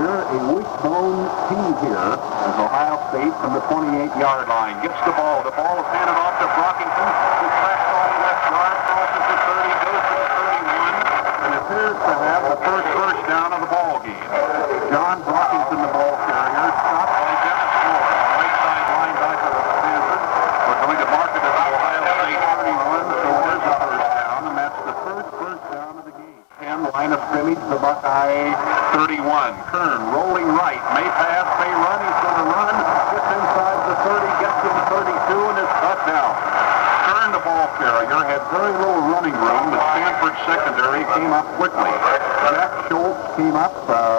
They're a wishbone team here as Ohio State from the 28-yard line gets the ball. The ball is handed off to Brockington, who tracks off left guard, crosses the 30, goes to the 31, and appears to have the first down of the ball game. John Brockington, the ball carrier, stopped by Dennis Moore, the right side linebacker of Stanford. We're going to mark it as Ohio State 31, so there's a first down, and that's the first down of the game. 10 line of scrimmage, the Buckeye 31. Kern rolling right, may pass, may run, he's going to run, gets inside the 30, gets to the 32, and is cut down. Kern, the ball carrier, had very little running room. The Stanford secondary came up quickly. Jack Schultz came up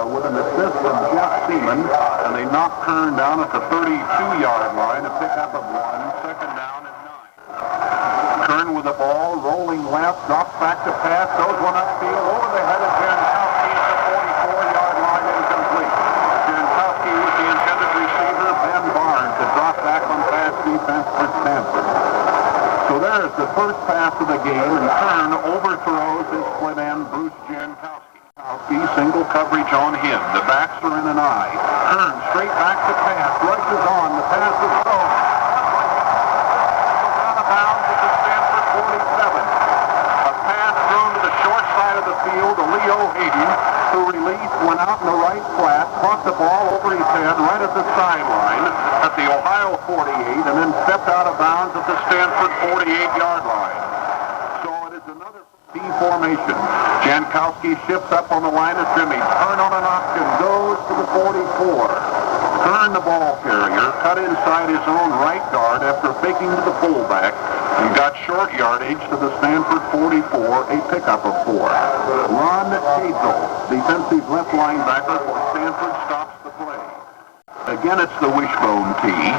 with an assist from Jeff Seaman, and they knocked Kern down at the 32-yard line, a pickup of 1, second down and 9. Kern with the ball, rolling left, drops back to pass, throws one upfield, over the head of Jankowski at the 44-yard line, incomplete. Jankowski was the intended receiver, Ben Barnes, that dropped back on pass defense for Stanford. So there's the first pass of the game, and Kern overthrows his split end, Bruce Jankowski. Single coverage on him. The backs are in an eye. Kern straight back to pass, rushes on, the pass is thrown. Out of bounds at the Stanford 47. A pass thrown to the short side of the field to Leo Hayden, who released, went out in the right flat, caught the ball over his head right at the sideline at the Ohio 48, and then stepped out of bounds at the Stanford 48-yard line. So it is another D formation. Jankowski shifts up on the line of scrimmage. Kern on an option, goes to the 44. Kern, the ball carrier, cut inside his own right guard after faking to the fullback and got short yardage to the Stanford 44, a pickup of 4. Ron Hazel, defensive left linebacker for Stanford, stops the play. Again, it's the wishbone tee.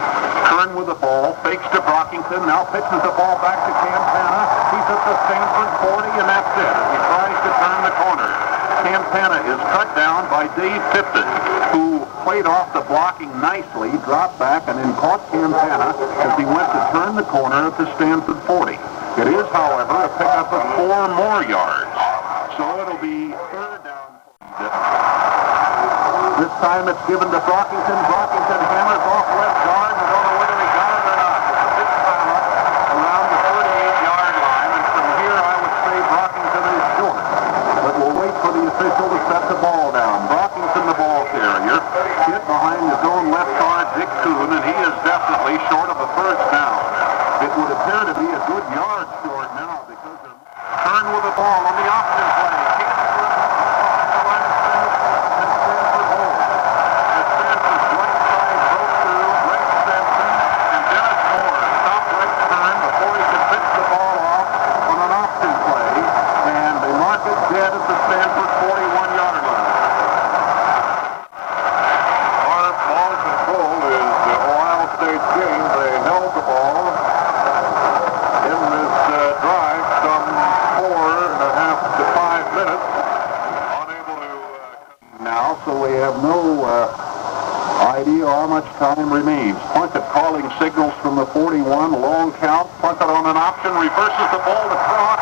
Kern with the ball, fakes to Brockington, now pitches the ball back to Campana. He's at the Stanford 40, and that's it as he tries to turn the corner. Campana is cut down by Dave Tipton, who played off the blocking nicely, dropped back, and then caught Campana as he went to turn the corner at the Stanford 40. It is, however, a pickup of 4 more yards. So it'll be third down. This time it's given to Brockington. Brockington hammers off left guard. We don't know whether he got it or not. It's a big time up around the 38-yard line, and from here I would say Brockington is short. But we'll wait for the official to set the ball down. Brockington, the ball carrier, hit behind his own left guard, Dick Kuhn, and he is definitely short of a first down. It would appear to be a good yard short now because of Kern with the ball on the option play. Dead at the Stanford 41-yard line. Our ball control is the Ohio State game. They held the ball in this drive some 4.5 to 5 minutes. Unable to now, so we have no idea how much time remains. Plunkett calling signals from the 41, long count. Plunkett on an option, reverses the ball to Cross.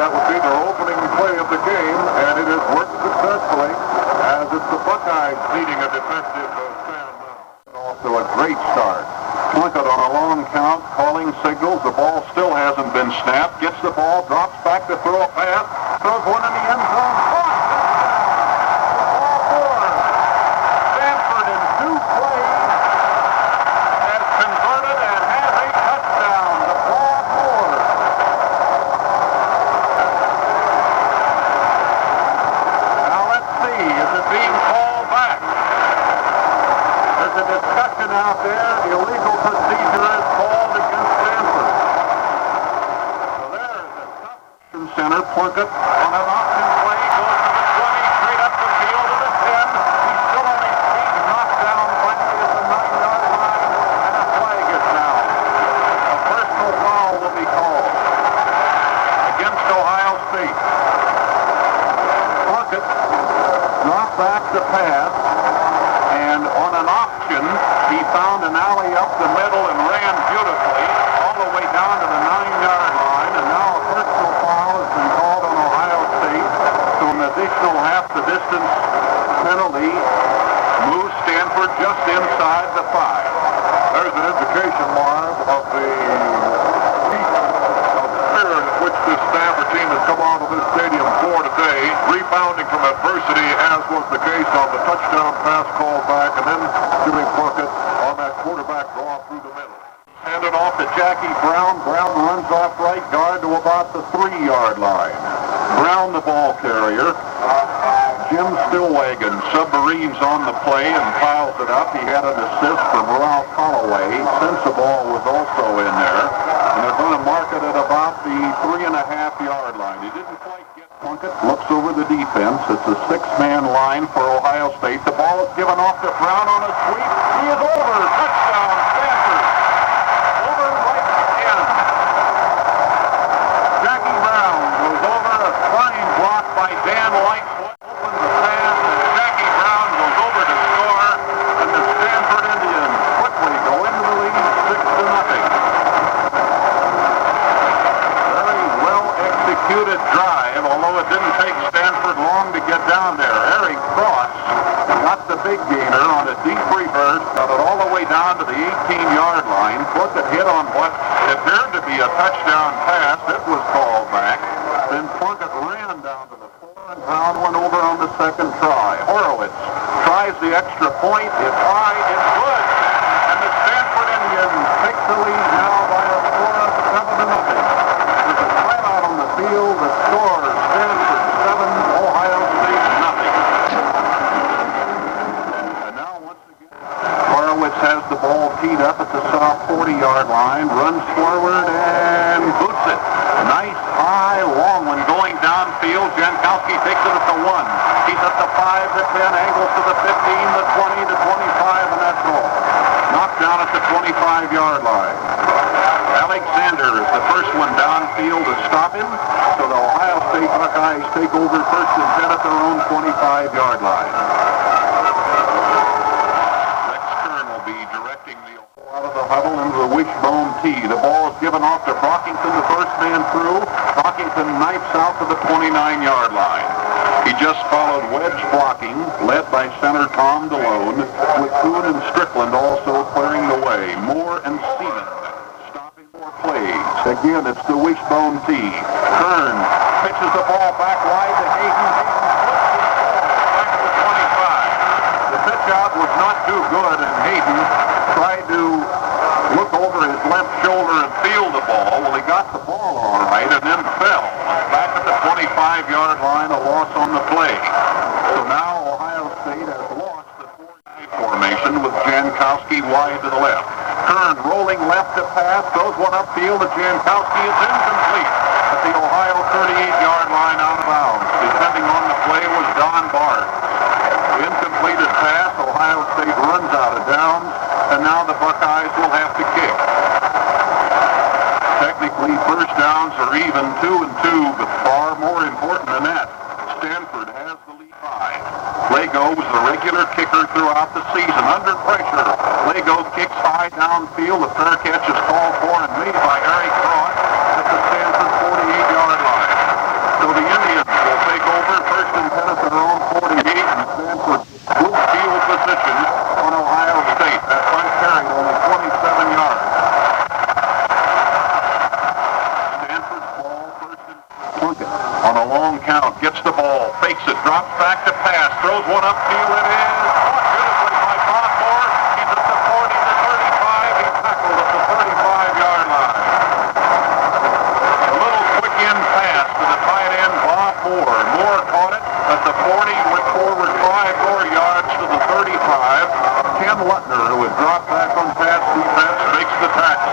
That would be their opening play of the game, and it has worked successfully as it's the Buckeyes needing a defensive stand now. Also a great start. Plunkett on a long count, calling signals. The ball still hasn't been snapped. Gets the ball, drops back to throw a pass, throws one in the end zone. Stanford in 2 plays has converted and has a touchdown. The ball 4. Is it being called back? There's a discussion out there. Illegal procedure is called against Stanford. So there's a center. Plunkett on an option play goes additional half the distance penalty moves Stanford just inside the 5. There's an indication, Marv, of the spirit in which this Stanford team has come out of this stadium for today, rebounding from adversity, as was the case on the touchdown pass called back, and then Jim Plunkett on that quarterback draw through the middle. Handed off to Jackie Brown. Brown runs off right guard to about the 3-yard line. Brown, the ball carrier. Jim Stillwagon submarines on the play and piles it up. He had an assist from Ralph Holloway. Sensa ball was also in there. And they're going to mark it at about the 3.5-yard line. He didn't quite get Plunkett. Looks over the defense. It's a 6-man line for Ohio State. The ball is given off to Brown on a sweep. He is over. Touchdown, Stanford. Over right in. Jackie Brown goes over. A fine block by Dan Lightfoot. Drive, although it didn't take Stanford long to get down there. Eric Cross got the big gainer on a deep reverse, got it all the way down to the 18-yard line. Plunkett hit on what appeared to be a touchdown pass. It was called back. Then Plunkett ran down to the 4, and Brown went over on the second try. Horowitz tries the extra point. It's high. It's good. And the Stanford Indians take the lead now by a score of 7-0. Field, the score, Stanford 7, Ohio State nothing. And now once again, Horowitz has the ball teed up at the soft 40-yard line, runs forward and boots it. Nice, high, long one going downfield. Jankowski takes it at the 1. He's at the 5, the 10, angles to the 15, the 20, the 25, and that's all. Knocked down at the 25-yard line. Alexander is the first one downfield to stop him. So the Ohio State Buckeyes take over first and 10 at their own 25-yard line. Rex Kern will be directing the out of the huddle into the wishbone tee. The ball is given off to Brockington, the first man through. Brockington knifes out to the 29-yard line. He just followed wedge blocking, led by center Tom DeLone, with Kuhn and Strickland also clearing the way. Moore and Seaman stopping for plays. Again, it's the wishbone tee. Kern pitches the ball back wide to Hayden. Back to the 25. The pitch out was not too good, and Hayden tried to look over his left shoulder and feel the ball. Well, he got the ball all right and then fell. Back at the 25-yard line, a loss on the play. So now Ohio State has lost the 4-guy formation with Jankowski wide to the left. Kern rolling left to pass, throws one upfield to Jankowski. It's incomplete at the Ohio 38-yard line out of bounds. Defending on the play was Don Barnes. Incompleted pass, Ohio State runs out of downs, and now the Buckeyes will have to kick. Technically, first downs are even 2 and 2, but far more important than that, Stanford has the lead 5. Lego was the regular kicker throughout the season. Under pressure, Lego kicks high downfield. The fair catch is called for and made by Eric Cross at the Stanford 48-yard line. So the Indians will take over first and 10 at their own 48, and Stanford good field position on Ohio State. That punt carried only 27 yards. Stanford's ball first and Plunkett on a long count, gets the ball, fakes it, drops back to pass, throws one upfield. It is caught beautifully by Bonmore. He's at the 40 to 35. He's tackled at the 35-yard line. A little quick in pass to the tight end, Bob Moore. Moore caught it at the 40, went forward 5 more yards to the 35. Ken Lutner, who had dropped back on pass defense, makes the tackle.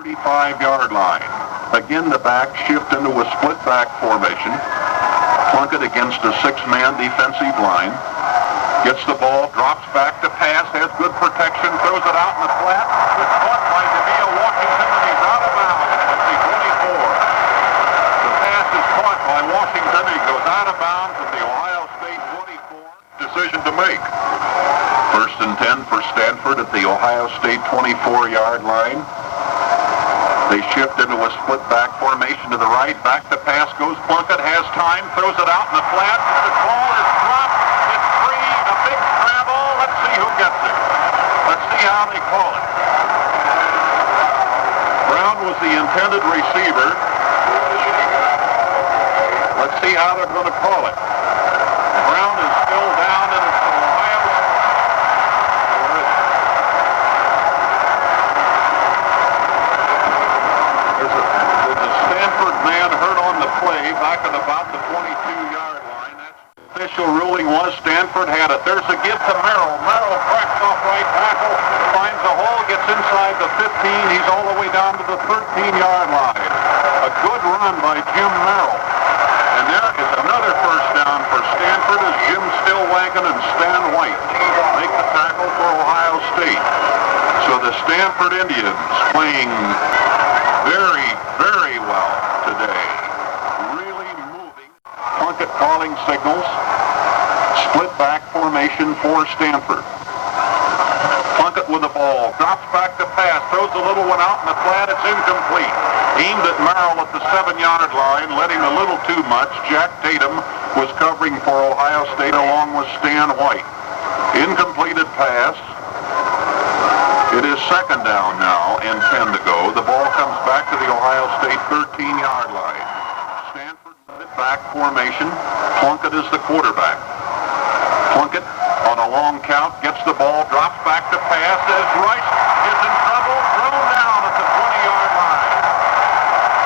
35-yard line. Again, the back shift into a split back formation. Plunkett against a 6-man defensive line. Gets the ball, drops back to pass, has good protection, throws it out in the flat. It's caught by DeMia Washington, and he's out of bounds at the 24. The pass is caught by Washington. He goes out of bounds at the Ohio State 24. Decision to make. First and 10 for Stanford at the Ohio State 24-yard line. They shift into a split back formation to the right. Back to pass goes Plunkett. Has time. Throws it out in the flat. The ball is dropped. It's free. A big scramble. Let's see who gets it. Let's see how they call it. Brown was the intended receiver. Let's see how they're going to call it. Brown is still down, and it's Ohio. There's a Stanford man hurt on the play back at about the 22-yard line. That official ruling was Stanford had it. There's a give to Merrill. Merrill cracks off right tackle, finds a hole, gets inside the 15. He's all the way down to the 13-yard line. A good run by Jim Merrill. And there is another first down for Stanford as Jim Stillwagon and Stan White make the tackle for Ohio State. So the Stanford Indians playing very, very well today. Really moving. Plunkett calling signals. Split back formation for Stanford. Plunkett with the ball. Drops back to pass. Throws a little one out in the flat. It's incomplete. Aimed at Merrill at the 7-yard line. Led him a little too much. Jack Tatum was covering for Ohio State along with Stan White. Incompleted pass. It is second down now and 10 to go. The ball comes back to the Ohio State 13-yard line. Stanford back formation. Plunkett is the quarterback. Plunkett on a long count gets the ball, drops back to pass as Rice is in trouble, thrown down at the 20-yard line.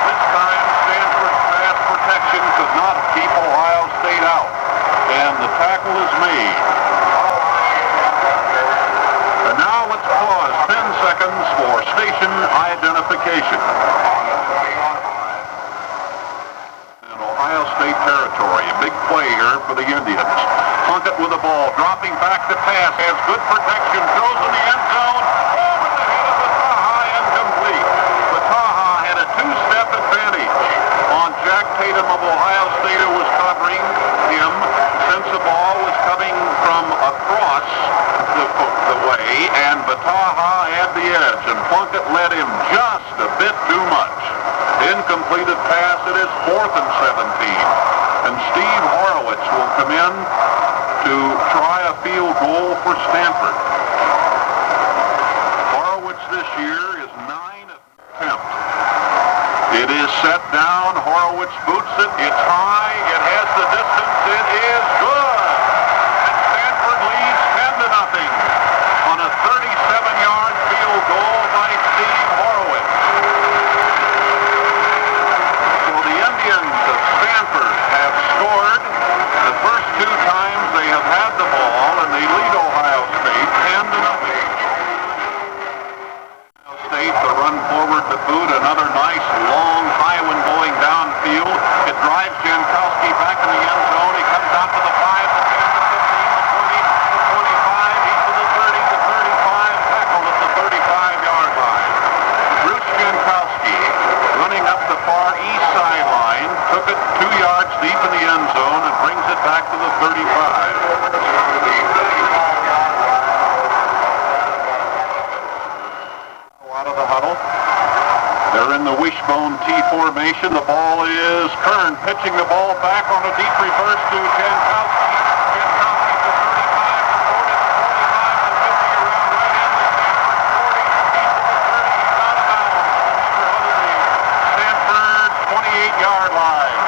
This time Stanford's pass protection could not keep Ohio State out, and the tackle is made. And now let's pause 10 seconds for station identification. In Ohio State territory, a big play here for the Indians. Plunkett with the ball, dropping back to pass, has good protection, throws in the end zone, over the head of Bataha, incomplete. Bataha had a two-step advantage on Jack Tatum of Ohio State, who was covering him, since the ball was coming from across the way, and Bataha had the edge, and Plunkett led him just a bit too much. Incompleted pass, it is 4th and 17, and Steve Horowitz will come in to try a field goal for Stanford. Horowitz this year is 9 attempts. It is set down. Horowitz boots it. It's high. It has the distance. It is good. And Stanford leads 10-0 on a 37-yard field goal by Steve Horowitz. So the Indians of Stanford have scored the first two times they have had the ball, and they lead Ohio State 10-0. Ohio State, the run forward to boot, another nice long high one going downfield. It drives Jankowski back in the end zone. He comes out to the 5, the 10, the 15, the 20, the 25. He's to the 30, the 35. Tackled at the 35-yard line. Bruce Jankowski running up the far east sideline, took it 2 yards deep in the end zone and brings it back to the 35. Out of the huddle. They're in the wishbone T formation. The ball is Kern pitching the ball back on a deep reverse to Jankowski. Jankowski to 35, to 40, to 45, to 50, around right in the Stanford 40. He's to the 30. He's out of bounds. The Stanford 28-yard line.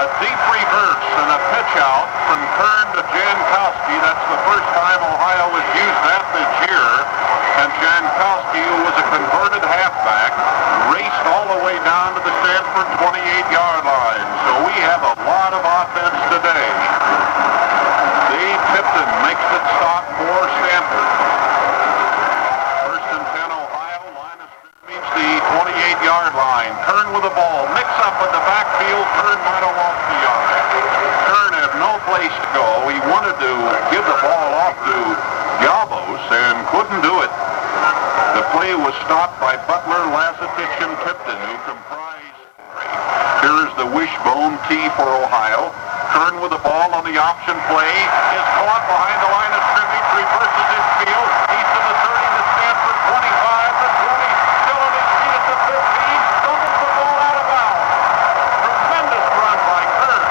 A deep reverse and a pitch out from Kern to Jankowski. That's the first time Ohio has used that this year. And Jankowski, who was a converted halfback, raced all the way down to the Stanford 28-yard line. So we have a lot of offense today. Dave Tipton makes it stop for Stanford. First and 10 Ohio. Line of scrimmage, the 28-yard line. Kern with the ball. Mix up in the backfield. Kern might have lost the yard. Kern had no place to go. He wanted to give the ball off to Galvos and couldn't do it. The play was stopped by Butler, Lazetich, and Tipton, who comprised. Here's the wishbone T for Ohio. Kern with the ball on the option play is caught behind the line of scrimmage, reverses his field. He's to the 30, to Stanford, 25, the 20, still on his feet at the 15, fumbles the ball out of bounds. Tremendous run by Kern.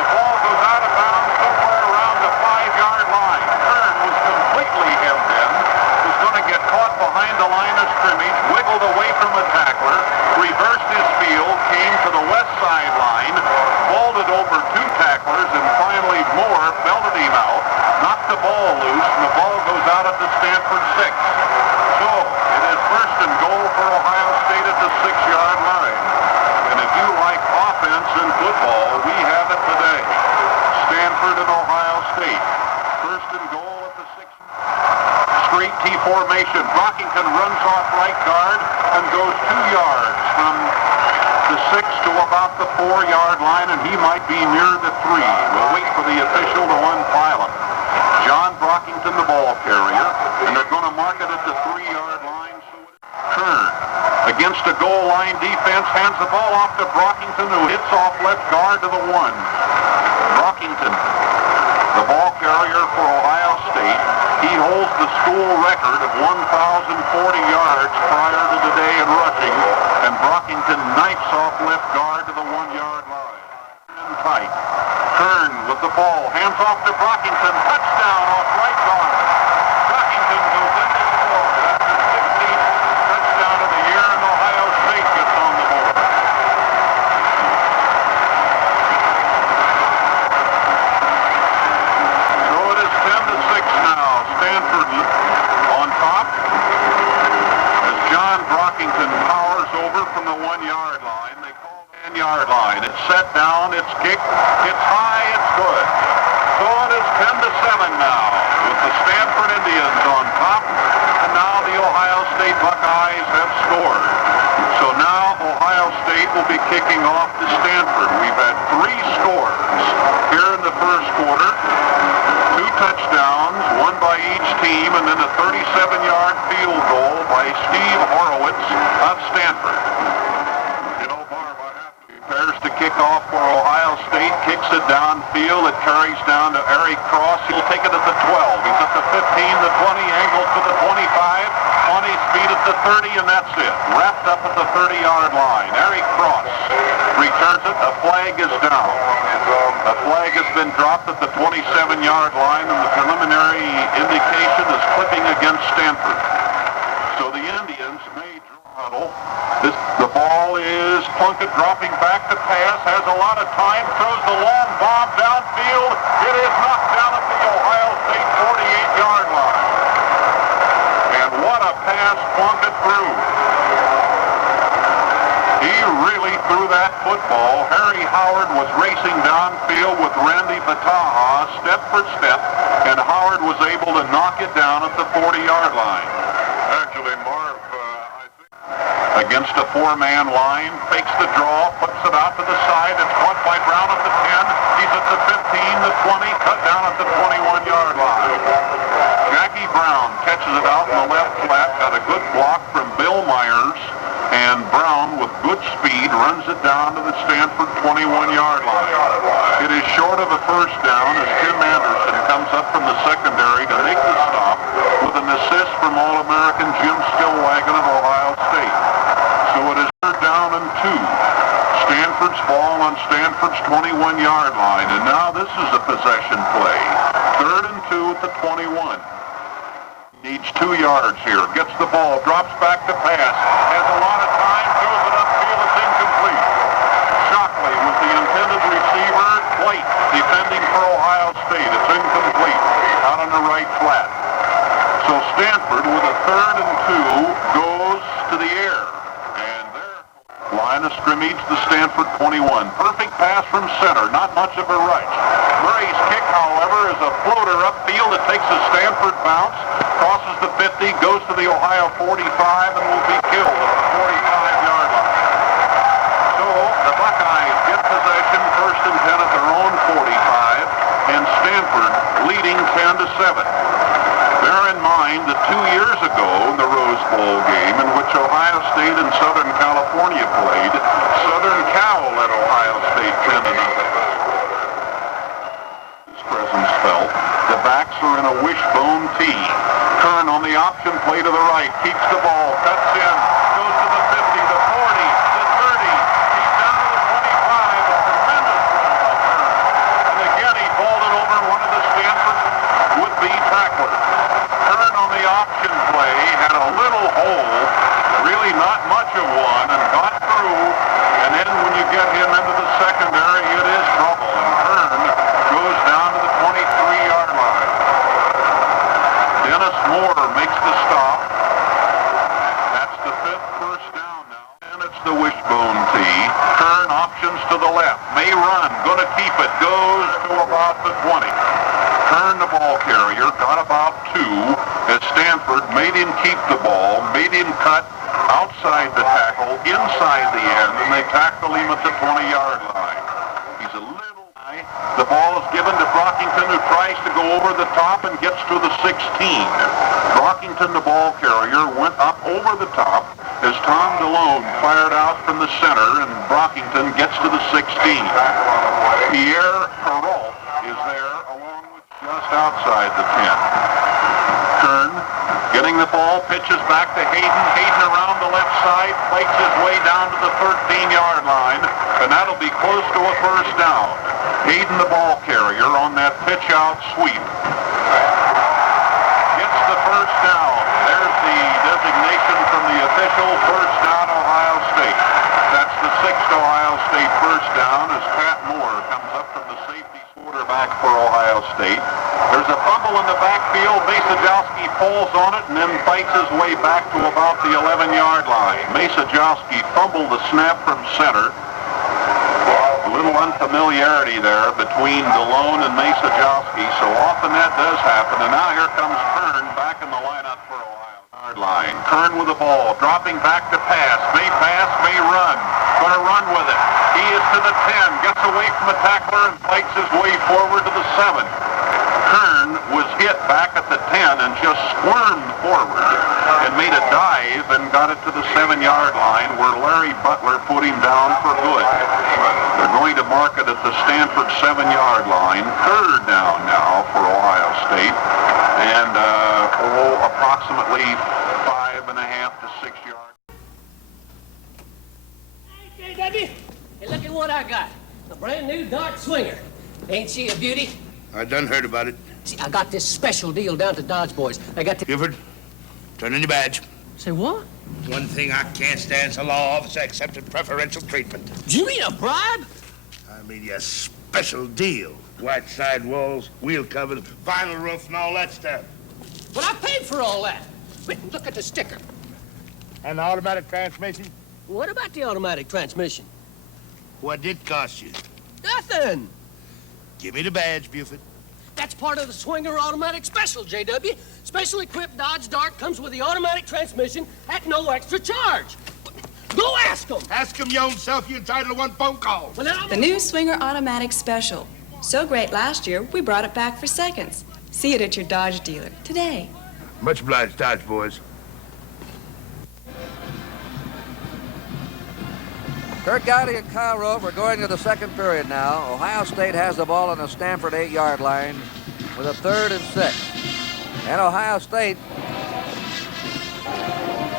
The ball goes out of bounds somewhere around the 5-yard line. Kern was completely hemmed in, was going to get caught behind the line of scrimmage, wiggled away from a tackler, reversed his field, came to the west sideline, vaulted over 2 tacklers, and finally Moore belted him out, knocked the ball loose, and the ball goes out at the Stanford 6. So it is first and goal for Ohio State at the 6-yard line. And if you like offense in football, we have it today. Stanford and Ohio State. First and goal at the 6. Straight T formation. Brockington runs off right guard and goes 2 yards from the 6 to about the 4-yard line, and he might be near the 3. We'll wait for the official to unpile him. John Brockington, the ball carrier, and they're going to mark it at the 3-yard line. Kern against a goal line defense, hands the ball off to Brockington, who hits off left guard to the 1. Brockington, the ball carrier for Ohio State, he holds the school record of 1,040 yards prior to the day in rushing, and Brockington knifes off left guard to the 1-yard line. In tight. Kern with the ball, hands off to Brockington, touchdown off right guard. Brockington goes in to score. His 16th touchdown of the year, and Ohio State gets on the board. So it is 10-6 now. Stanford on top as John Brockington powers over from the 1-yard line. They call the 10-yard line. It's set down, it's kicked, it's high, it's good. So it is 10-7 now with the Stanford Indians on top, and now the Ohio State Buckeyes have scored. So now Ohio State will be kicking off to Stanford. We've had 3 scores here in the first quarter. 2 touchdowns, 1 by each team, and then a 37-yard field goal by Steve Horowitz of Stanford. You know, Barb, I have to prepares to kick off for Ohio State, kicks it downfield, it carries down to Eric Cross. He'll take it at the 12. He's at the 15, the 20, angles to the 25, on his feet at the 30, and that's it. Wrapped up at the 30-yard line. Eric Cross returns it. A flag is down. A flag has been dropped at the 27-yard line, and the preliminary indication is clipping against Stanford. So the Indians may draw huddle. The ball is Plunkett dropping back to pass, has a lot of time, throws the long bomb downfield. It is knocked down at the Ohio State 48-yard line. And what a pass Plunkett threw. He really threw that football. Harry Howard was racing downfield with Randy Bataha, step for step, and Howard was able to knock it down at the 40-yard line. Actually, Marv, I think against a 4-man line, fakes the draw, puts it out to the side. It's caught by Brown at the 10. He's at the 15, the 20, cut down at the 21-yard line. Jackie Brown catches it out in the left flat, got a good block from Bill Myers, and Brown, with good speed, runs it down to the Stanford 21-yard line. It is short of a first down as Tim Anderson comes up from the secondary to make the stop with an assist from All-American Jim Stillwagon of Ohio State. So it is third down and 2. Stanford's ball on Stanford's 21-yard line. And now this is a possession play. Third and 2 at the 21. Needs 2 yards here. Gets the ball, drops back to pass. Has a lot of time, throws it upfield. It's incomplete. Shockley with the intended receiver, White defending for Ohio State. It's incomplete. Out on the right flat. So Stanford with a third and 2 goes to the air. And there, line of scrimmage to Stanford 21. Perfect pass from center. Not much of a rush. Murray's kick, however, is a floater upfield. It takes a Stanford bounce, crosses the 50, goes to the Ohio 45, and will be killed at the 45-yard line. So the Buckeyes get possession, first and 10 at their own 45, and Stanford leading 10-7. Bear in mind that 2 years ago in the Rose Bowl game in which Ohio State and Southern California played, Southern Cal led Ohio State 10-0. backs are in a wishbone tee. Kern on the option play to the right, keeps the ball, cuts in, goes to the 50, the 40, the 30. He's down to the 25. A tremendous run by Kern. And again, he vaulted over one of the Stanford would-be tacklers. Kern on the option play had a little hole, really not much of one, and got through. And then when you get him into the secondary, it is trouble. And Kern goes down to the 23-yard line. Dennis Moore makes the stop. That's the 5th first down now. And it's the wishbone tee. Kern options to the left. May run. Going to keep it. Goes to about the 20. Kern, the ball carrier, got about 2 as Stanford made him keep the ball, made him cut outside the tackle, inside the end, and they tackle him at the 20-yard line. He's a little high. The ball is given to Brockington, who tries to go over the top and gets to the 16. Brockington, the ball carrier, went up over the top as Tom DeLone fired out from the center, and Brockington gets to the 16. Pierre Perrault is there along with just outside the 10. Kern getting the ball, pitches back to Hayden. Hayden around the left side, fights his way down to the 13-yard line, and that'll be close to a first down. Hayden, the ball carrier, on that pitch-out sweep. Gets the first down. There's the designation from the official, first down, Ohio State. That's the 6th Ohio State first down as Pat Moore comes up from the safety quarterback for Ohio State. There's a fumble in the backfield. Masajowski falls on it and then fights his way back to about the 11-yard line. Masajowski fumbled the snap from center. A little unfamiliarity there between DeLone and Masajowski, so often that does happen. And now here comes Kern back in the lineup for Ohio. Yard line. Kern with the ball, dropping back to pass, may run. Going to run with it. He is to the 10, gets away from the tackler and fights his way forward to the 7. Kern was hit back at the 10 and just squirmed forward and made a dive and got it to the 7-yard line where Larry Butler put him down for good. They're going to mark it at the Stanford 7-yard line. 3rd down now for Ohio State, and approximately 5.5 to 6 yards. Hey, JW, hey, look at what I got. A brand new dart swinger. Ain't she a beauty? I done heard about it. See, I got this special deal down to Dodge Boys. I got the... Buford, turn in your badge. Say what? One thing I can't stand is a law officer accepting preferential treatment. Do you mean a bribe? I mean your special deal. White side walls, wheel covers, vinyl roof, and all that stuff. But I paid for all that. Wait, look at the sticker. And the automatic transmission? What about the automatic transmission? What did it cost you? Nothing. Give me the badge, Buford. That's part of the Swinger Automatic Special, JW. Special equipped Dodge Dart comes with the automatic transmission at no extra charge. Go ask them. Ask him your own self. You're entitled to one phone call. Well, The new Swinger Automatic Special. So great last year, we brought it back for seconds. See it at your Dodge dealer today. Much obliged, Dodge boys. Kurt Gowdy and Kyle Rote, we're going to the second period now. Ohio State has the ball on the Stanford 8-yard line with a 3rd and 6. And Ohio State,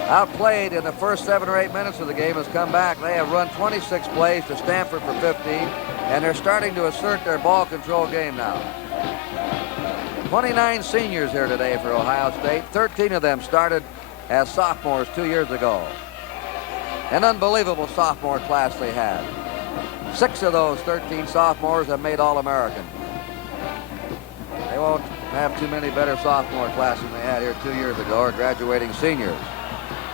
outplayed in the first 7 or 8 minutes of the game, has come back. They have run 26 plays to Stanford for 15, and they're starting to assert their ball control game now. 29 seniors here today for Ohio State. 13 of them started as sophomores 2 years ago. An unbelievable sophomore class they had. 6 of those 13 sophomores have made All-American. They won't have too many better sophomore classes than they had here 2 years ago, or graduating seniors.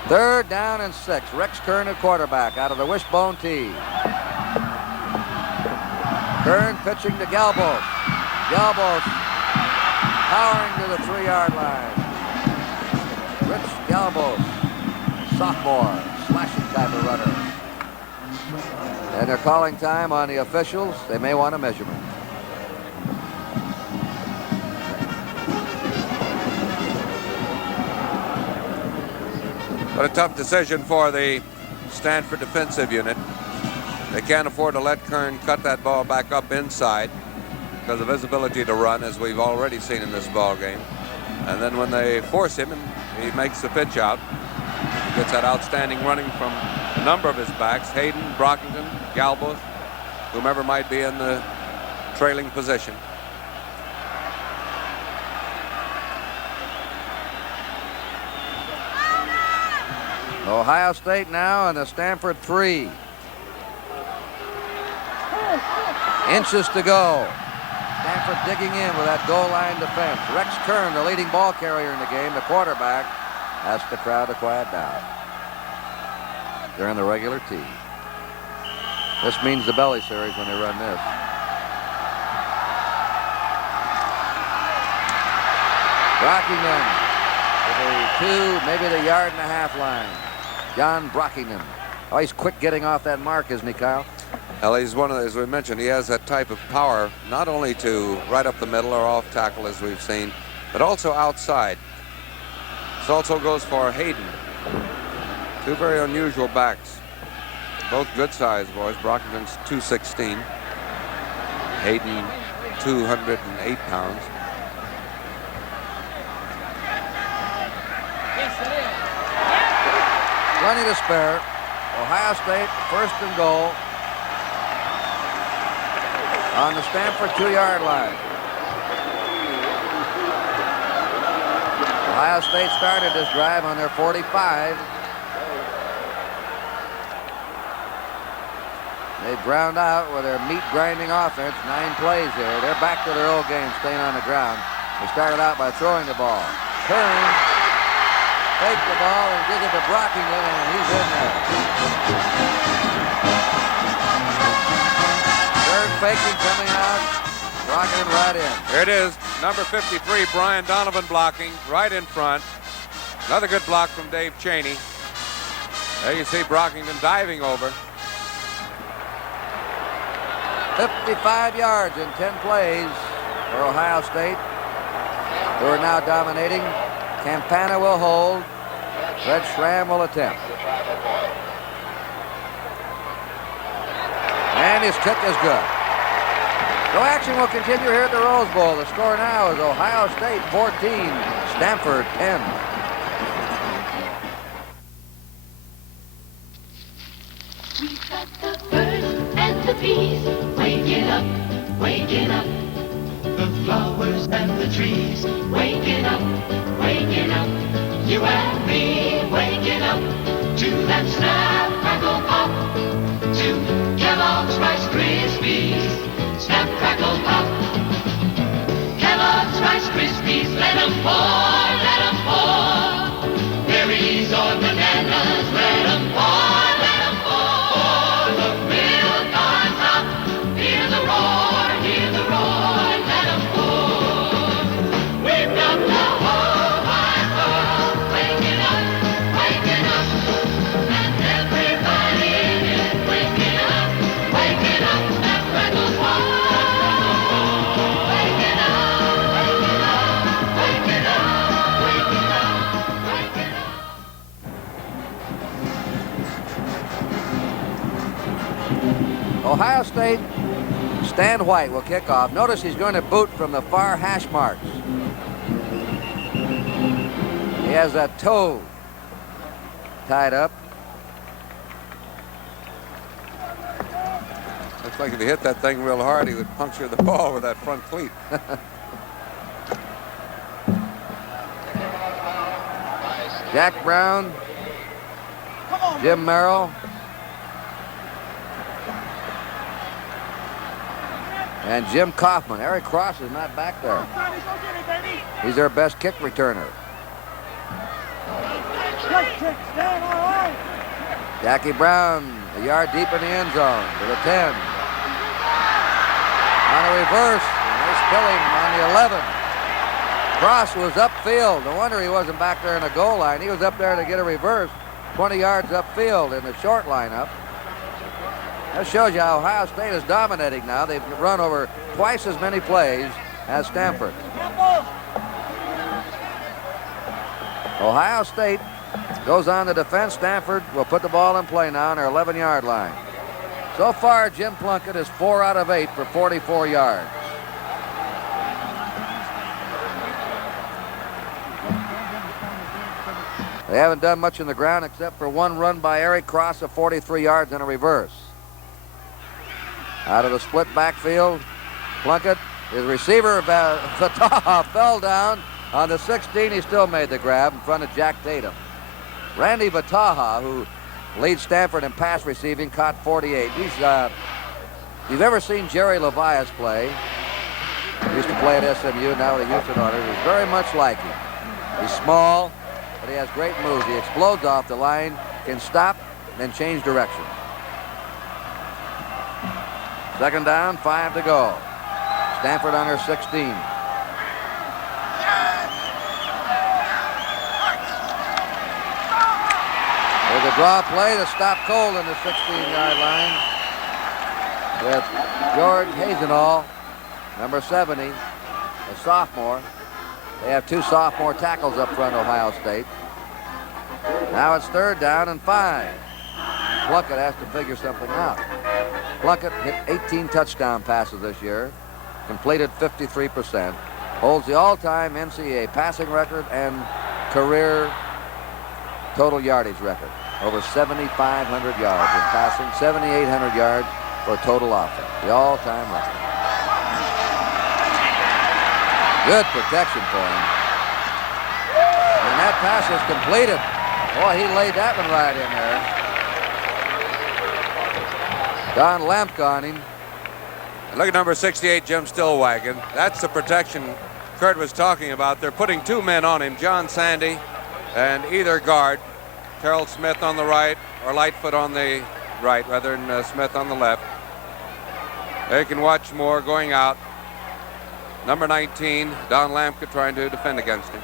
3rd down and 6. Rex Kern at quarterback out of the wishbone tee. Kern pitching to Galbos. Galbos powering to the 3-yard line. Rich Galbos, sophomore, slashing type of runner. And they're calling time on the officials. They may want a measurement. But a tough decision for the Stanford defensive unit. They can't afford to let Kern cut that ball back up inside. because of his ability to run, as we've already seen in this ball game. And then when they force him and he makes the pitch out, he gets that outstanding running from a number of his backs, Hayden, Brockington, Galbos, whomever might be in the trailing position. Ohio State now in the Stanford 3. Inches to go. Stanford digging in with that goal line defense. Rex Kern, the leading ball carrier in the game, the quarterback, asks the crowd to quiet down during the regular tee. This means the belly series when they run this. Brockington to the 2, maybe the yard-and-a-half line. John Brockington. Oh, he's quick getting off that mark, isn't he, Kyle? Well, he's one of, as we mentioned, he has that type of power, not only to right up the middle or off tackle, as we've seen, but also outside. This also goes for Hayden. Two very unusual backs. Both good-sized boys. Brockington's 216. Hayden, 208 pounds. Plenty to spare. Ohio State, first and goal on the Stanford 2-yard line. Ohio State started this drive on their 45. They've ground out with their meat-grinding offense. 9 plays here. They're back to their old game, staying on the ground. They started out by throwing the ball. Kern fake the ball and give it to Brockington, and he's in there. Third faking coming out. Brockington right in. Here it is. Number 53, Brian Donovan blocking right in front. Another good block from Dave Cheney. There you see Brockington diving over. 55 yards in 10 plays for Ohio State, who are now dominating. Campana will hold. Fred Schramm will attempt. And his kick is good. So action will continue here at the Rose Bowl. The score now is Ohio State 14, Stanford 10. We've got the birds and the bees waking up, waking up. The flowers and the trees waking up, waking up. You and me waking up to that snap, crackle, pop, to Kellogg's Rice Krispies. Snap, crackle, pop. Kellogg's Rice Krispies, let 'em pour, let 'em pour. Berries or bananas, let 'em pour, let 'em pour. The milk on top, hear the roar, let 'em pour. We've got the whole wide world waking up, and everybody in it waking up, snap, crackle, pop. Waking up, waking up, waking up, waking up. Ohio State, Stan White will kick off. Notice he's going to boot from the far hash marks. He has that toe tied up. Looks like if he hit that thing real hard, he would puncture the ball with that front cleat. Jack Brown, Jim Merrill, and Jim Kaufman. Eric Cross is not back there. He's their best kick returner. Jackie Brown, a yard deep in the end zone to the 10. On a reverse, and they spill him on the 11. Cross was upfield. No wonder he wasn't back there in the goal line. He was up there to get a reverse, 20 yards upfield in the short lineup. That shows you how Ohio State is dominating now. They've run over twice as many plays as Stanford. Ohio State goes on the defense. Stanford will put the ball in play now on their 11-yard line. So far, Jim Plunkett is 4 out of 8 for 44 yards. They haven't done much in the ground except for one run by Eric Cross of 43 yards and a reverse. Out of the split backfield, Plunkett, his receiver, Vataha, fell down. On the 16, he still made the grab in front of Jack Tatum. Randy Vataha, who leads Stanford in pass receiving, caught 48. He's, if you've ever seen Jerry Levias play, he used to play at SMU, now with the Houston Oilers, he's very much like him. He's small, but he has great moves. He explodes off the line, can stop, then change direction. Second down, 5 to go. Stanford on their 16. There's a draw play to stop cold in the 16-yard line with George Hazenall, number 70, a sophomore. They have 2 sophomore tackles up front, Ohio State. Now it's third down and 5. Plunkett has to figure something out. Plunkett hit 18 touchdown passes this year, completed 53%, holds the all-time NCAA passing record and career total yardage record. Over 7,500 yards in passing, 7,800 yards for total offense. The all-time record. Good protection for him. And that pass is completed. Boy, he laid that one right in there. Don Lemke on him. Look at number 68, Jim Stillwagon. That's the protection Kurt was talking about. They're putting 2 men on him, John Sandy and either guard, Terrell Smith on the right or Lightfoot on the right rather than Smith on the left. They can watch Moore going out. Number 19, Don Lemke, trying to defend against him.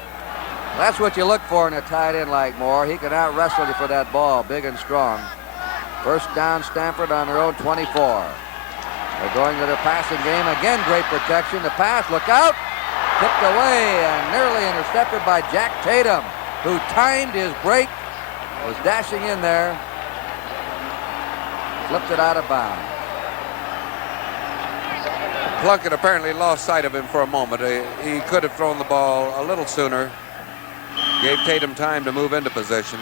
That's what you look for in a tight end like Moore. He can out-wrestle you for that ball, big and strong. First down, Stanford on their own 24. They're going to their passing game. Again, great protection. The pass, look out. Tipped away and nearly intercepted by Jack Tatum, who timed his break, was dashing in there, flipped it out of bounds. Plunkett apparently lost sight of him for a moment. He could have thrown the ball a little sooner. Gave Tatum time to move into position.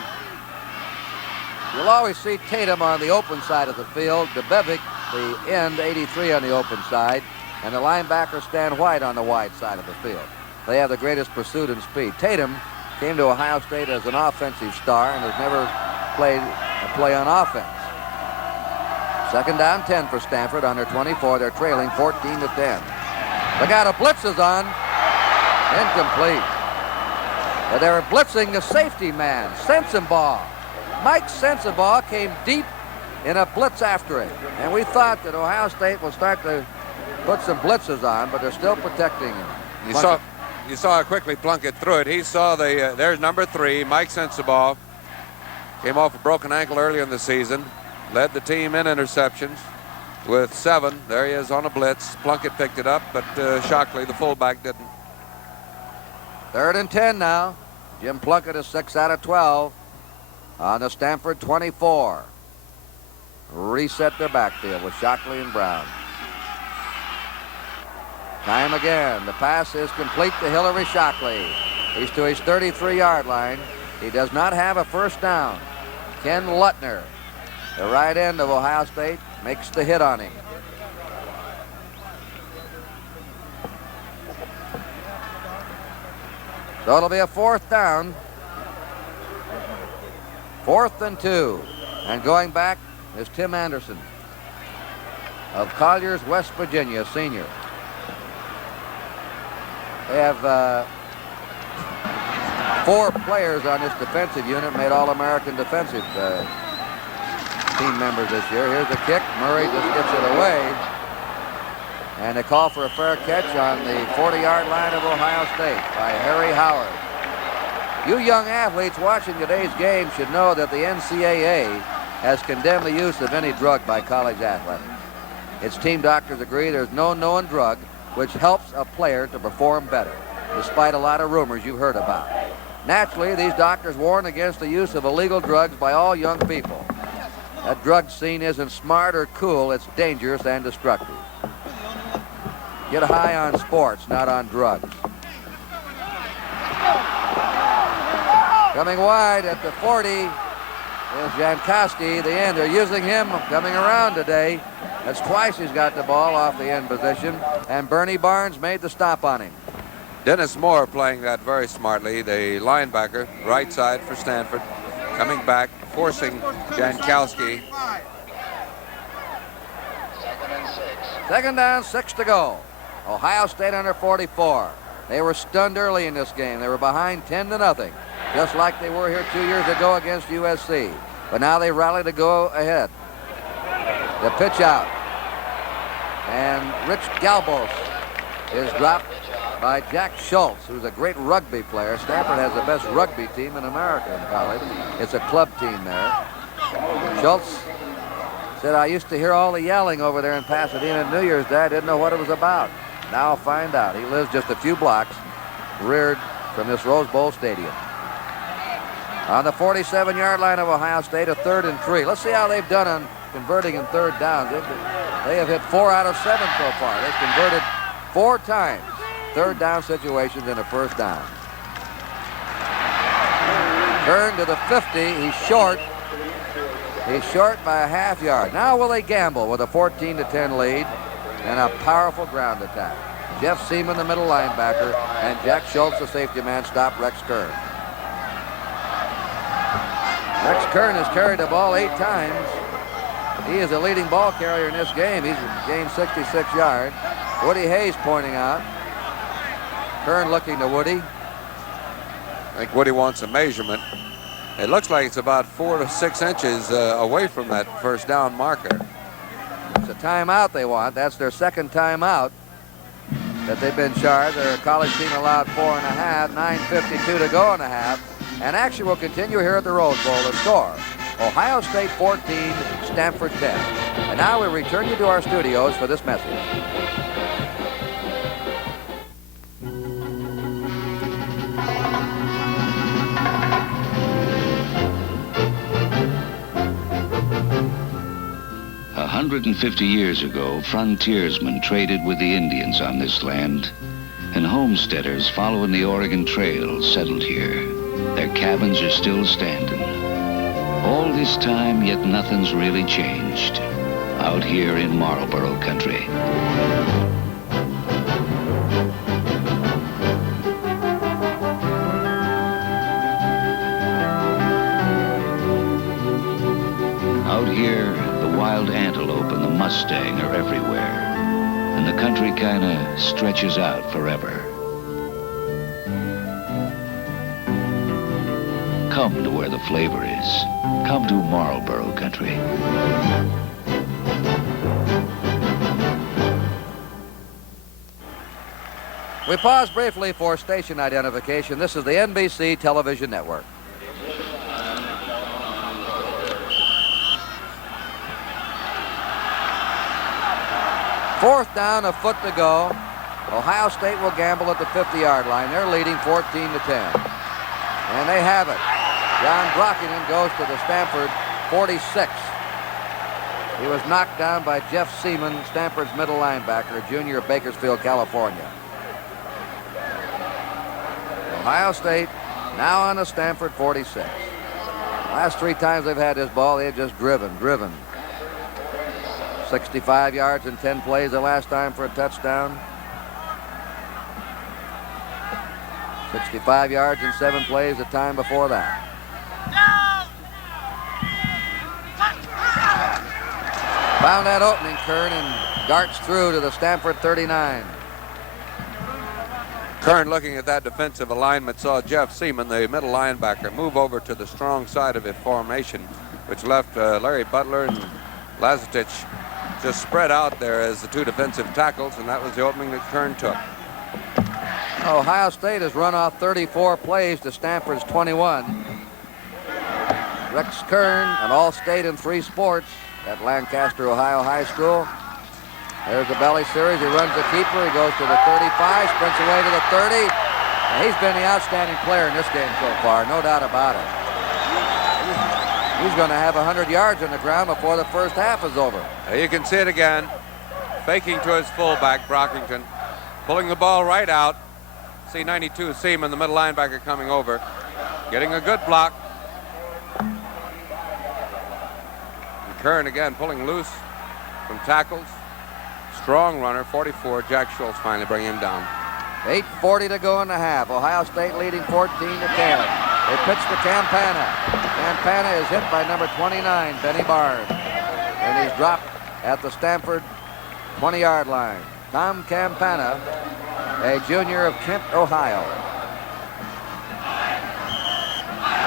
You'll always see Tatum on the open side of the field, Debevic, the end, 83 on the open side, and the linebacker Stan White on the wide side of the field. They have the greatest pursuit and speed. Tatum came to Ohio State as an offensive star and has never played a play on offense. Second down, 10 for Stanford on their 24. They're trailing 14-10. Look out, a blitz is on. Incomplete. But they were blitzing the safety man, Sensenbaugh. Mike Sensenbaugh came deep in a blitz after it. And we thought that Ohio State will start to put some blitzes on, but they're still protecting him. You saw how quickly Plunkett threw it. He saw there's number 3, Mike Sensenbaugh. Came off a broken ankle earlier in the season. Led the team in interceptions with 7. There he is on a blitz. Plunkett picked it up, but Shockley, the fullback, didn't. Third and 10 now. Jim Plunkett is 6 out of 12 on the Stanford 24. Reset their backfield with Shockley and Brown. Time again. The pass is complete to Hillary Shockley. He's to his 33-yard line. He does not have a first down. Ken Lutner, the right end of Ohio State, makes the hit on him. So it'll be a 4th down. 4th and 2. And going back is Tim Anderson of Colliers, West Virginia, senior. They have 4 players on this defensive unit made All-American defensive team members this year. Here's the kick. Murray just gets it away. And they call for a fair catch on the 40-yard line of Ohio State by Harry Howard. You young athletes watching today's game should know that the NCAA has condemned the use of any drug by college athletics. Its team doctors agree there's no known drug which helps a player to perform better, despite a lot of rumors you've heard about. Naturally, these doctors warn against the use of illegal drugs by all young people. That drug scene isn't smart or cool, it's dangerous and destructive. Get high on sports, not on drugs. Coming wide at the 40 is Jankowski, the end. They're using him coming around today. That's twice he's got the ball off the end position, and Bernie Barnes made the stop on him. Dennis Moore playing that very smartly, the linebacker, right side for Stanford, coming back, forcing Jankowski. Second down, 6 to go. Ohio State under 44. They were stunned early in this game. They were behind 10-0, just like they were here 2 years ago against USC. But now they rally to go ahead. The pitch out. And Rich Galbos is dropped by Jack Schultz, who's a great rugby player. Stanford has the best rugby team in America in college. It's a club team there. Schultz said, I used to hear all the yelling over there in Pasadena New Year's Day. I didn't know what it was about. Now I'll find out. He lives just a few blocks reared from this Rose Bowl stadium. On the 47-yard line of Ohio State, a 3rd and 3. Let's see how they've done on converting in third downs. They have hit 4 out of 7 so far. They've converted 4 times third down situations in a first down. Turn to the 50. He's short. He's short by a half yard. Now will they gamble with a 14-10 lead and a powerful ground attack? Jeff Seaman, the middle linebacker, and Jack Schultz, the safety man, stop Rex Kern. Rex Kern has carried the ball 8 times. He is the leading ball carrier in this game. He's gained 66 yards. Woody Hayes pointing out. Kern looking to Woody. I think Woody wants a measurement. It looks like it's about 4 to 6 inches away from that first down marker. It's a timeout they want. That's their second timeout that they've been charged. Their college team allowed 4.5, 9:52 to go in the half. And action will continue here at the Rose Bowl. The score, Ohio State 14, Stanford 10. And now we return you to our studios for this message. A 150 years ago, frontiersmen traded with the Indians on this land, and homesteaders following the Oregon Trail settled here. Their cabins are still standing. All this time, yet nothing's really changed out here in Marlboro country. Out here, the wild antelope and the mustang are everywhere, and the country kinda stretches out forever. Come to where the flavor is. Come to Marlboro country. We pause briefly for station identification. This is the NBC television network. Fourth down, a foot to go. Ohio State will gamble at the 50-yard line. They're leading 14-10. And they have it. John Brockington goes to the Stanford 46. He was knocked down by Jeff Seaman, Stanford's middle linebacker, junior of Bakersfield, California. Ohio State now on the Stanford 46. Last 3 times they've had this ball, they've just driven. 65 yards in 10 plays the last time for a touchdown. 65 yards in 7 plays the time before that. Found that opening, Kern, and darts through to the Stanford 39. Kern, looking at that defensive alignment, saw Jeff Seaman, the middle linebacker, move over to the strong side of his formation, which left Larry Butler and Lazatich just spread out there as the 2 defensive tackles, and that was the opening that Kern took. Ohio State has run off 34 plays to Stanford's 21. Rex Kern, an All-State in 3 sports at Lancaster, Ohio High School. There's the belly series. He runs the keeper. He goes to the 35, sprints away to the 30. And he's been the outstanding player in this game so far, no doubt about it. He's going to have 100 yards on the ground before the first half is over. You can see it again. Faking to his fullback, Brockington. Pulling the ball right out. See 92 Seaman, the middle linebacker, coming over. getting a good block. And Kern again pulling loose from tackles. Strong runner, 44. Jack Schultz finally bringing him down. 8:40 to go in the half. Ohio State leading 14-10. They pitch to Campana. Campana is hit by number 29, Benny Barnes. And he's dropped at the Stanford 20-yard line. Tom Campana, a junior of Kent, Ohio.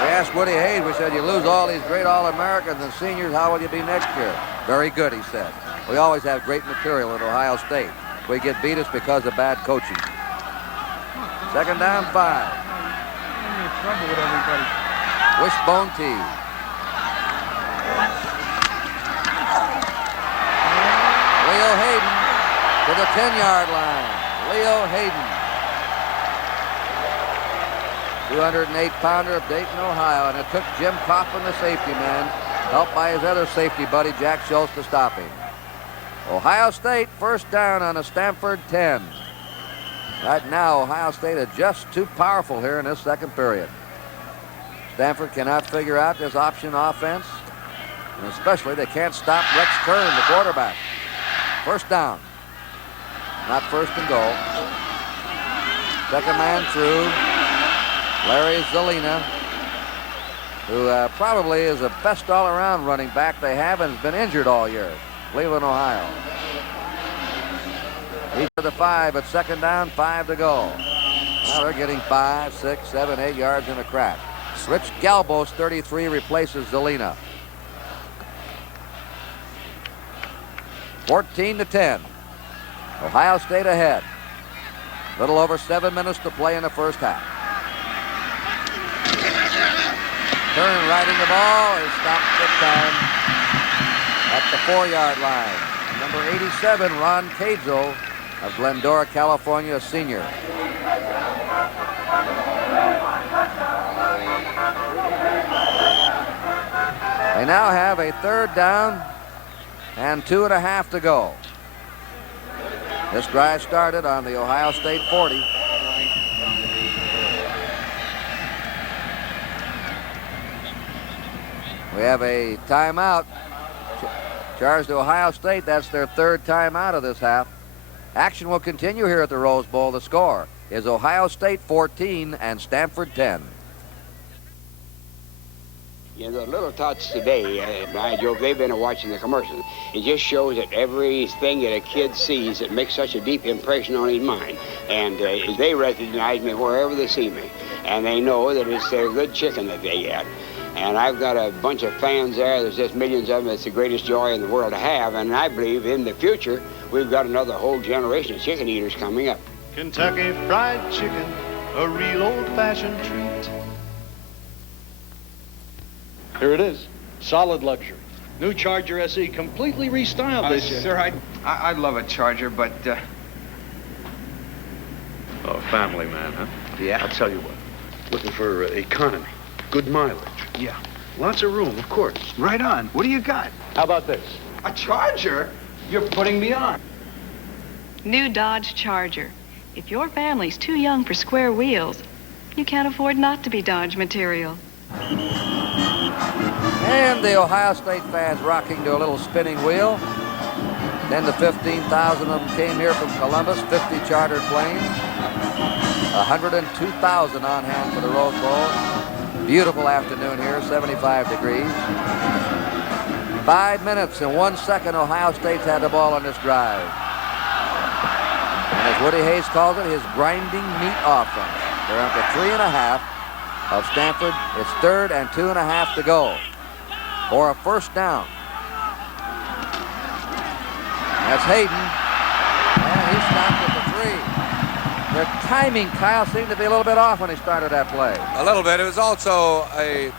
We asked Woody Hayes, we said, you lose all these great All-Americans and seniors, how will you be next year? Very good, he said. We always have great material at Ohio State. If we get beat, it's because of bad coaching. Second down, 5. I'm in trouble with everybody. Wishbone tee. Leo Hayden to the 10-yard line. Leo Hayden. 208-pounder of Dayton, Ohio, and it took Jim Coffin, the safety man, helped by his other safety buddy, Jack Schultz, to stop him. Ohio State first down on a Stanford 10. Right now, Ohio State is just too powerful here in this second period. Stanford cannot figure out this option offense, and especially they can't stop Rex Kern, the quarterback. First down. Not first and goal. Second man through. Larry Zelina, who probably is the best all-around running back they have and has been injured all year. Cleveland, Ohio. He's to the 5 at second down, 5 to go. Now they're getting 5, 6, 7, 8 yards in a crack. Rich Galbos, 33, replaces Zelina. 14-10. Ohio State ahead. Little over 7 minutes to play in the first half. Kern riding the ball is stopped this time at the 4-yard line. Number 87, Ron Cadzo of Glendora, California, a senior. They now have a third down and 2.5 to go. This drive started on the Ohio State 40. We have a timeout charged to Ohio State. That's their third timeout of this half. Action will continue here at the Rose Bowl. The score is Ohio State 14 and Stanford 10. You know, the little tots today, by Jove, they've been watching the commercials. It just shows that everything that a kid sees, it makes such a deep impression on his mind. And they recognize me wherever they see me. And they know that it's their good chicken that they get. And I've got a bunch of fans there. There's just millions of them. It's the greatest joy in the world to have. And I believe in the future, we've got another whole generation of chicken eaters coming up. Kentucky Fried Chicken, a real old-fashioned treat. Here it is, solid luxury. New Charger SE, completely restyled this year. Sir, I'd love a Charger, but... Oh, family man, huh? Yeah? I'll tell you what, looking for economy, good mileage. Yeah. Lots of room, of course. Right on. What do you got? How about this? A Charger? You're putting me on. New Dodge Charger. If your family's too young for square wheels, you can't afford not to be Dodge material. And the Ohio State fans rocking to a little spinning wheel. 10 to 15,000 of them came here from Columbus, 50 chartered planes. 102,000 on hand for the Rose Bowl. Beautiful afternoon here, 75 degrees. 5 minutes and 1 second, Ohio State's had the ball on this drive. And as Woody Hayes calls it, his grinding meat offense. They're up to 3.5 of Stanford. It's third and 2.5 to go for a first down. That's Hayden, and he stopped at the 3. The timing, Kyle, seemed to be a little bit off when he started that play. A little bit. It was also a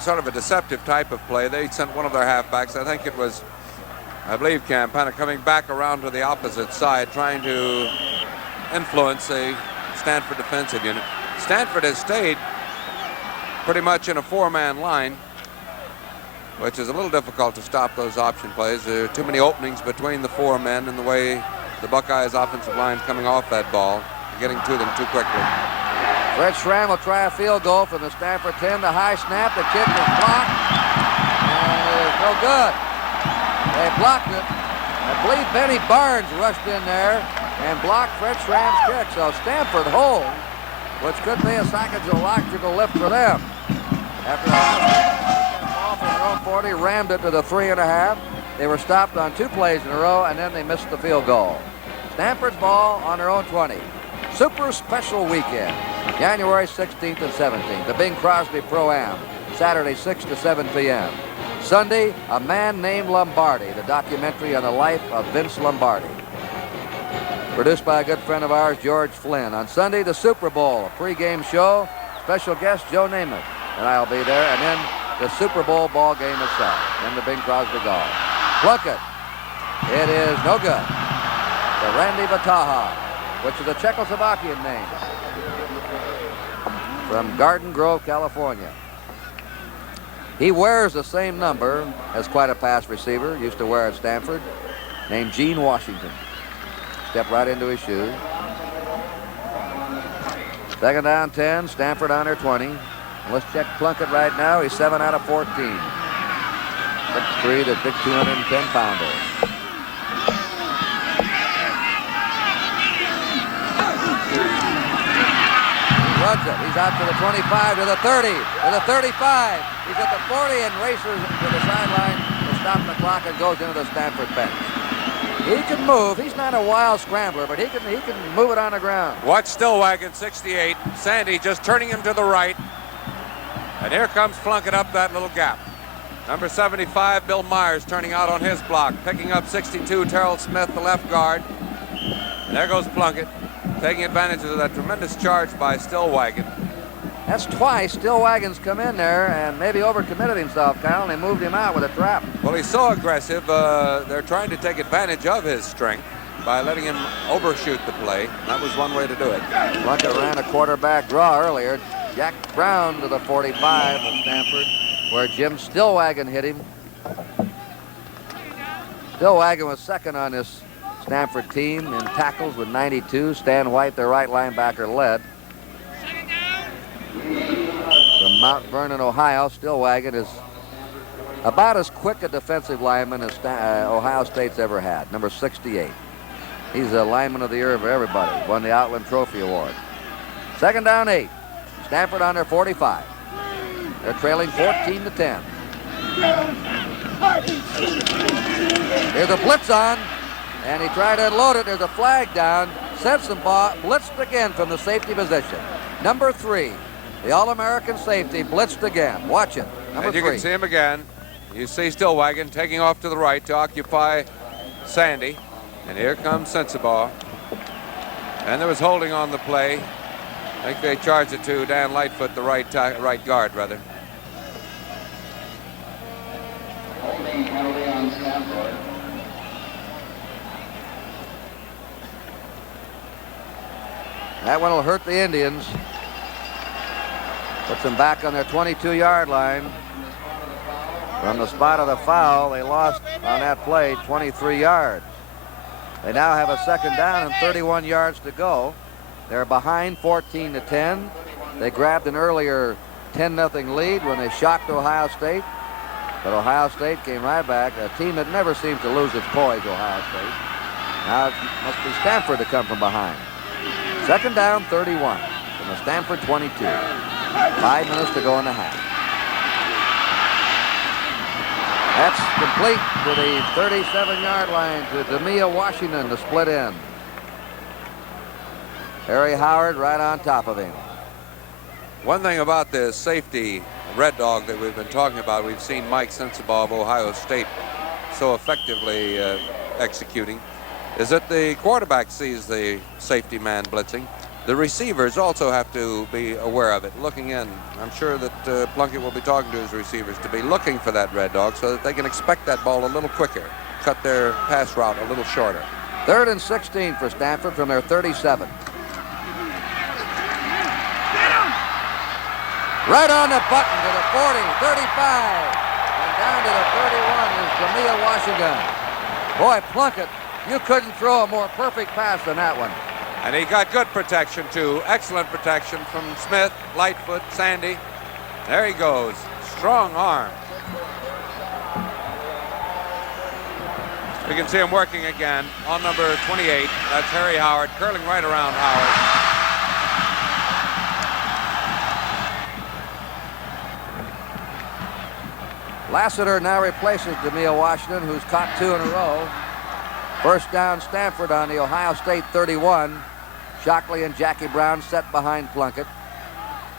sort of a deceptive type of play. They sent one of their halfbacks, I think it was, I believe, Campana, coming back around to the opposite side, trying to influence a Stanford defensive unit. Stanford has stayed pretty much in a 4-man line, which is a little difficult to stop those option plays. There are too many openings between the 4 men in the way the Buckeyes offensive line coming off that ball, getting to them too quickly. Fred Schramm will try a field goal from the Stanford 10. The high snap, the kick is blocked, and it is no good. They blocked it. I believe Benny Barnes rushed in there and blocked Fred Schramm's kick. So Stanford holds, which could be a psychological lift for them. After the ball from their own 40, rammed it to the 3.5. They were stopped on 2 plays in a row, and then they missed the field goal. Stanford's ball on their own 20. Super Special Weekend, January 16th and 17th. The Bing Crosby Pro-Am, Saturday 6 to 7 p.m. Sunday, A Man Named Lombardi, the documentary on the life of Vince Lombardi. Produced by a good friend of ours, George Flynn. On Sunday, the Super Bowl, a pregame show. Special guest, Joe Namath, and I'll be there. And then the Super Bowl ball game itself. Then the Bing Crosby golf. Plunkett. It is no good. The Randy Vataha, which is a Czechoslovakian name, from Garden Grove, California. He wears the same number as quite a pass receiver, used to wear at Stanford, named Gene Washington. Step right into his shoes. Second down 10, Stanford on their 20. Let's check Plunkett right now. He's 7 out of 14. 6'3", the big 210-pounder. Runs it. He's out to the 25, to the 30, to the 35. He's at the 40 and races to the sideline to stop the clock and goes into the Stanford bench. He can move. He's not a wild scrambler, but he can move it on the ground. Watch Stillwagon, 68. Sandy just turning him to the right. And here comes Plunkett up that little gap. Number 75, Bill Myers, turning out on his block. Picking up 62, Terrell Smith, the left guard. And there goes Plunkett, taking advantage of that tremendous charge by Stillwagon. That's twice Stillwagon's come in there and maybe overcommitted himself, Kyle, and they moved him out with a trap. Well, he's so aggressive, they're trying to take advantage of his strength by letting him overshoot the play. That was one way to do it. Plunkett ran a quarterback draw earlier. Jack Brown to the 45 of Stanford, where Jim Stillwagon hit him. Stillwagon was second on this Stanford team in tackles with 92. Stan White, their right linebacker, led. From Mount Vernon, Ohio, Stillwagon is about as quick a defensive lineman as Ohio State's ever had, number 68. He's a lineman of the year for everybody. Won the Outland Trophy Award. Second down 8. Stanford on their 45. They're trailing 14 to 10. There's a blitz on, and he tried to unload it. There's a flag down. Sensenbaugh blitzed again from the safety position. Number 3, the All-American safety, blitzed again. Watch it. Number 3. You can see him again. You see Stillwagon taking off to the right to occupy Sandy. And here comes Sensenbaugh. And there was holding on the play. I think they charged it to Dan Lightfoot, the right guard, rather. Holding penalty on Stanford. That one will hurt the Indians. Puts them back on their 22-yard line. From the spot of the foul, they lost on that play 23 yards. They now have a second down and 31 yards to go. They're behind 14 to 10. They grabbed an earlier 10-0 lead when they shocked Ohio State. But Ohio State came right back. A team that never seems to lose its poise, Ohio State. Now it must be Stanford to come from behind. Second down, 31 from the Stanford 22. 5 minutes to go in the half. That's complete to the 37-yard line to Demia Washington to split in. Harry Howard right on top of him. One thing about this safety red dog that we've been talking about, we've seen Mike Sensenbaugh of Ohio State so effectively executing, is that the quarterback sees the safety man blitzing. The receivers also have to be aware of it, looking in. I'm sure that Plunkett will be talking to his receivers to be looking for that red dog so that they can expect that ball a little quicker, cut their pass route a little shorter. 3rd and 16 for Stanford from their 37. Right on the button to the 40, 35, and down to the 31 is Demia Washington. Boy, Plunkett, you couldn't throw a more perfect pass than that one. And he got good protection, too. Excellent protection from Smith, Lightfoot, Sandy. There he goes. Strong arm. We can see him working again on number 28. That's Harry Howard, curling right around Howard. Lassiter now replaces DeMille Washington, who's caught 2 in a row. First down, Stanford on the Ohio State 31. Shockley and Jackie Brown set behind Plunkett.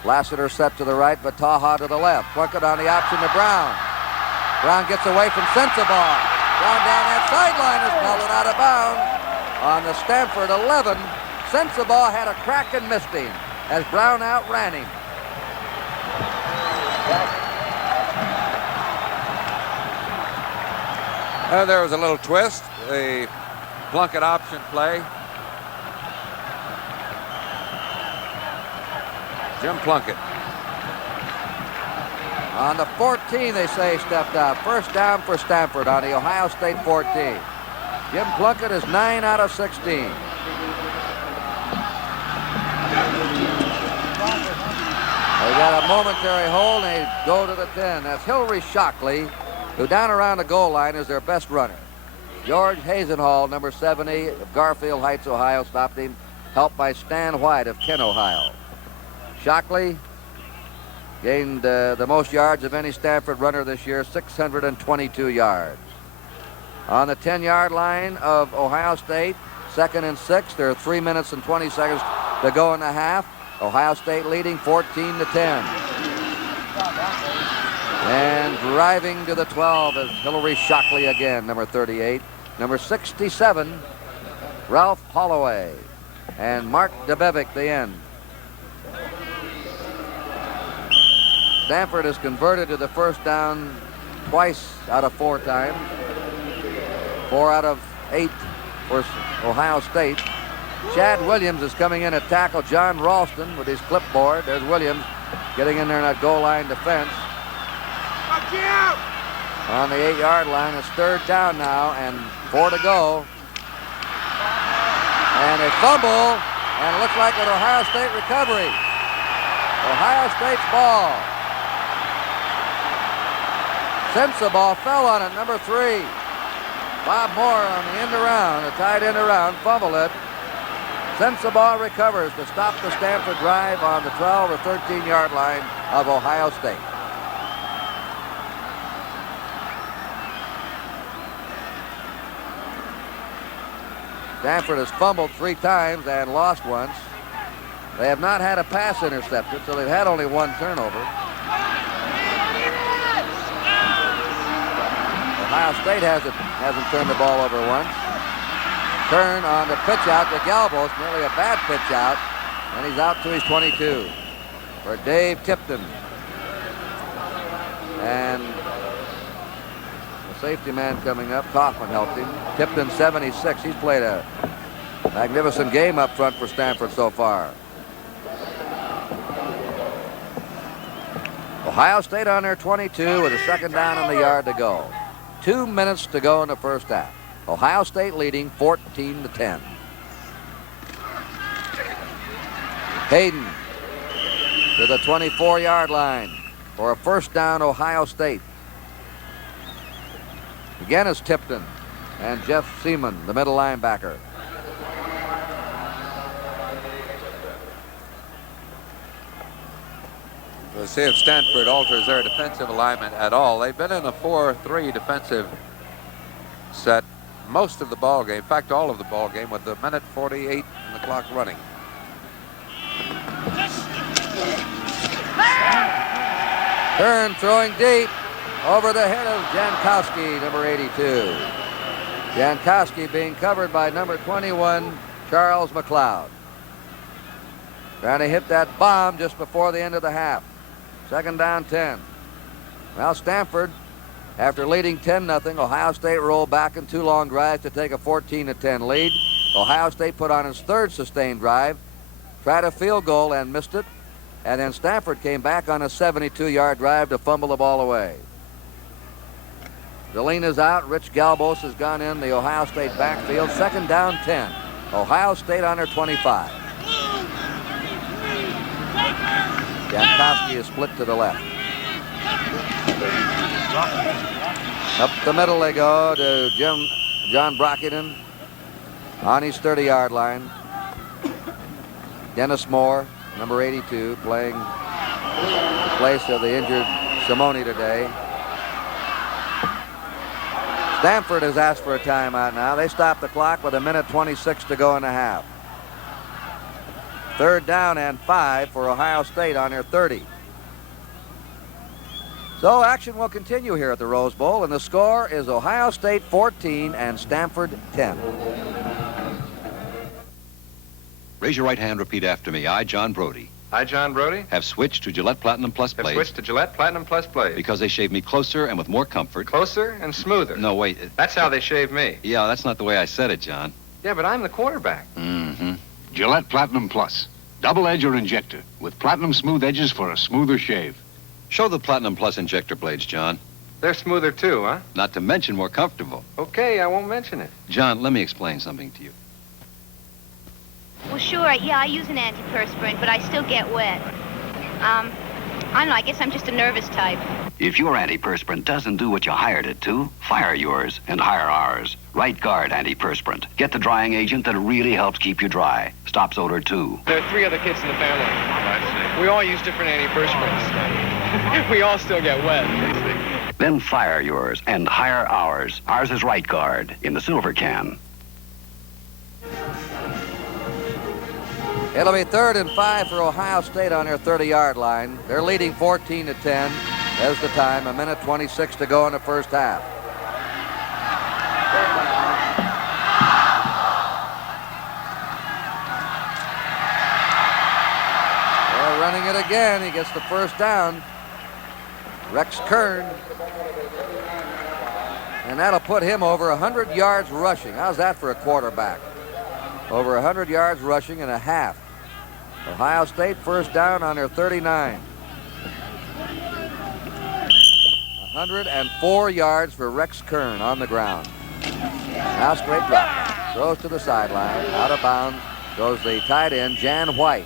Lassiter set to the right, Vataha to the left. Plunkett on the option to Brown. Brown gets away from Sensabaugh. Brown down that sideline is pelted out of bounds. On the Stanford 11, Sensabaugh had a crack and missed him as Brown outran him. There was a little twist. The Plunkett option play. Jim Plunkett. On the 14, they say, stepped out. First down for Stanford on the Ohio State 14. Jim Plunkett is 9 out of 16. They got a momentary hold, and they go to the 10. That's Hillary Shockley, who down around the goal line is their best runner. George Hazenhall, number 70 of Garfield Heights, Ohio, stopped him, helped by Stan White of Kent, Ohio. Shockley gained the most yards of any Stanford runner this year, 622 yards. On the 10-yard line of Ohio State, 2nd and 6. There are 3 minutes and 20 seconds to go in the half. Ohio State leading 14-10. And driving to the 12 is Hillary Shockley again, number 38. Number 67, Ralph Holloway. And Mark DeBevick, the end. Stanford has converted to the first down twice out of 4 times. 4 out of 8 for Ohio State. Chad Williams is coming in to tackle John Ralston with his clipboard. There's Williams getting in there in that goal line defense. On the 8-yard line, it's 3rd down now and 4 to go. And a fumble, and it looks like an Ohio State recovery. Ohio State's ball. Sensabaugh fell on it, number 3. Bob Moore on the end around, a tight end around, fumbled it. Sensabaugh recovers to stop the Stanford drive on the 12 or 13-yard line of Ohio State. Stanford has fumbled 3 times and lost once. They have not had a pass intercepted, so they've had only 1 turnover. Ohio State hasn't turned the ball over once. Turn on the pitch out to Galbos, nearly a bad pitch out, and he's out to his 22 for Dave Tipton. And the safety man coming up, Kaufman helped him. Tipton 76, he's played a magnificent game up front for Stanford so far. Ohio State on their 22 with a 2nd down and the yard to go. 2 minutes to go in the first half. Ohio State leading 14-10. Hayden to the 24-yard line for a first down, Ohio State. Again is Tipton and Jeff Seaman, the middle linebacker. We'll see if Stanford alters their defensive alignment at all. They've been in a 4-3 defensive set most of the ball game. In fact, all of the ball game with the 1:48 and the clock running. Turn throwing deep over the head of Jankowski, number 82. Jankowski being covered by number 21, Charles McLeod. Trying to hit that bomb just before the end of the half. 2nd down, 10. Well, Stanford, after leading 10-0, Ohio State rolled back in 2 long drives to take a 14-10 lead. Ohio State put on its 3rd sustained drive, tried a field goal and missed it, and then Stanford came back on a 72-yard drive to fumble the ball away. Deline is out. Rich Galbos has gone in the Ohio State backfield. 2nd down, 10. Ohio State on their 25. Jankowski is split to the left. Up the middle they go to John Brockington on his 30-yard line. Dennis Moore, number 82, playing in place of the injured Simone today. Stanford has asked for a timeout now. They stop the clock with 1:26 to go in the half. 3rd down and 5 for Ohio State on their 30. So action will continue here at the Rose Bowl, and the score is Ohio State 14 and Stanford 10. Raise your right hand, repeat after me. I, John Brody, I, John Brody, have switched to Gillette Platinum Plus blades. Switched to Gillette Platinum Plus blades. Because they shave me closer and with more comfort. Closer and smoother. No, wait. That's how they shave me. Yeah, that's not the way I said it, John. Yeah, but I'm the quarterback. Mm-hmm. Gillette Platinum Plus. Double edge or injector with platinum smooth edges for a smoother shave. Show the Platinum Plus injector blades, John. They're smoother too, huh? Not to mention more comfortable. Okay, I won't mention it. John, let me explain something to you. Well, sure, yeah, I use an antiperspirant, but I still get wet. I don't know, I guess I'm just a nervous type. If your antiperspirant doesn't do what you hired it to, fire yours and hire ours. Right Guard antiperspirant. Get the drying agent that really helps keep you dry. Stops odor, too. There are 3 other kids in the family. I see. We all use different antiperspirants. We all still get wet. Then fire yours and hire ours. Ours is Right Guard in the silver can. It'll be 3rd and 5 for Ohio State on their 30-yard line. They're leading 14-10. There's the time, 1:26 to go in the first half. They're running it again. He gets the first down. Rex Kern. And that'll put him over 100 yards rushing. How's that for a quarterback? Over 100 yards rushing and a half. Ohio State first down on their 39. 104 yards for Rex Kern on the ground. Now straight drop. Throws to the sideline. Out of bounds goes the tight end, Jan White,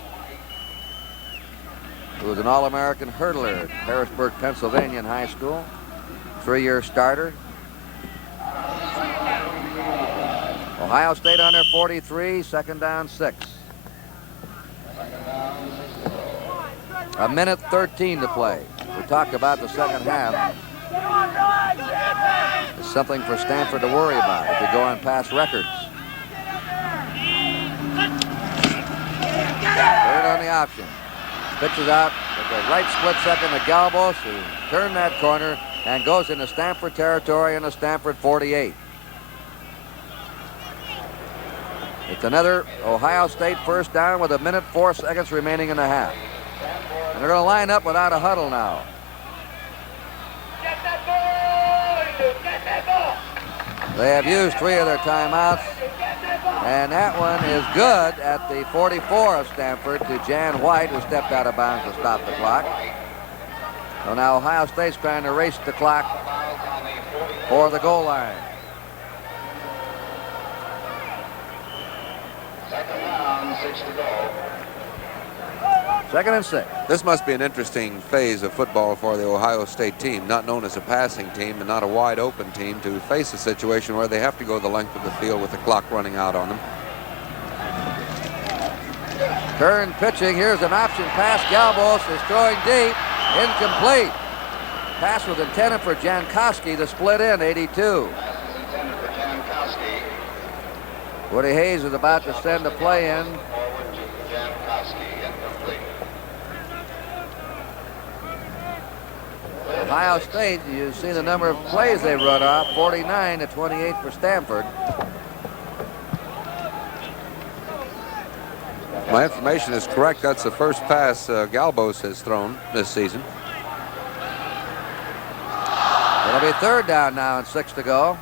who was an All-American hurdler at Harrisburg, Pennsylvania in high school. 3-year starter. Ohio State on their 43, 2nd down 6. 1:13 to play. We talked about the second half. It's something for Stanford to worry about if they go on past records. Third on the option. Pitches out at the right split second to Galbos, who turned that corner and goes into Stanford territory in the Stanford 48. It's another Ohio State first down with 1:04 remaining in the half. And they're going to line up without a huddle now. They have used 3 of their timeouts. And that one is good at the 44 of Stanford to Jan White, who stepped out of bounds to stop the clock. So now Ohio State's trying to race the clock for the goal line. 2nd down, 6 to go. 2nd and 6. This must be an interesting phase of football for the Ohio State team, not known as a passing team and not a wide open team, to face a situation where they have to go the length of the field with the clock running out on them. Kern pitching. Here's an option pass. Galbos is throwing deep. Incomplete. Pass was intended for Jankowski, the split end, 82. Woody Hayes is about to send the play in. Ohio State, you see the number of plays they run off, 49 to 28 for Stanford. My information is correct. That's the first pass Galbos has thrown this season. It'll be 3rd down now and 6 to go,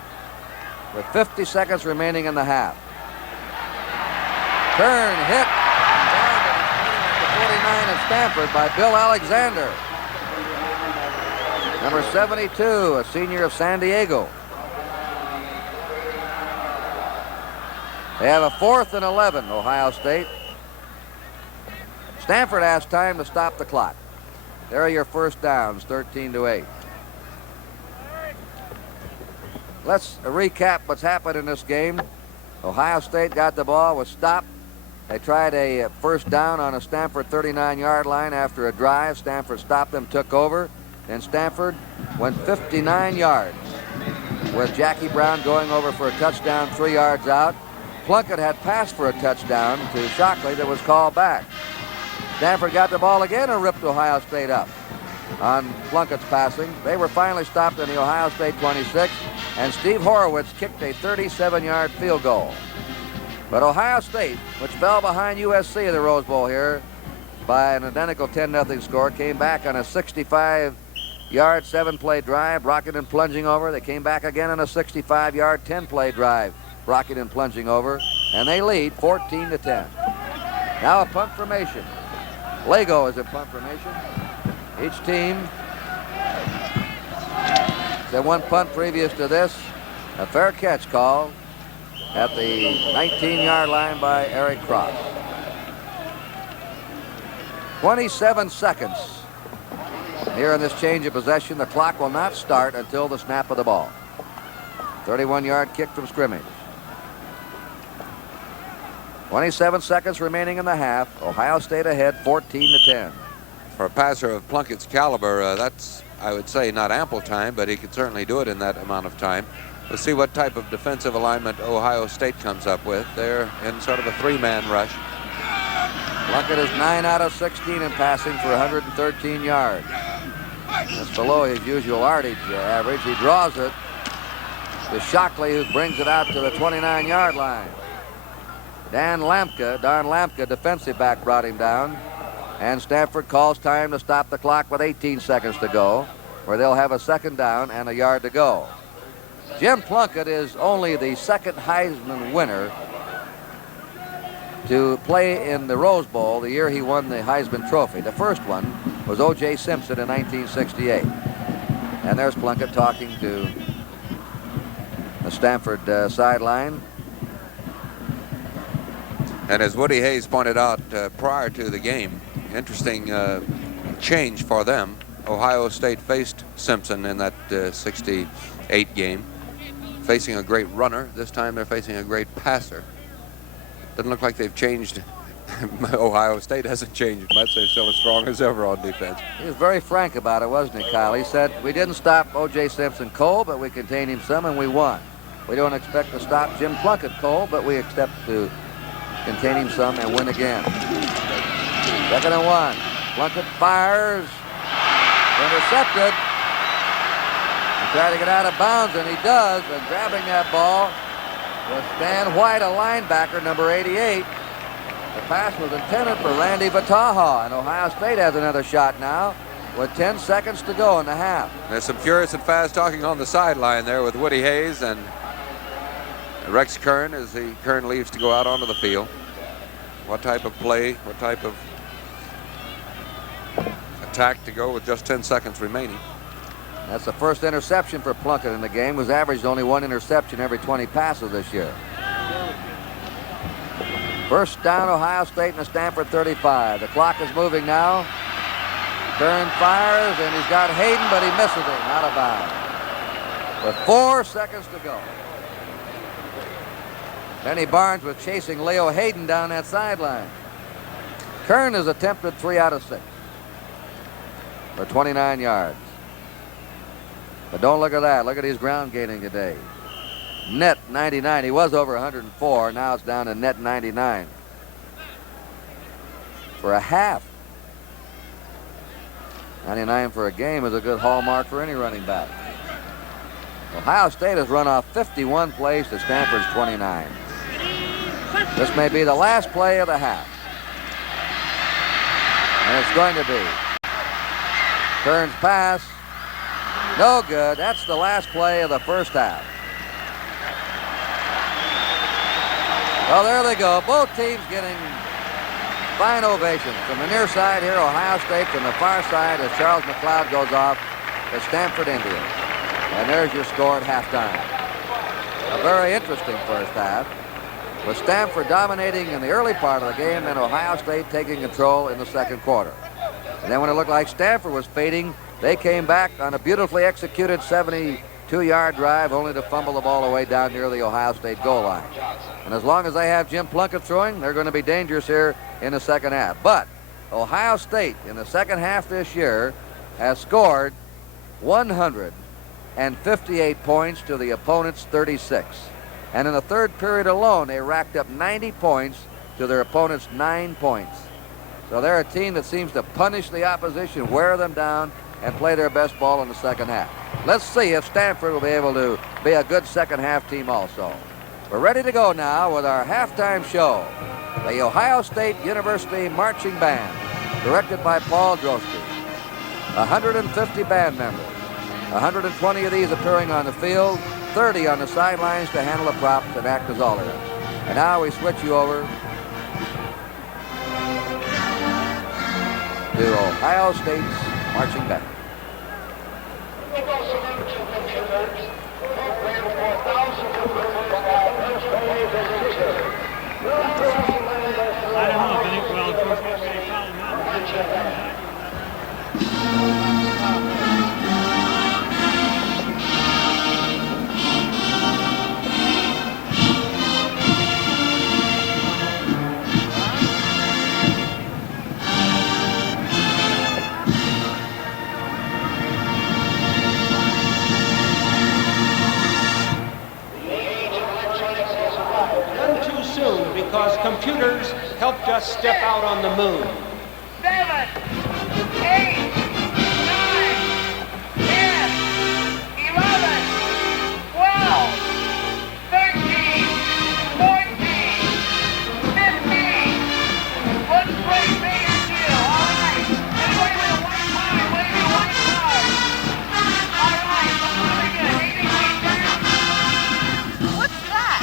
with 50 seconds remaining in the half. Kern hit at the 49 of Stanford by Bill Alexander. Number 72, a senior of San Diego. They have a 4th and 11, Ohio State. Stanford has time to stop the clock. There are your first downs, 13-8. Let's recap what's happened in this game. Ohio State got the ball, was stopped. They tried a first down on a Stanford 39-yard line after a drive. Stanford stopped them, took over. Then Stanford went 59 yards with Jackie Brown going over for a touchdown 3 yards out. Plunkett had passed for a touchdown to Shockley that was called back. Stanford got the ball again and ripped Ohio State up on Plunkett's passing. They were finally stopped in the Ohio State 26, and Steve Horowitz kicked a 37-yard field goal. But Ohio State, which fell behind USC in the Rose Bowl here by an identical 10-0 score, came back on a 65-yard, 7-play drive, rocking and plunging over. They came back again on a 65-yard, 10-play drive, rocking and plunging over, and they lead 14-10. Now a punt formation. Lego is in punt formation. Each team had one punt previous to this. A fair catch call at the 19-yard line by Eric Cross. 27 seconds here in this change of possession. The clock will not start until the snap of the ball. 31-yard kick from scrimmage. 27 seconds remaining in the half. Ohio State ahead 14-10. For a passer of Plunkett's caliber, that's, I would say, not ample time, but he could certainly do it in that amount of time. We'll see what type of defensive alignment Ohio State comes up with. They're in sort of a 3-man rush. Plunkett is 9 out of 16 in passing for 113 yards. That's below his usual yardage average. He draws it to Shockley, who brings it out to the 29-yard line. Don Lampke, defensive back, brought him down. And Stanford calls time to stop the clock with 18 seconds to go, where they'll have a second down and a yard to go. Jim Plunkett is only the second Heisman winner to play in the Rose Bowl the year he won the Heisman Trophy. The first one was O.J. Simpson in 1968. And there's Plunkett talking to the Stanford sideline. And as Woody Hayes pointed out prior to the game, interesting change for them. Ohio State faced Simpson in that 68 game, facing a great runner. This time they're facing a great passer. Doesn't look like they've changed. Ohio State hasn't changed much. They're still as strong as ever on defense. He was very frank about it, wasn't he, Kyle? He said, we didn't stop O.J. Simpson cold, but we contained him some and we won. We don't expect to stop Jim Plunkett cold, but we expect to contain him some and win again. 2nd and 1. Plunkett fires. Intercepted. He tried to get out of bounds, and he does. And grabbing that ball was Stan White, a linebacker, number 88. The pass was intended for Randy Vataha, and Ohio State has another shot now with 10 seconds to go in the half. There's some furious and fast talking on the sideline there with Woody Hayes and Rex Kern as Kern leaves to go out onto the field. What type of play, what type of attack to go with just 10 seconds remaining. That's the first interception for Plunkett in the game. Was averaged only 1 interception every 20 passes this year. First down, Ohio State in the Stanford 35. The clock is moving now. Kern fires, and he's got Hayden, but he misses him out of bounds. With 4 seconds to go. Benny Barnes was chasing Leo Hayden down that sideline. Kern has attempted 3 out of 6 for 29 yards. But don't look at that. Look at his ground gaining today. Net 99. He was over 104. Now it's down to net 99 for a half. 99 for a game is a good hallmark for any running back. Ohio State has run off 51 plays to Stanford's 29. This may be the last play of the half. And it's going to be. Kern's pass. No good. That's the last play of the first half. Well, there they go. Both teams getting fine ovations. From the near side here, Ohio State. From the far side, as Charles McLeod goes off, the Stanford Indians. And there's your score at halftime. A very interesting first half. with Stanford dominating in the early part of the game and Ohio State taking control in the second quarter. And then when it looked like Stanford was fading, they came back on a beautifully executed 72-yard drive, only to fumble the ball away down near the Ohio State goal line. And as long as they have Jim Plunkett throwing, they're going to be dangerous here in the second half. But Ohio State in the second half this year has scored 158 points to the opponent's 36. And in the third period alone, they racked up 90 points to their opponent's 9 points. So they're a team that seems to punish the opposition, wear them down, and play their best ball in the second half. Let's see if Stanford will be able to be a good second half team also. We're ready to go now with our halftime show. The Ohio State University Marching Band, directed by Paul Drosky. 150 band members, 120 of these appearing on the field, 30 on the sidelines to handle the props and act as alternates. And now we switch you over to Ohio State's Marching Band. I don't know if it, well, of course, they found him out. Because computers helped us step out on the moon. 7, 8, 9, 10, 11, 12, 13, 14, 15. Let's break Baker's deal. All right. Anybody with a white card? Wave your white card. All right. Let's do it again. 80 What's that?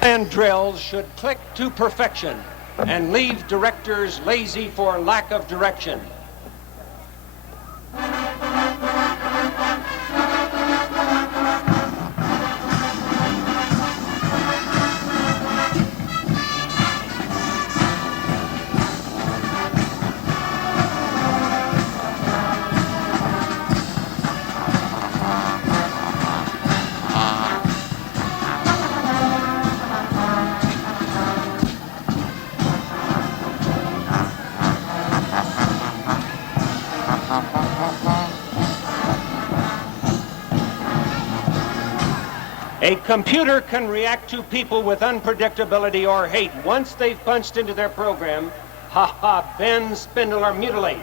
And drills should click to perfection and leave directors lazy for lack of direction. A computer can react to people with unpredictability or hate once they've punched into their program. Bend, spindle, or mutilate.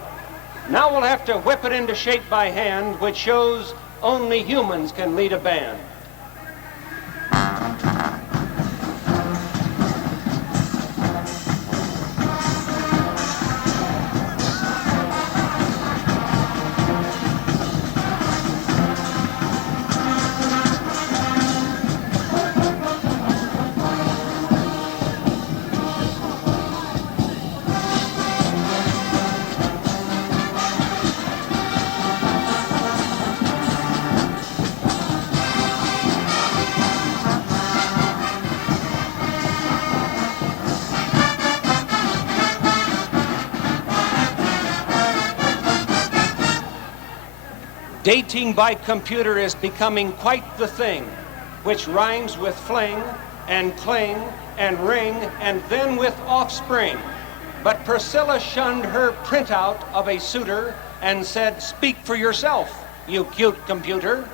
Now we'll have to whip it into shape by hand, which shows only humans can lead a band. Dating by computer is becoming quite the thing, which rhymes with fling and cling and ring and then with offspring. But Priscilla shunned her printout of a suitor and said, "Speak for yourself, you cute computer."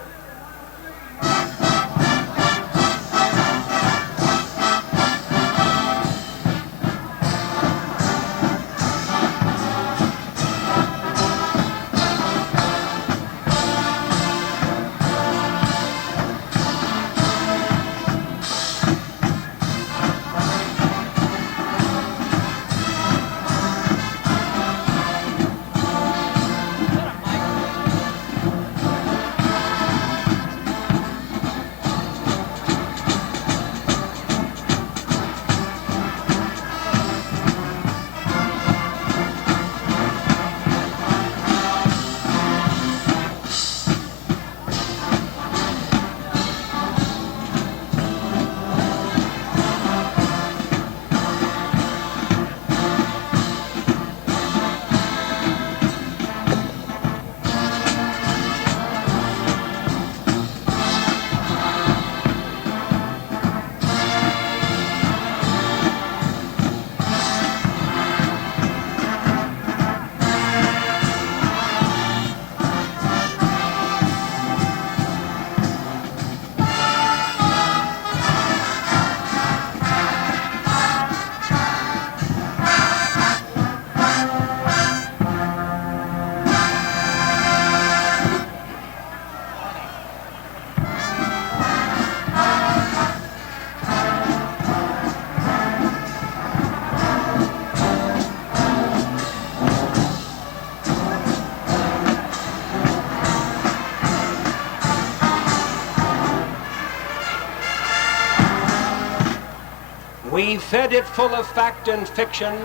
We fed it full of fact and fiction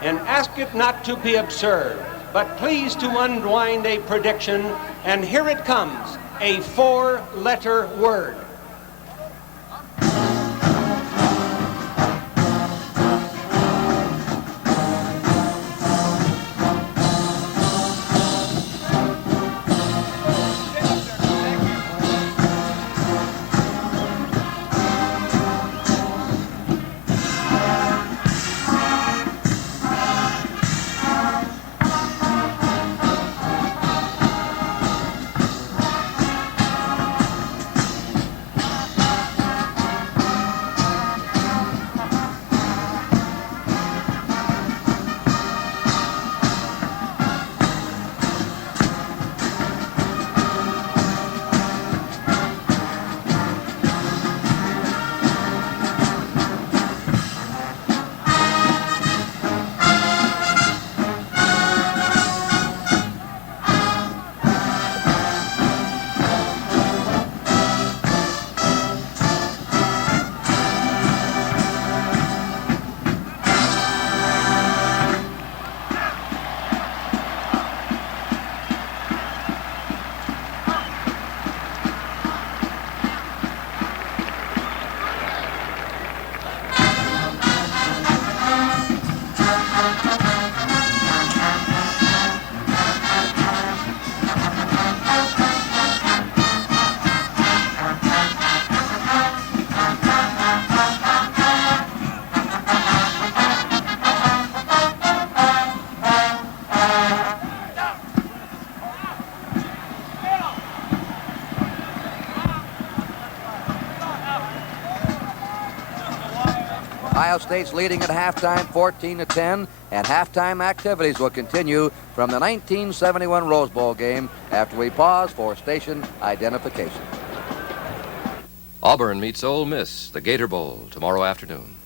and asked it not to be absurd, but pleased to unwind a prediction, and here it comes, a 4-letter word. Ohio State's leading at halftime 14-10, and halftime activities will continue from the 1971 Rose Bowl game after we pause for station identification. Auburn meets Ole Miss, the Gator Bowl, tomorrow afternoon.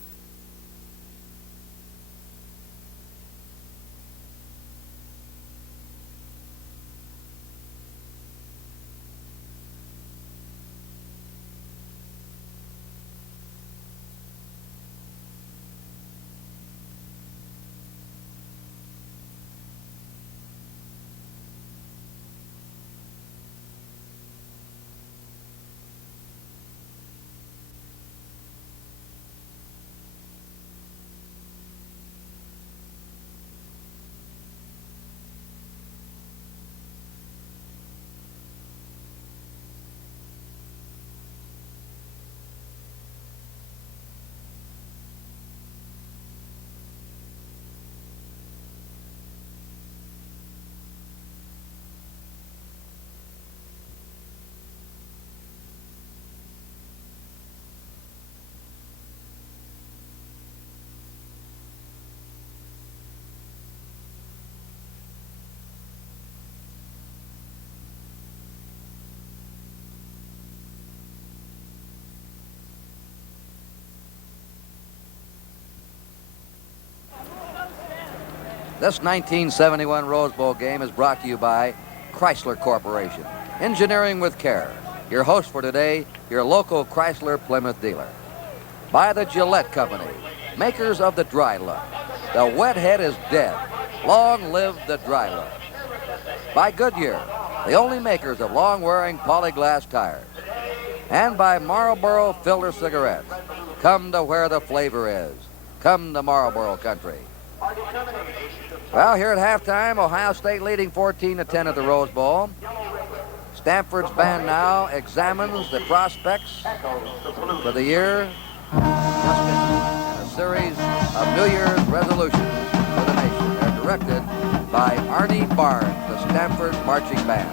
This 1971 Rose Bowl game is brought to you by Chrysler Corporation, engineering with care. Your host for today, your local Chrysler Plymouth dealer. By the Gillette Company, makers of the dry look. The wet head is dead. Long live the dry look. By Goodyear, the only makers of long-wearing polyglass tires. And by Marlboro Filter Cigarettes. Come to where the flavor is. Come to Marlboro country. Well, here at halftime, Ohio State leading 14-10 at the Rose Bowl. Stanford's band now examines the prospects for the year and a series of New Year's resolutions for the nation. They're directed by Arnie Barnes, the Stanford Marching Band.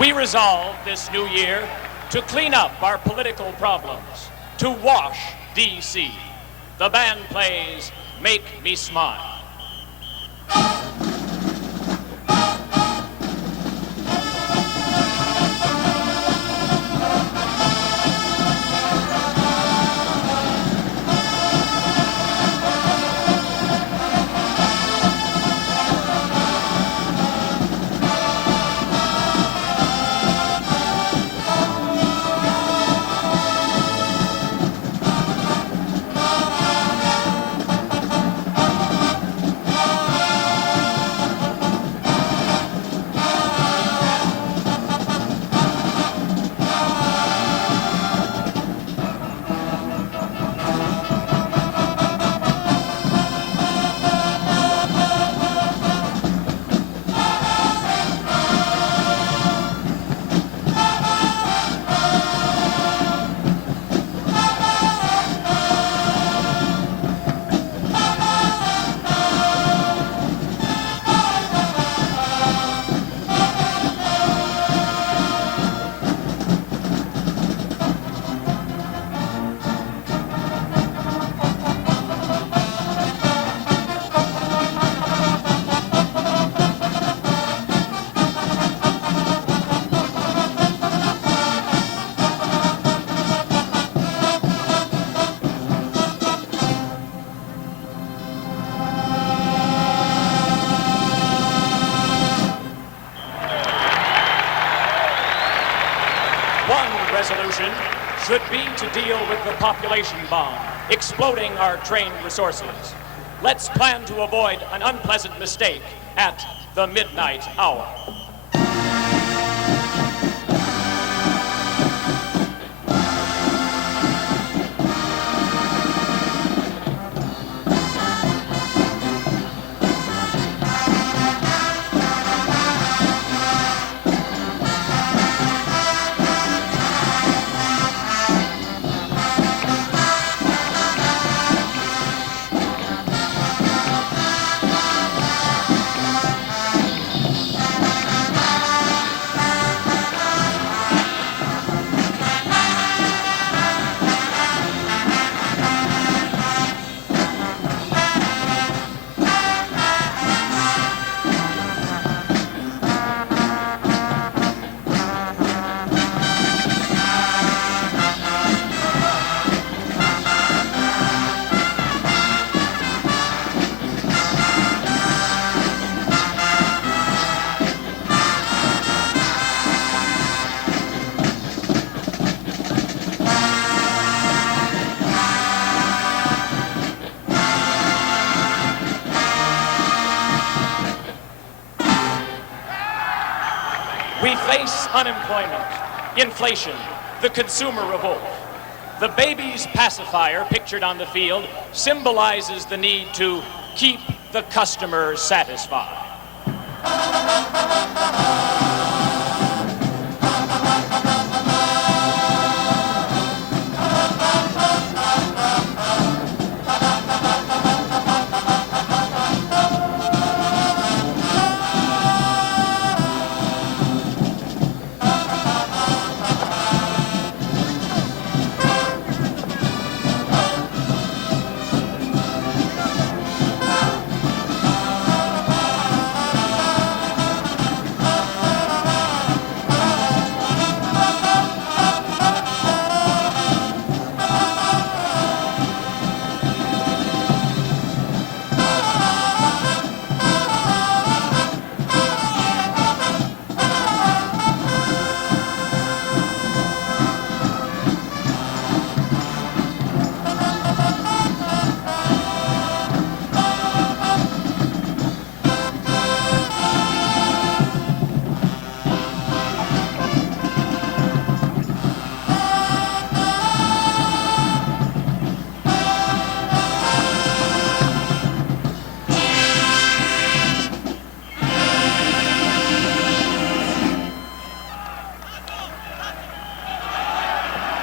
We resolve this new year to clean up our political problems, to wash D.C. The band plays Make Me Smile. Resolution should be to deal with the population bomb, exploding our trained resources. Let's plan to avoid an unpleasant mistake at the midnight hour. We face unemployment, inflation, the consumer revolt. The baby's pacifier pictured on the field symbolizes the need to keep the customer satisfied.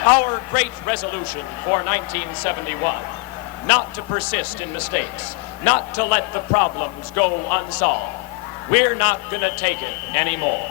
Our great resolution for 1971, not to persist in mistakes, not to let the problems go unsolved. We're not going to take it anymore.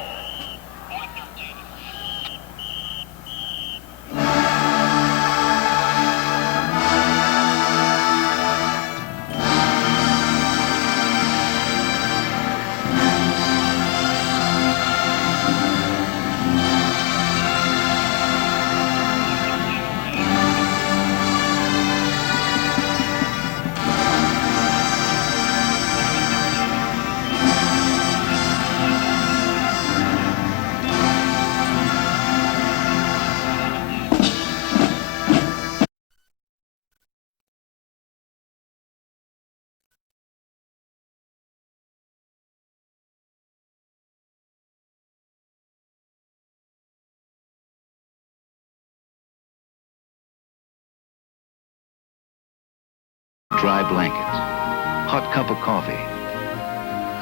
dry blanket, hot cup of coffee,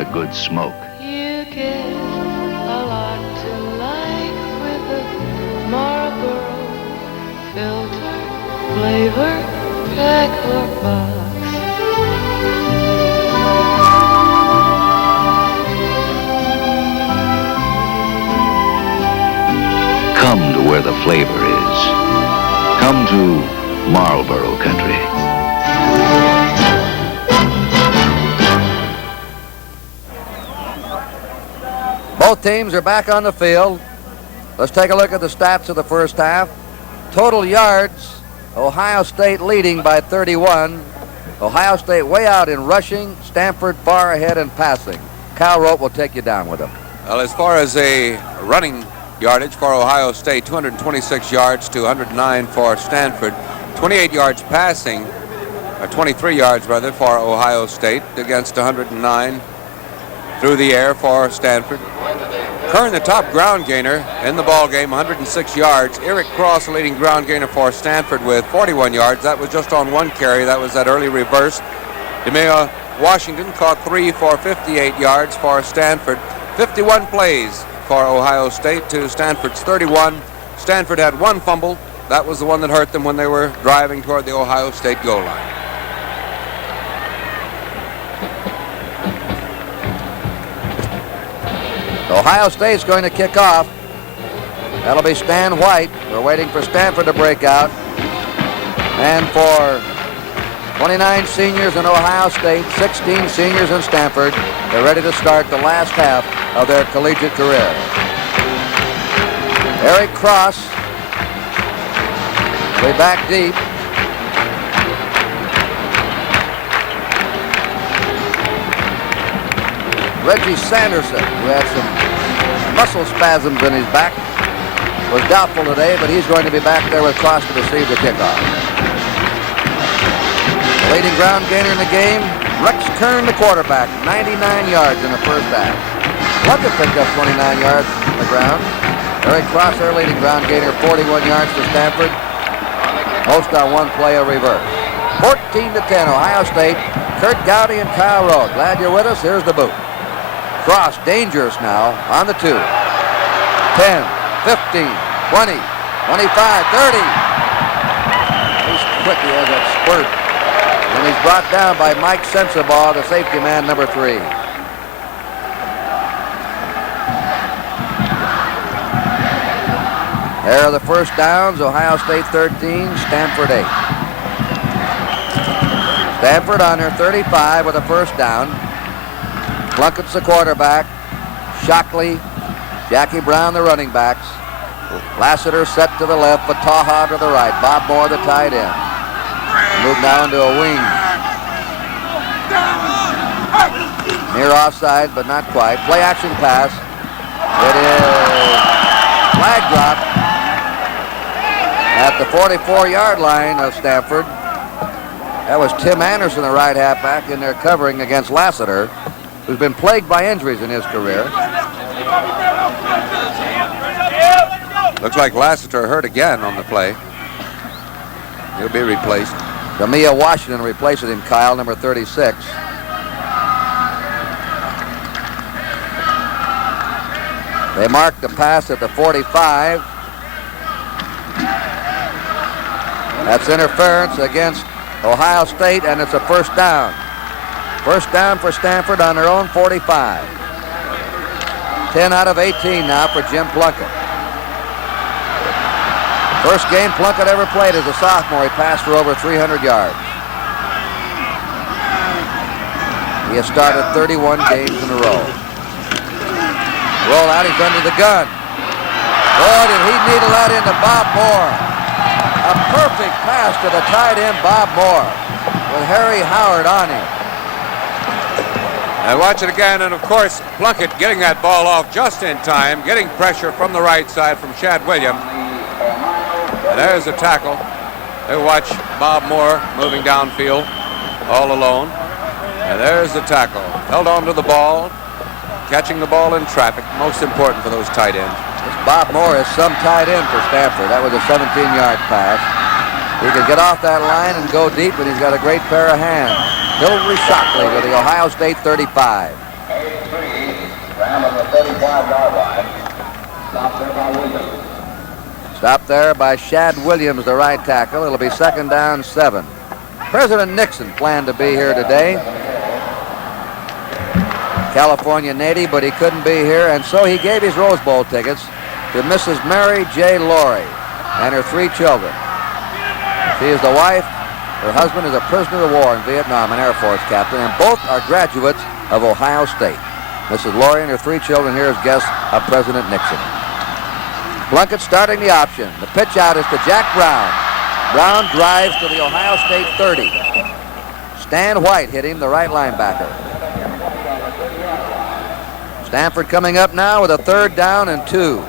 a good smoke. You get a lot to like with a Marlboro filter flavor pack or box. Come to where the flavor is. Come to Marlboro Country. Both teams are back on the field. Let's take a look at the stats of the first half. Total yards, Ohio State leading by 31. Ohio State way out in rushing, Stanford far ahead in passing. Cal Rote will take you down with them. Well, as far as a running yardage for Ohio State, 226 yards to 109 for Stanford. 28 yards passing, or 23 yards rather, for Ohio State against 109 through the air for Stanford. Kern, the top ground gainer in the ball game, 106 yards. Eric Cross, the leading ground gainer for Stanford with 41 yards. That was just on one carry. That was that early reverse. DeMea Washington caught 3 for 58 yards for Stanford. 51 plays for Ohio State to Stanford's 31. Stanford had one fumble. That was the one that hurt them when they were driving toward the Ohio State goal line. Ohio State's going to kick off. That'll be Stan White. We're waiting for Stanford to break out. And for 29 seniors in Ohio State, 16 seniors in Stanford, they're ready to start the last half of their collegiate career. Eric Cross, way back deep. Reggie Sanderson, who had some muscle spasms in his back, was doubtful today, but he's going to be back there with Cross to receive the kickoff. The leading ground gainer in the game, Rex Kern, the quarterback, 99 yards in the first half. Plunkett picked up 29 yards on the ground. Eric Cross, their leading ground gainer, 41 yards for Stanford. Most on one play of reverse. 14-10, Ohio State. Kurt Gowdy and Kyle Rote. Glad you're with us. Here's the boot. Cross, dangerous now, on the 2. 10, 15, 20, 25, 30. He's quick, he has that spurt. And he's brought down by Mike Sensabaugh, the safety man, number 3. There are the first downs, Ohio State 13, Stanford 8. Stanford on their 35 with a first down. Plunkett's the quarterback. Shockley, Jackie Brown the running backs. Lassiter set to the left, Fataha to the right. Bob Moore the tight end. Moved now into a wing. Near offside, but not quite. Play action pass. It is flag drop at the 44-yard line of Stanford. That was Tim Anderson, the right halfback, in there covering against Lassiter, who's been plagued by injuries in his career. Looks like Lassiter hurt again on the play. He'll be replaced. DeMea Washington replaces him, Kyle, number 36. They mark the pass at the 45. That's interference against Ohio State, and it's a first down. First down for Stanford on their own 45. 10 out of 18 now for Jim Plunkett. First game Plunkett ever played as a sophomore. He passed for over 300 yards. He has started 31 games in a row. Roll out, he's under the gun. Boy, did he needle that into Bob Moore. A perfect pass to the tight end, Bob Moore, with Harry Howard on him. And watch it again, and of course, Plunkett getting that ball off just in time, getting pressure from the right side from Chad Williams. And there's the tackle. They watch Bob Moore moving downfield all alone. And there's the tackle. Held on to the ball, catching the ball in traffic, most important for those tight ends. This Bob Moore is some tight end for Stanford. That was a 17-yard pass. He can get off that line and go deep, and he's got a great pair of hands. Hillary Shockley with the Ohio State 35. 83, round on the 35-yard line. Stop there by Williams. Stopped there by Shad Williams, the right tackle. It'll be 2nd down 7. President Nixon planned to be here today. California native, but he couldn't be here, and so he gave his Rose Bowl tickets to Mrs. Mary J. Laurie and her 3 children. She is the wife. Her husband is a prisoner of war in Vietnam, an Air Force captain, and both are graduates of Ohio State. Mrs. Laurie and her 3 children here as guests of President Nixon. Plunkett starting the option. The pitch out is to Jack Brown. Brown drives to the Ohio State 30. Stan White hit him, the right linebacker. Stanford coming up now with a 3rd down and 2.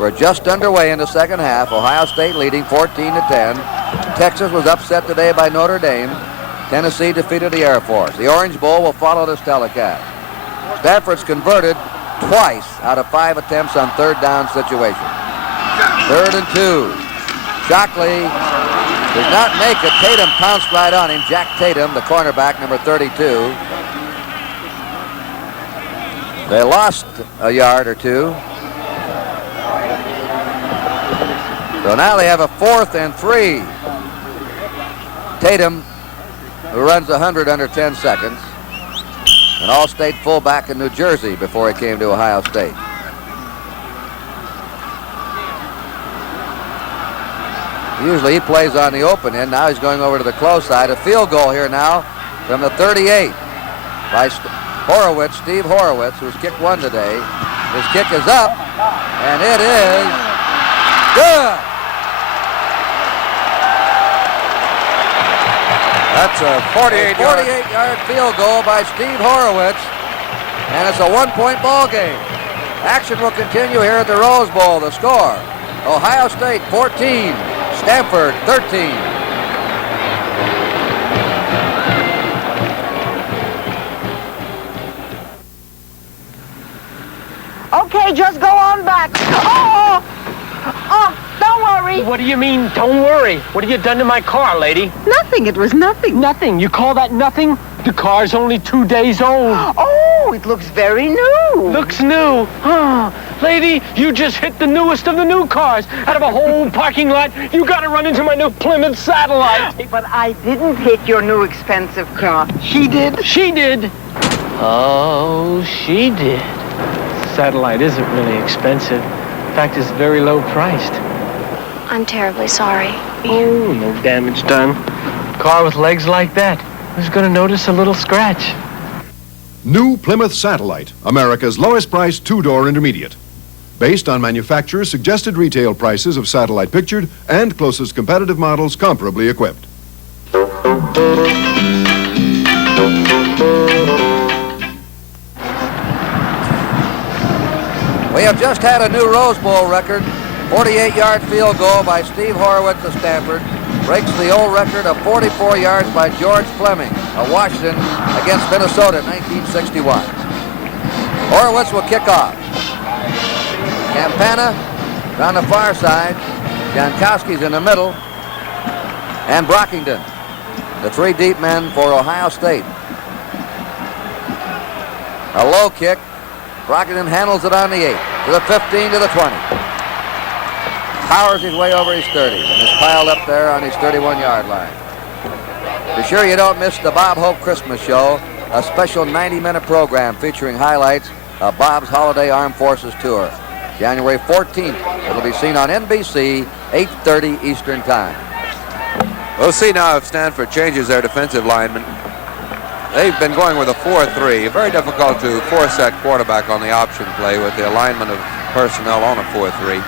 We're just underway in the second half. Ohio State leading 14-10. Texas was upset today by Notre Dame. Tennessee defeated the Air Force. The Orange Bowl will follow this telecast. Stanford's converted twice out of 5 attempts on 3rd down situations. 3rd and 2. Shockley does not make it. Tatum pounced right on him. Jack Tatum, the cornerback, number 32. They lost a yard or 2. So now they have a 4th and 3. Tatum, who runs 100 under 10 seconds. An All-State fullback in New Jersey before he came to Ohio State. Usually he plays on the open end. Now he's going over to the close side. A field goal here now from the 38 by Horowitz, Steve Horowitz, who's kicked 1 today. His kick is up, and it is good. That's a 48-yard field goal by Steve Horowitz, and it's a 1-point ball game. Action will continue here at the Rose Bowl. The score, Ohio State 14, Stanford 13. Okay, just go on back. Don't worry. What do you mean, don't worry? What have you done to my car, lady? Nothing. It was nothing. Nothing? You call that nothing? The car's only 2 days old. Oh, it looks very new. Looks new? Oh, lady, you just hit the newest of the new cars. Out of a whole parking lot, you got to run into my new Plymouth Satellite. But I didn't hit your new expensive car. She did? She did. Oh, she did. Satellite isn't really expensive. In fact, it's very low priced. I'm terribly sorry. Oh, no damage done. Car with legs like that. Who's going to notice a little scratch? New Plymouth Satellite, America's lowest price 2-door intermediate. Based on manufacturer's suggested retail prices of Satellite pictured and closest competitive models comparably equipped. We have just had a new Rose Bowl record. 48-yard field goal by Steve Horowitz of Stanford. Breaks the old record of 44 yards by George Fleming of Washington against Minnesota in 1961. Horowitz will kick off. Campana down the far side. Jankowski's in the middle. And Brockington, the 3 deep men for Ohio State. A low kick. Brockington handles it on the 8, to the 15, to the 20. Powers his way over his 30 and is piled up there on his 31-yard line. Be sure you don't miss the Bob Hope Christmas Show, a special 90-minute program featuring highlights of Bob's Holiday Armed Forces Tour. January 14th, it'll be seen on NBC, 8:30 Eastern Time. We'll see now if Stanford changes their defensive linemen. They've been going with a 4-3. Very difficult to force that quarterback on the option play with the alignment of personnel on a 4-3.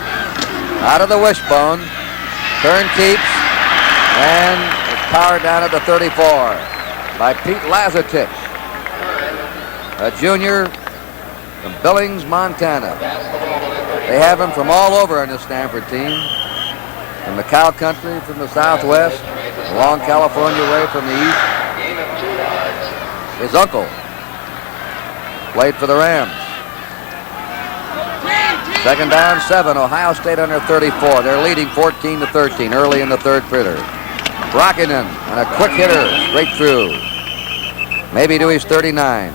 Out of the wishbone. Turn keeps. And it's powered down at the 34 by Pete Lazatich, a junior from Billings, Montana. They have him from all over on this Stanford team. From the cow country, from the southwest, along California way from the east. His uncle played for the Rams. Second down, 7. Ohio State under 34. They're leading 14-13 early in the third period. Brockinen and a quick hitter straight through. Maybe to his 39.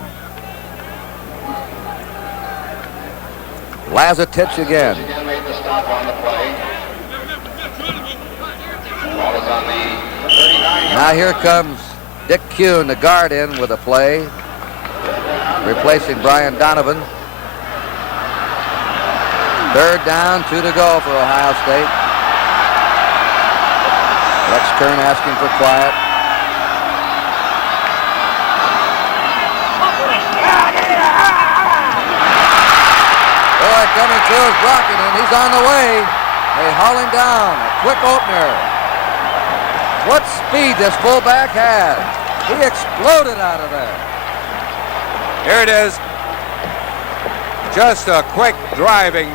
Lazatich again. Now here comes Dick Kuhn, the guard, in with a play, replacing Brian Donovan. Third down, 2 to go for Ohio State. Rex Kern asking for quiet. Boy, coming through is Brockinen. He's on the way. They haul him down. A quick opener. What speed this fullback had. He exploded out of there. Here it is. Just a quick driving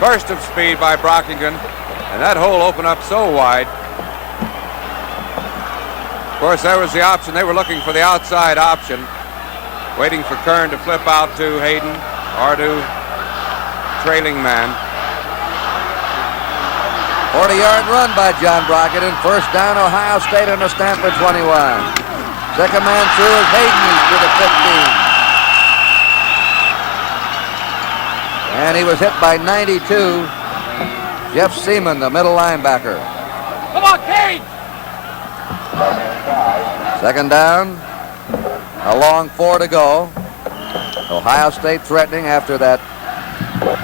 burst of speed by Brockingen. And that hole opened up so wide. Of course, there was the option. They were looking for the outside option, waiting for Kern to flip out to Hayden or to trailing man. 40-yard run by John Brockinen. First down, Ohio State on the Stanford 21. Second man through is Hayden to the 15. And he was hit by 92. Jeff Seaman, the middle linebacker. Come on, Kane! Second down, a long 4 to go. Ohio State threatening after that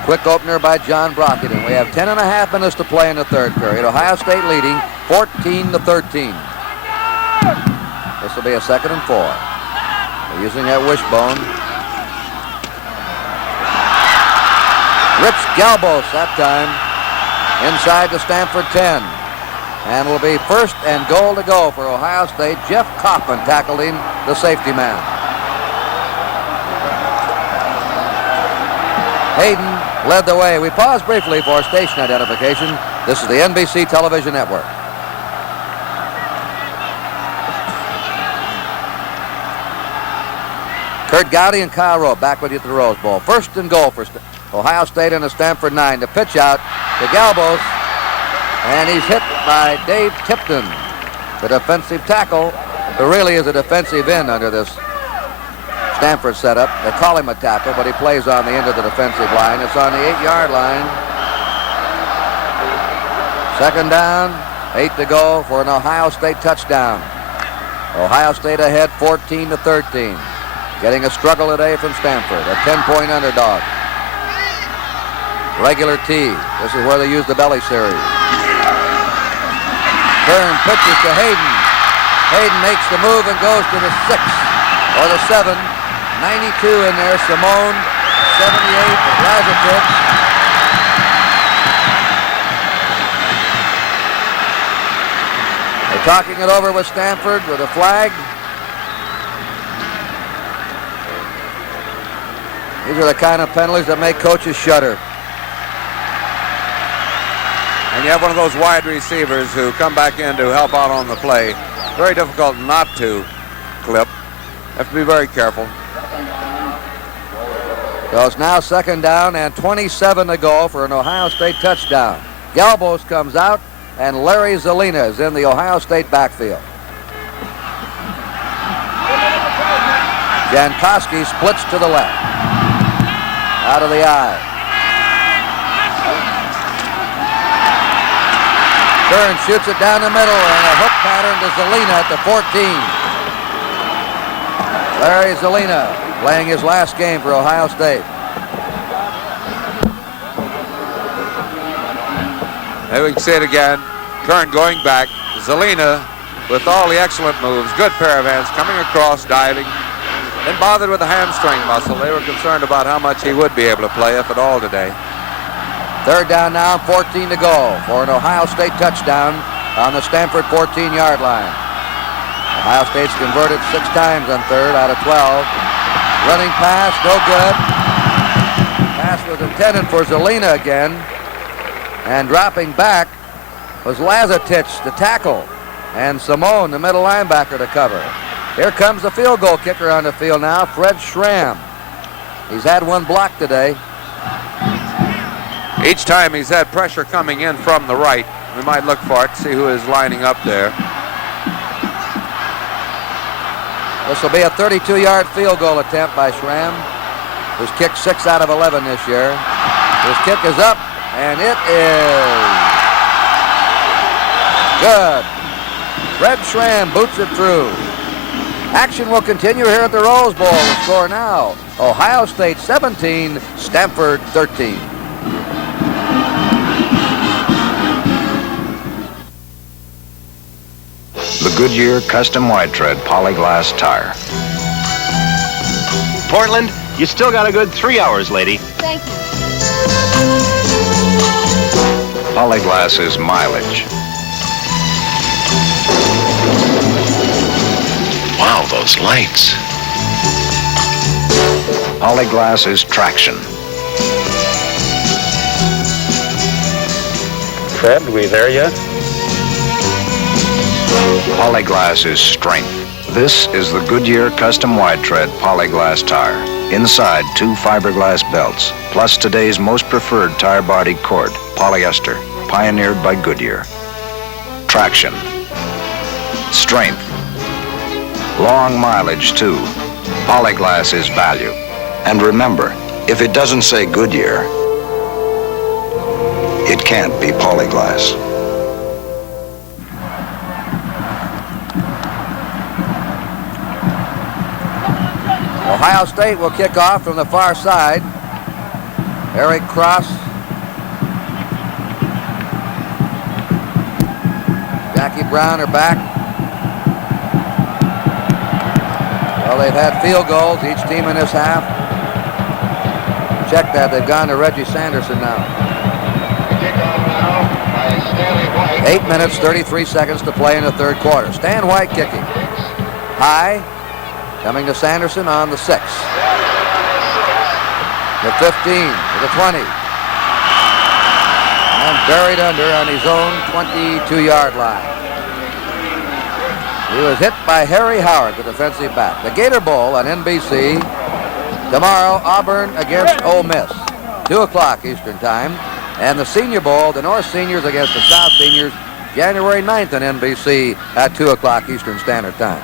quick opener by John Brockinen. We have 10.5 minutes to play in the third period. Ohio State leading 14-13. This will be a 2nd and 4. They're using that wishbone. Rich Galbos that time inside the Stanford 10. And will be 1st and goal to go for Ohio State. Jeff Kaufman tackled him, the safety man. Hayden led the way. We pause briefly for station identification. This is the NBC Television Network. Kurt Gowdy and Kyle Rowe back with you at the Rose Bowl. 1st and goal for Ohio State in the Stanford 9. The pitch out to Galbos, and he's hit by Dave Tipton, the defensive tackle, who really is a defensive end under this Stanford setup. They call him a tackle, but he plays on the end of the defensive line. It's on the 8-yard line. Second down, 8 to go for an Ohio State touchdown. Ohio State ahead 14-13. Getting a struggle today from Stanford, a 10-point underdog. Regular T. This is where they use the belly series. Kern pitches to Hayden. Hayden makes the move and goes to the 6 or the 7. 92 in there. Simone, 78. Lazatich. They're talking it over with Stanford with a flag. These are the kind of penalties that make coaches shudder. And you have one of those wide receivers who come back in to help out on the play. Very difficult not to clip. Have to be very careful. So it's now 2nd down and 27 to go for an Ohio State touchdown. Galbos comes out, and Larry Zelina is in the Ohio State backfield. Jankowski splits to the left. Out of the eye. Kern shoots it down the middle, and a hook pattern to Zelina at the 14. Larry Zelina playing his last game for Ohio State. There we can see it again. Kern going back. Zelina with all the excellent moves. Good pair of hands coming across, diving. Didn't bother with the hamstring muscle. They were concerned about how much he would be able to play, if at all, today. Third down now, 14 to go for an Ohio State touchdown on the Stanford 14-yard line. Ohio State's converted 6 times on third out of 12. Running pass, no good. Pass was intended for Zelina again. And dropping back was Lazatich, the tackle, and Simone, the middle linebacker, to cover. Here comes the field goal kicker on the field now, Fred Schramm. He's had one block today. Each time he's had pressure coming in from the right. We might look for it, see who is lining up there. This will be a 32-yard field goal attempt by Schramm, who's kicked 6 out of 11 this year. His kick is up, and it is good. Fred Schramm boots it through. Action will continue here at the Rose Bowl. The score now, Ohio State 17, Stanford 13. The Goodyear Custom Wide Tread Polyglass Tire. Portland, you still got a good 3 hours, lady. Thank you. Polyglass is mileage. Wow, those lights. Polyglass is traction. Fred, we there yet? Polyglass is strength. This is the Goodyear Custom Wide Tread Polyglass Tire. Inside, 2 fiberglass belts, plus today's most preferred tire body cord, polyester, pioneered by Goodyear. Traction. Strength. Long mileage, too. Polyglass is value. And remember, if it doesn't say Goodyear, it can't be Polyglass. Ohio State will kick off from the far side. Eric Cross. Jackie Brown are back. Well, they've had field goals, each team in this half. Check that, they've gone to Reggie Sanderson now. 8 minutes, 33 seconds to play in the third quarter. Stan White kicking. High. Coming to Sanderson on the 6. The 15, to the 20. And buried under on his own 22-yard line. He was hit by Harry Howard, the defensive back. The Gator Bowl on NBC. Tomorrow, Auburn against Ole Miss. 2 o'clock Eastern Time. And the Senior Bowl, the North Seniors against the South Seniors, January 9th on NBC at 2 o'clock Eastern Standard Time.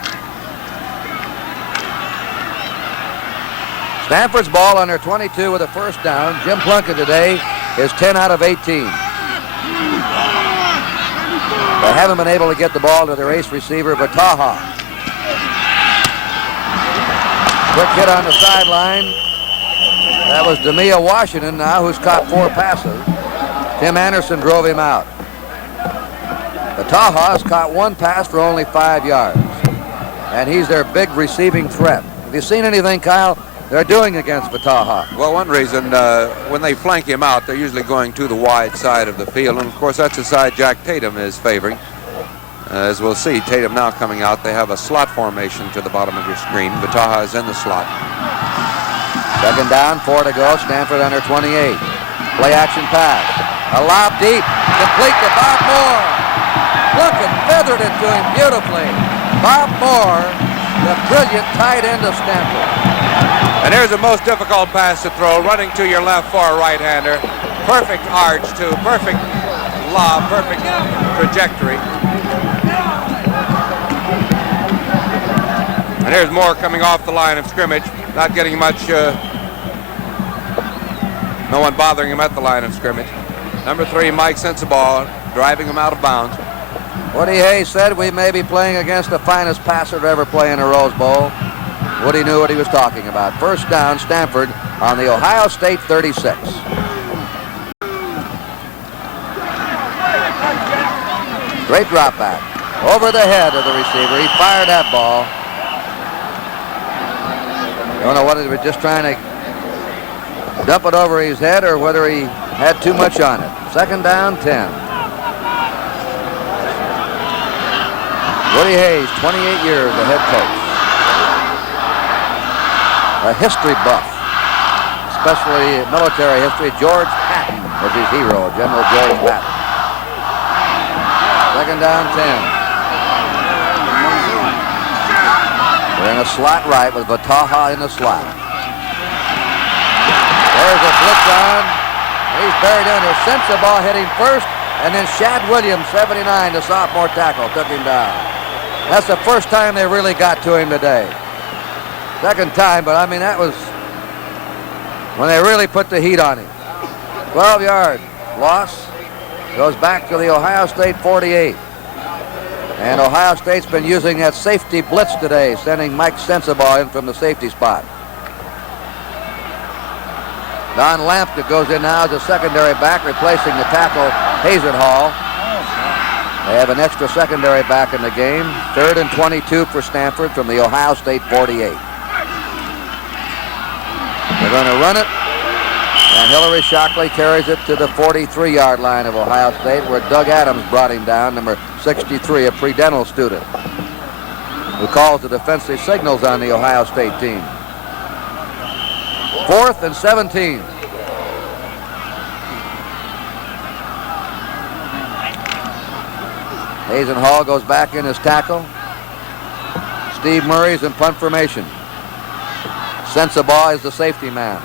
Stanford's ball on their 22 with a first down. Jim Plunkett today is 10 out of 18. They haven't been able to get the ball to their ace receiver, Vataha. Quick hit on the sideline. That was Demia Washington now, who's caught 4 passes. Tim Anderson drove him out. Vataha has caught 1 pass for only 5 yards. And he's their big receiving threat. Have you seen anything, Kyle, they're doing against Vataha? Well, one reason, when they flank him out, they're usually going to the wide side of the field. And, of course, that's the side Jack Tatum is favoring. As we'll see, Tatum now coming out. They have a slot formation to the bottom of your screen. Vataha is in the slot. Second down, 4 to go. Stanford under 28. Play action pass. A lob deep. Complete to Bob Moore. Plunkett feathered it to him beautifully. Bob Moore, the brilliant tight end of Stanford. And here's the most difficult pass to throw, running to your left for a right-hander. Perfect arch, too. Perfect lob, perfect trajectory. And here's Moore coming off the line of scrimmage, not getting much, no one bothering him at the line of scrimmage. Number 3, Mike Sensabaugh, driving him out of bounds. Woody Hayes said we may be playing against the finest passer to ever play in a Rose Bowl. Woody knew what he was talking about. First down, Stanford on the Ohio State 36. Great drop back. Over the head of the receiver. He fired that ball. I don't know whether he was just trying to dump it over his head or whether he had too much on it. Second down, 10. Woody Hayes, 28 years, the head coach. A history buff, especially military history. George Patton was his hero, General George Patton. Second down, 10. They're in a slot right with Vataha in the slot. There's a blitz on, He's buried under. Sensabaugh hit him first, and then Shad Williams, 79, the sophomore tackle, took him down. That's the first time they really got to him today. Second time, but I mean, that was when they really put the heat on him. 12-yard loss. Goes back to the Ohio State 48. And Ohio State's been using that safety blitz today, sending Mike Sensabaugh in from the safety spot. Don Lampka goes in now as a secondary back, replacing the tackle, Hazenhall. They have an extra secondary back in the game. 3rd and 22 for Stanford from the Ohio State 48. They're going to run it, and Hillary Shockley carries it to the 43-yard line of Ohio State, where Doug Adams brought him down, number 63, a pre-dental student, who calls the defensive signals on the Ohio State team. 4th and 17. Hazenhall goes back in his tackle. Steve Murray's in punt formation. Sensabaugh is the safety man.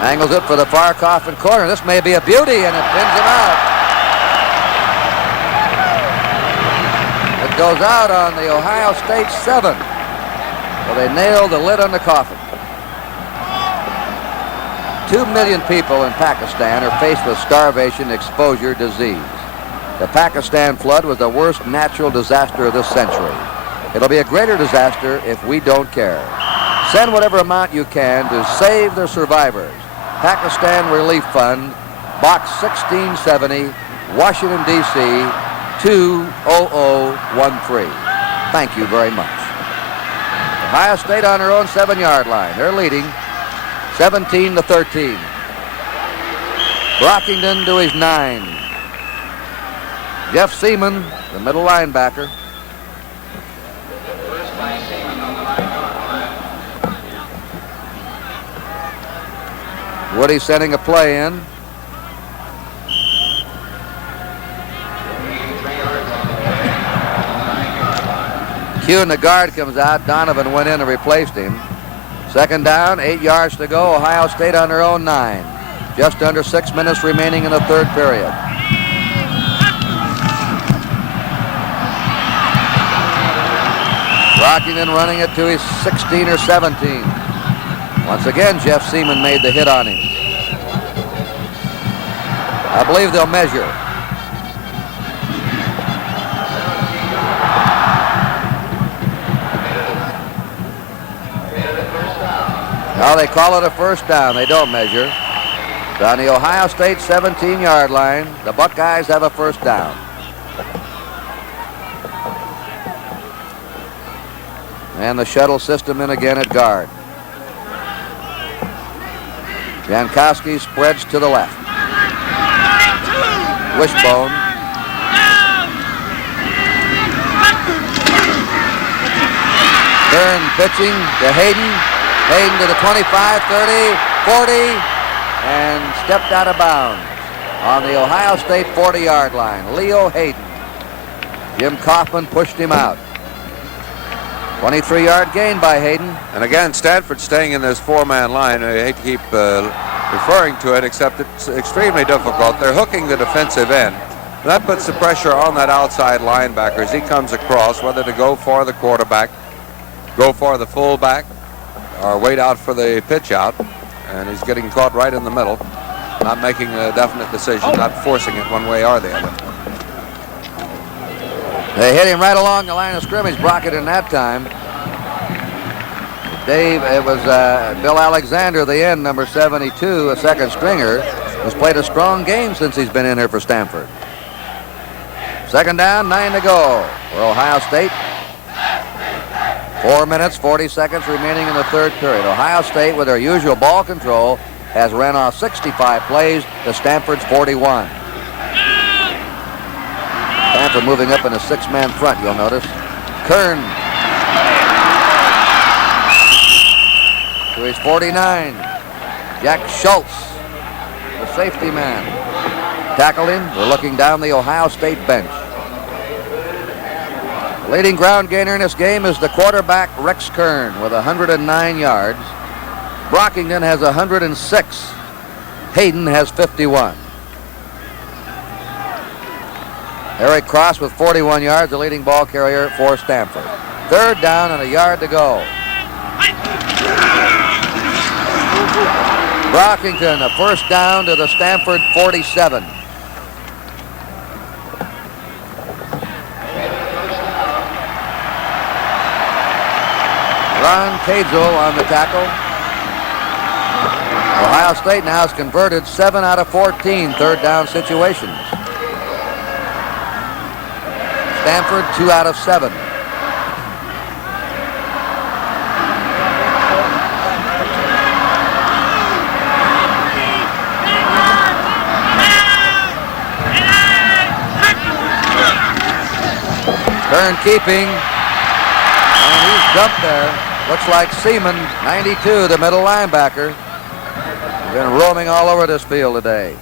Angles it for the far coffin corner. This may be a beauty, and it pins him out. It goes out on the Ohio State 7. So they nailed the lid on the coffin. 2 million people in Pakistan are faced with starvation, exposure, disease. The Pakistan flood was the worst natural disaster of this century. It'll be a greater disaster if we don't care. Send whatever amount you can to save the survivors. Pakistan Relief Fund, Box 1670, Washington, D.C., 20013. Thank you very much. Ohio State on their own 7-yard line. They're leading 17-13. Brockington to his 9. Jeff Seaman, the middle linebacker. Woody sending a play in. Q, the guard comes out. Donovan went in and replaced him. 2nd down, 8 yards to go. Ohio State on their own 9. Just under 6 minutes remaining in the 3rd period. Brockington running it to his 16 or 17. Once again, Jeff Seaman made the hit on him. I believe they'll measure. Now they call it a first down. They don't measure. So on the Ohio State 17-yard line, the Buckeyes have a first down. And the shuttle system in again at guard. Jankowski spreads to the left. Wishbone. Kern pitching to Hayden. Hayden to the 25, 30, 40, and stepped out of bounds on the Ohio State 40-yard line. Leo Hayden. Jim Kaufman pushed him out. 23-yard gain by Hayden. And again, Stanford staying in this 4-man line. I hate to keep referring to it, except it's extremely difficult. They're hooking the defensive end. That puts the pressure on that outside linebacker as he comes across, whether to go for the quarterback, go for the fullback, or wait out for the pitch out. And he's getting caught right in the middle, not making a definite decision, not forcing it one way or the other. They hit him right along the line of scrimmage. Brockington that time. Dave, it was Bill Alexander, the end, number 72, a second stringer, has played a strong game since he's been in here for Stanford. 2nd down, 9 to go for Ohio State. 4 minutes, 40 seconds remaining in the 3rd period. Ohio State, with their usual ball control, has ran off 65 plays to Stanford's 41. Stanford moving up in a 6-man front, you'll notice. Kern to his 49. Jack Schultz, the safety man, tackled him. We're looking down the Ohio State bench. Leading ground gainer in this game is the quarterback Rex Kern with 109 yards. Brockington has 106. Hayden has 51. Eric Cross with 41 yards, the leading ball carrier for Stanford. Third down and a yard to go. Brockington, a first down to the Stanford 47. Ron Cazel on the tackle. Ohio State now has converted 7 out of 14 third down situations. Stanford 2 out of 7. Kern keeping, and he's jumped there. Looks like Seaman, 92, the middle linebacker. Been roaming all over this field today.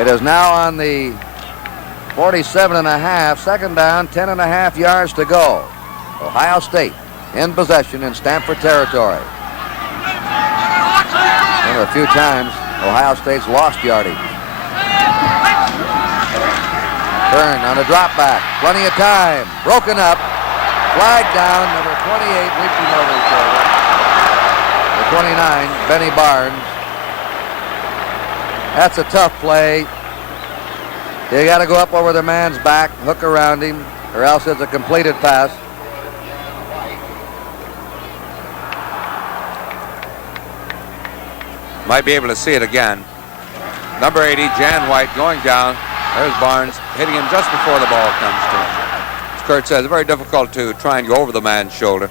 It is now on the 47.5, second down, 10.5 yards to go. Ohio State in possession in Stanford territory. A few times Ohio State's lost yardage. Kern on a drop back, plenty of time, broken up, flag down, number 28, reaching over his shoulder. The 29, Benny Barnes. That's a tough play. You got to go up over the man's back, hook around him, or else it's a completed pass. Might be able to see it again. Number 80, Jan White, going down. There's Barnes hitting him just before the ball comes to him. As Kurt says, very difficult to try and go over the man's shoulder.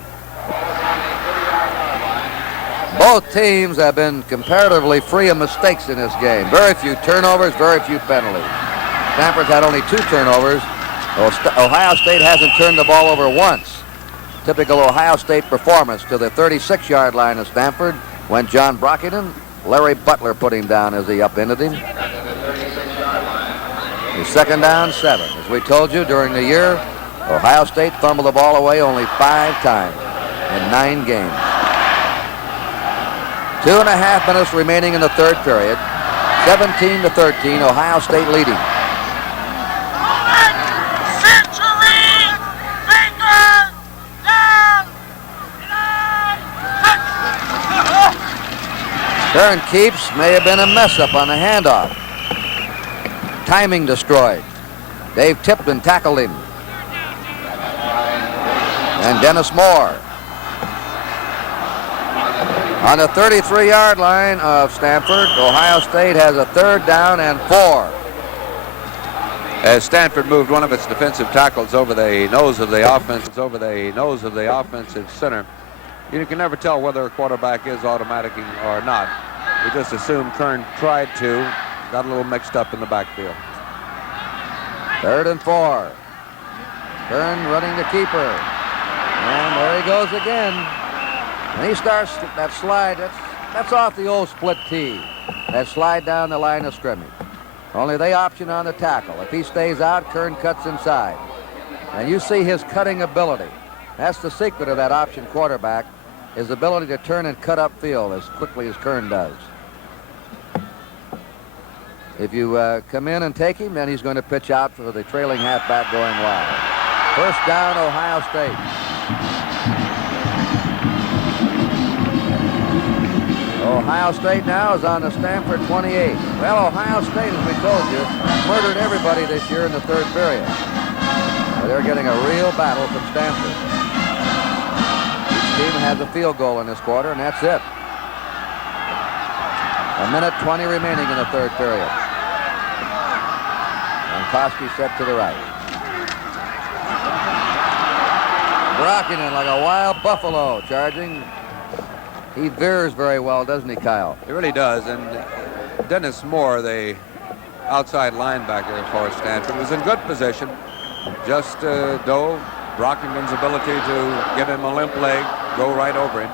Both teams have been comparatively free of mistakes in this game. Very few turnovers, very few penalties. Stanford's had only 2 turnovers. Ohio State hasn't turned the ball over once. Typical Ohio State performance to the 36-yard line of Stanford went John Brockington. Larry Butler put him down as he upended him. He's second down, 7. As we told you, during the year, Ohio State fumbled the ball away only 5 times in 9 games. 2.5 minutes remaining in the third period. 17-13, Ohio State leading. Kern keeps, may have been a mess up on the handoff. Timing destroyed. Dave Tipton tackled him. And Dennis Moore. On the 33-yard line of Stanford, Ohio State has a third down and 4. As Stanford moved one of its defensive tackles over the nose of the offensive center, you can never tell whether a quarterback is automaticing or not. We just assume Kern tried to, got a little mixed up in the backfield. Third and 4. Kern running the keeper. And there he goes again. And he starts that slide. That's off the old split tee. That slide down the line of scrimmage. Only they option on the tackle. If he stays out, Kern cuts inside. And you see his cutting ability. That's the secret of that option quarterback, his ability to turn and cut upfield as quickly as Kern does. If you come in and take him, then he's going to pitch out for the trailing halfback going wide. First down, Ohio State. Ohio State now is on the Stanford 28. Well, Ohio State, as we told you, murdered everybody this year in the third period. They're getting a real battle from Stanford. Each team has a field goal in this quarter, and that's it. 1:20 remaining in the third period. And Koski set to the right. Brockington like a wild buffalo charging. He veers very well, doesn't he, Kyle? He really does. And Dennis Moore, the outside linebacker for Stanford, was in good position. Just dove. Brockington's ability to give him a limp leg, go right over him.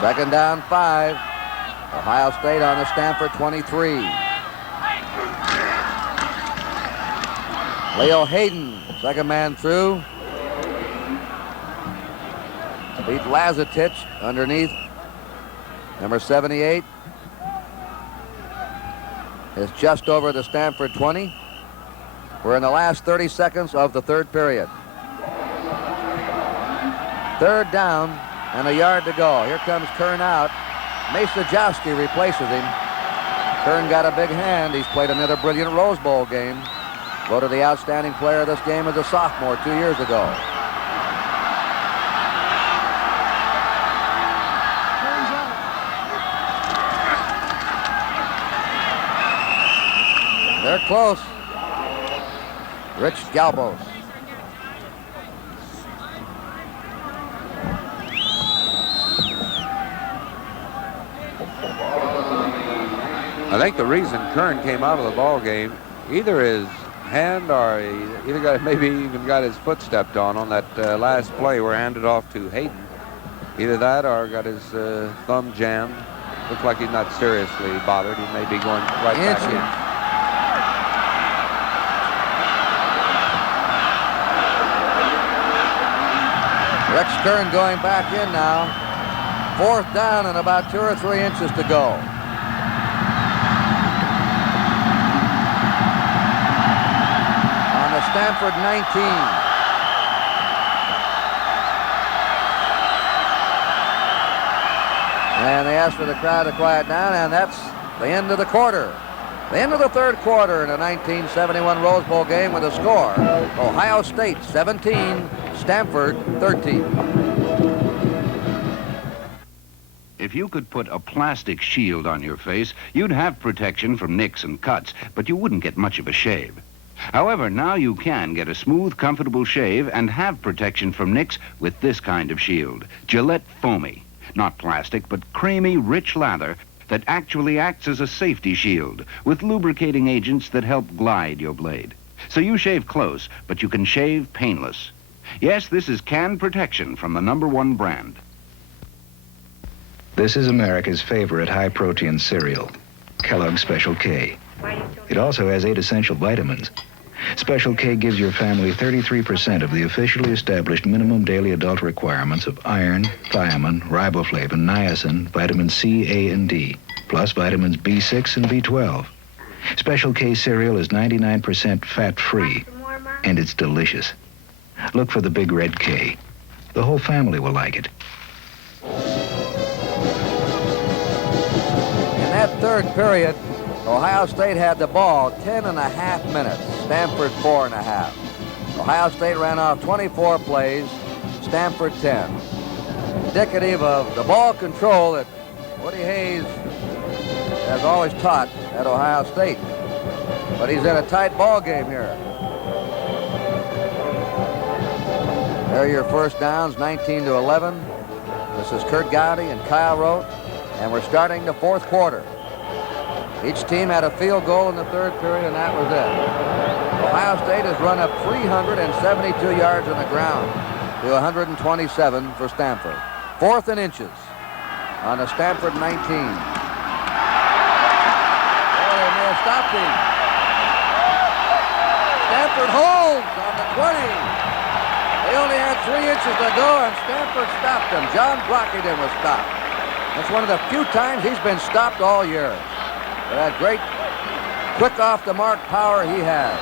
Second down, 5. Ohio State on the Stanford 23. Leo Hayden, second man through. Beat Lazatich underneath. Number 78 is just over the Stanford 20. We're in the last 30 seconds of the third period. Third down and a yard to go. Here comes Kern out. Masajowski replaces him. Kern got a big hand. He's played another brilliant Rose Bowl game. Voted the outstanding player of this game as a sophomore 2 years ago. They're close. Rich Galbos. I think the reason Kern came out of the ball game, either his hand or he either got, maybe even got his foot stepped on that last play where handed off to Hayden. Either that or got his thumb jammed. Looks like he's not seriously bothered. He may be going right back in. Rex Kern going back in now. Fourth down and about 2 or 3 inches to go. On the Stanford 19. And they asked for the crowd to quiet down, and that's the end of the quarter. The end of the third quarter in a 1971 Rose Bowl game with a score. Ohio State 17, Stanford 13. If you could put a plastic shield on your face, you'd have protection from nicks and cuts, but you wouldn't get much of a shave. However, now you can get a smooth, comfortable shave and have protection from nicks with this kind of shield. Gillette Foamy. Not plastic, but creamy, rich lather that actually acts as a safety shield with lubricating agents that help glide your blade. So you shave close, but you can shave painless. Yes, this is can protection from the #1 brand. This is America's favorite high-protein cereal, Kellogg's Special K. It also has 8 essential vitamins. Special K gives your family 33% of the officially established minimum daily adult requirements of iron, thiamine, riboflavin, niacin, vitamin C, A, and D, plus vitamins B6 and B12. Special K cereal is 99% fat-free, and it's delicious. Look for the big red K. The whole family will like it. In that third period, Ohio State had the ball 10.5 minutes. Stanford 4.5. Ohio State ran off 24 plays. Stanford 10. Indicative of the ball control that Woody Hayes has always taught at Ohio State. But he's in a tight ball game here. There are your first downs, 19-11. This is Kurt Gowdy and Kyle Rote, and we're starting the fourth quarter. Each team had a field goal in the third period, and that was it. Ohio State has run up 372 yards on the ground to 127 for Stanford. Fourth and inches on the Stanford 19. Oh, they may have stopped him. Stanford holds on the 20. They only had 3 inches to go, and Stanford stopped him. John Brockington was stopped. That's one of the few times he's been stopped all year. That great quick off the mark power he has.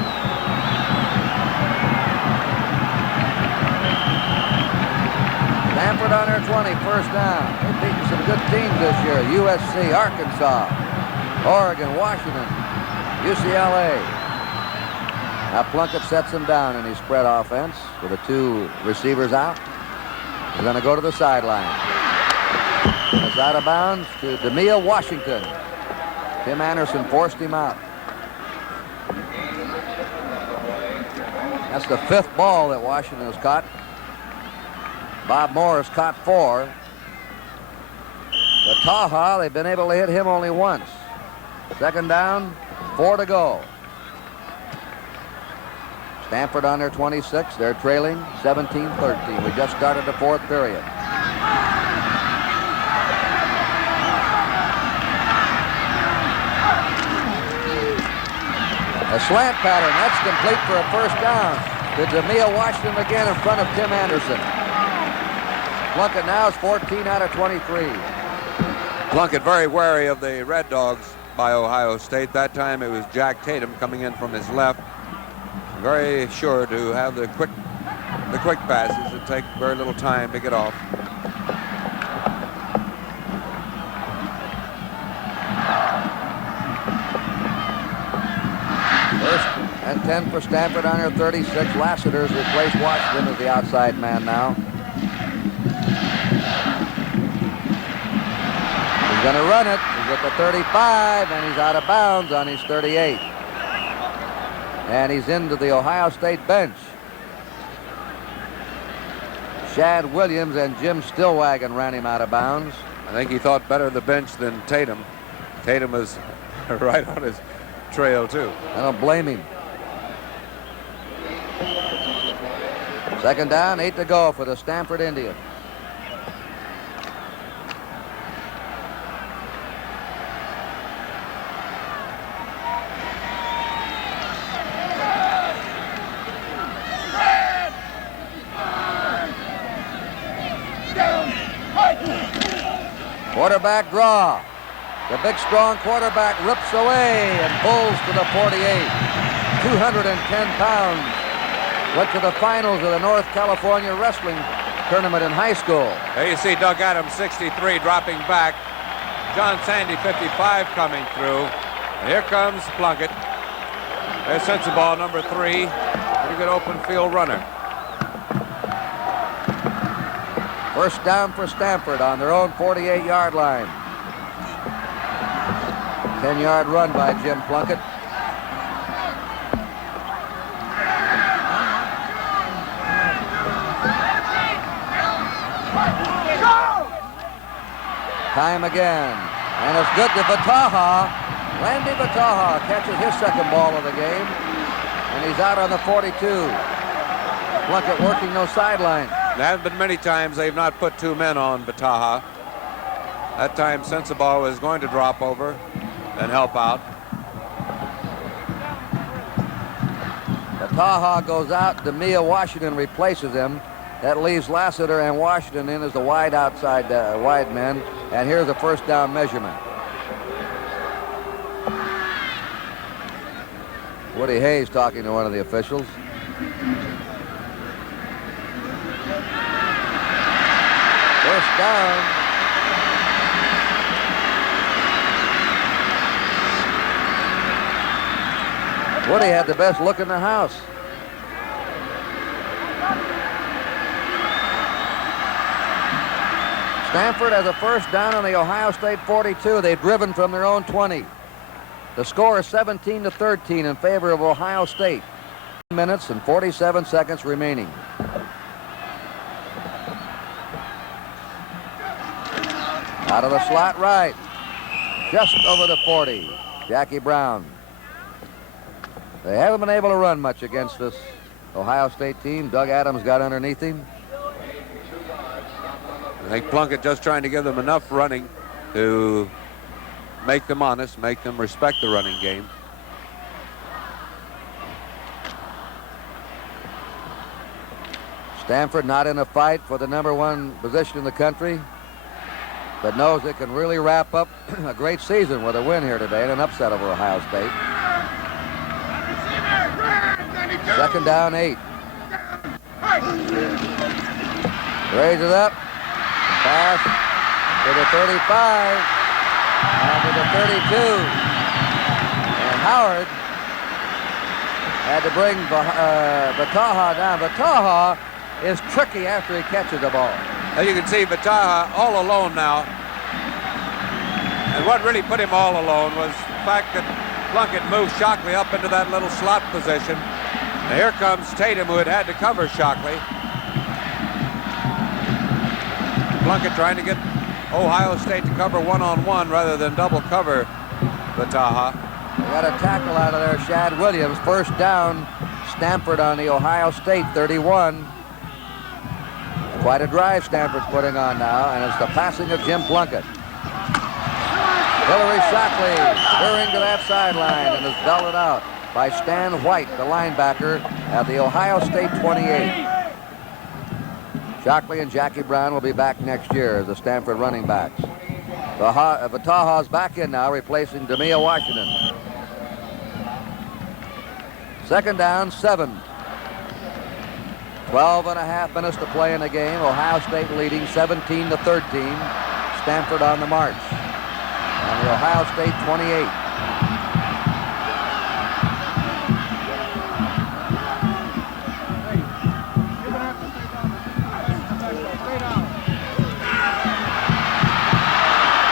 Stanford on their 20, first down. They've beaten some good teams this year. USC, Arkansas, Oregon, Washington, UCLA. Now Plunkett sets him down in his spread offense with the 2 receivers out. He's going to go to the sideline. It's out of bounds to DeMille Washington. Tim Anderson forced him out. That's the 5th ball that Washington has caught. Bob Morris caught 4. The Taha, they've been able to hit him only once. Second down, 4 to go. Stanford on their 26. They're trailing 17-13. We just started the fourth period. A slant pattern. That's complete for a first down. To Jamea Washington again in front of Tim Anderson. Plunkett now is 14 out of 23. Plunkett very wary of the Red Dogs by Ohio State. That time it was Jack Tatum coming in from his left. Very sure to have the quick passes. It take very little time to get off. First and 10 for Stanford on their 36. Lassiter's replaced Washington as the outside man now. He's going to run it. He's at the 35, and he's out of bounds on his 38. And he's into the Ohio State bench. Shad Williams and Jim Stillwagon ran him out of bounds. I think he thought better of the bench than Tatum. Tatum was right on his trail, too. I don't blame him. Second down, 8 to go for the Stanford Indians. Quarterback draw. The big, strong quarterback rips away and pulls to the 48. 210 pounds. Went to the finals of the North California Wrestling Tournament in high school. There you see Doug Adams, 63, dropping back. John Sandy, 55, coming through. And here comes Plunkett. There's Sensabaugh, number 3. Pretty good open field runner. First down for Stanford on their own 48-yard line. 10-yard run by Jim Plunkett. Time again. And it's good to Vataha. Randy Vataha catches his second ball of the game. And he's out on the 42. Plunkett working those sidelines. There haven't been many times they've not put 2 men on Vataha. That time Sensabaugh was going to drop over and help out. Vataha goes out. Jamea Washington replaces him. That leaves Lassiter and Washington in as the wide outside wide men. And here's a first down measurement. Woody Hayes talking to one of the officials. First down. Woody had the best look in the house. Stanford has a first down on the Ohio State 42. They've driven from their own 20. The score is 17-13 in favor of Ohio State. 10 minutes and 47 seconds remaining. Out of the slot right. Just over the 40. Jackie Brown. They haven't been able to run much against this Ohio State team. Doug Adams got underneath him. I think Plunkett just trying to give them enough running to make them honest, make them respect the running game. Stanford not in a fight for the #1 position in the country, but knows it can really wrap up a great season with a win here today and an upset over Ohio State. Second down, 8. Raises up. Pass to the 35. And to the 32. And Howard had to bring Vataha down. Vataha is tricky after he catches the ball. As you can see, Vataha all alone now. And what really put him all alone was the fact that Plunkett moved Shockley up into that little slot position. Now here comes Tatum, who had to cover Shockley. Plunkett trying to get Ohio State to cover one-on-one rather than double cover Vataha. They got a tackle out of there, Shad Williams. First down, Stanford on the Ohio State 31. Quite a drive Stanford's putting on now, and it's the passing of Jim Plunkett. Hillary Shockley scurrying to that sideline and is belted out. by Stan White, the linebacker, at the Ohio State 28. Shockley and Jackie Brown will be back next year as the Stanford running backs. Vataha's back in now, replacing Demia Washington. 2nd down, 7. 12.5 minutes to play in the game. Ohio State leading 17-13. Stanford on the march. On the Ohio State 28.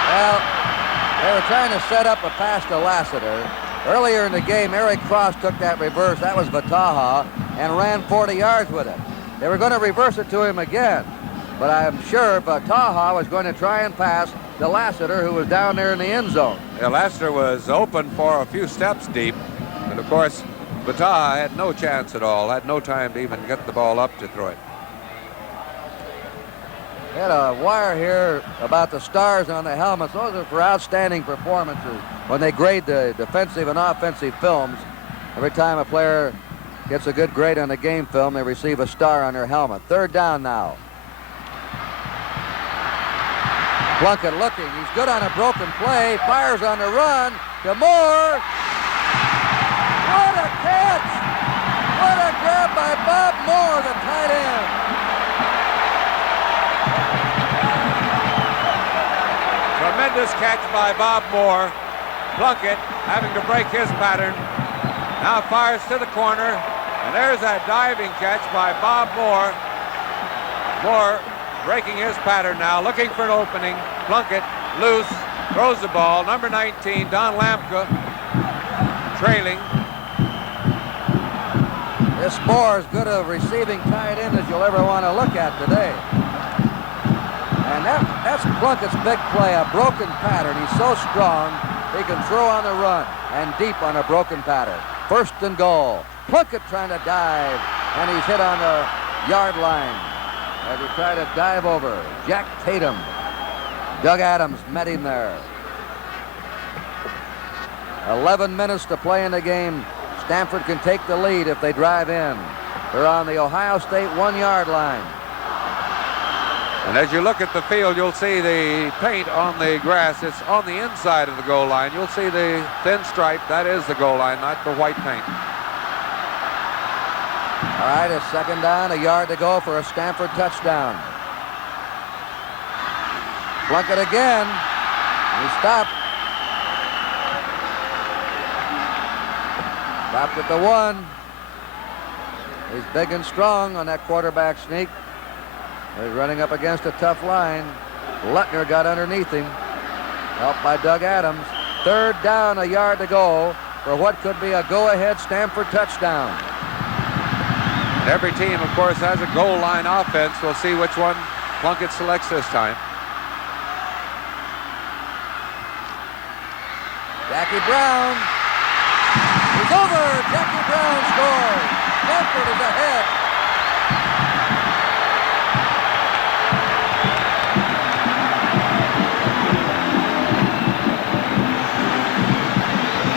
Well, they were trying to set up a pass to Lassiter. Earlier in the game, Eric Cross took that reverse. That was Vataha, and ran 40 yards with it. They were going to reverse it to him again, but I'm sure Vataha was going to try and pass to Lassiter, who was down there in the end zone. Yeah, Lassiter was open for a few steps deep, and of course, Vataha had no chance at all, had no time to even get the ball up to throw it. They had a wire here about the stars on the helmets. Those are for outstanding performances. When they grade the defensive and offensive films, every time a player gets a good grade on the game film, they receive a star on their helmet. 3rd down now. Plunkett looking. He's good on a broken play. Fires on the run to Moore. What a catch! What a grab by Bob Moore, the tight end. Tremendous catch by Bob Moore. Plunkett having to break his pattern. Now fires to the corner, and there's that diving catch by Bob Moore. Moore breaking his pattern now, looking for an opening. Plunkett loose, throws the ball. Number 19, Don Lamka, trailing. This Moore is good a receiving tight end as you'll ever want to look at today. And that's Plunkett's big play, a broken pattern. He's so strong, he can throw on the run and deep on a broken pattern. 1st and goal. Plunkett trying to dive, and he's hit on the yard line as he tried to dive over. Jack Tatum. Doug Adams met him there. 11 minutes to play in the game. Stanford can take the lead if they drive in. They're on the Ohio State 1-yard line. And as you look at the field, you'll see the paint on the grass. It's on the inside of the goal line. You'll see the thin stripe. That is the goal line, not the white paint. All right, a 2nd down, a yard to go for a Stanford touchdown. Plunkett again. He stopped. Stopped at the 1. He's big and strong on that quarterback sneak. He's running up against a tough line. Lettner got underneath him. Helped by Doug Adams. 3rd down, a yard to go for what could be a go-ahead Stanford touchdown. And every team, of course, has a goal line offense. We'll see which one Plunkett selects this time. Jackie Brown. He's over. Jackie Brown scores. Stanford is ahead.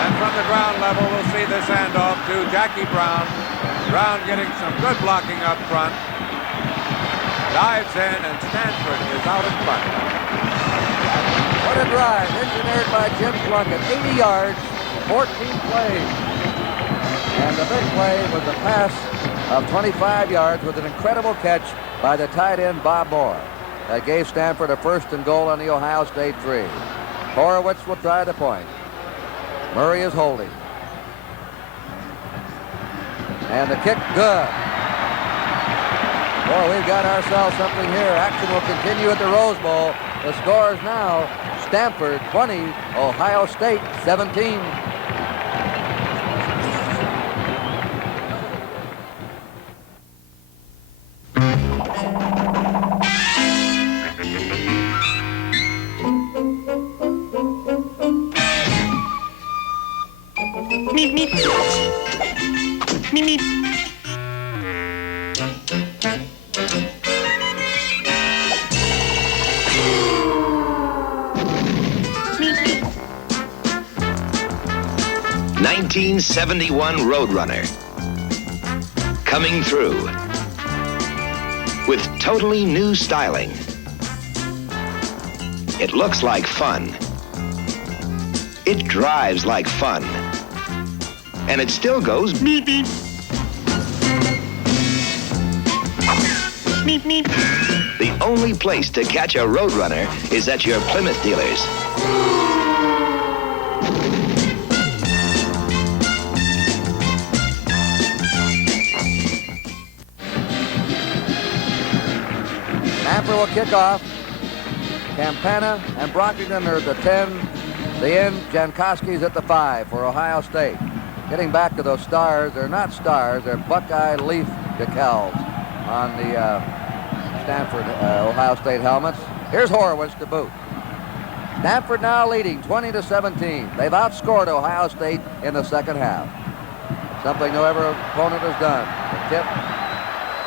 And from the ground level, we'll see this handoff to Jackie Brown. Brown getting some good blocking up front. Dives in, and Stanford is out in front. What a drive, engineered by Jim Plunkett. 80 yards, 14 plays. And the big play was a pass of 25 yards with an incredible catch by the tight end Bob Moore. That gave Stanford a 1st and goal on the Ohio State 3. Horowitz will try the point. Murray is holding. And the kick, good. Boy, we've got ourselves something here. Action will continue at the Rose Bowl. The score is now Stanford 20, Ohio State 17. Meep, meep. Meep, meep. 1971 Roadrunner. Coming through with totally new styling. It looks like fun. It drives like fun. And it still goes beep beep. Beep beep. The only place to catch a Roadrunner is at your Plymouth dealers. Stanford will kick off. Campana and Brockington are at the 10. The end, Jankowski's at the 5 for Ohio State. Getting back to those stars, they're not stars, they're Buckeye leaf decals on the Stanford Ohio State helmets. Here's Horowitz to boot. Stanford now leading 20-17. They've outscored Ohio State in the second half. Something no other opponent has done. The tip.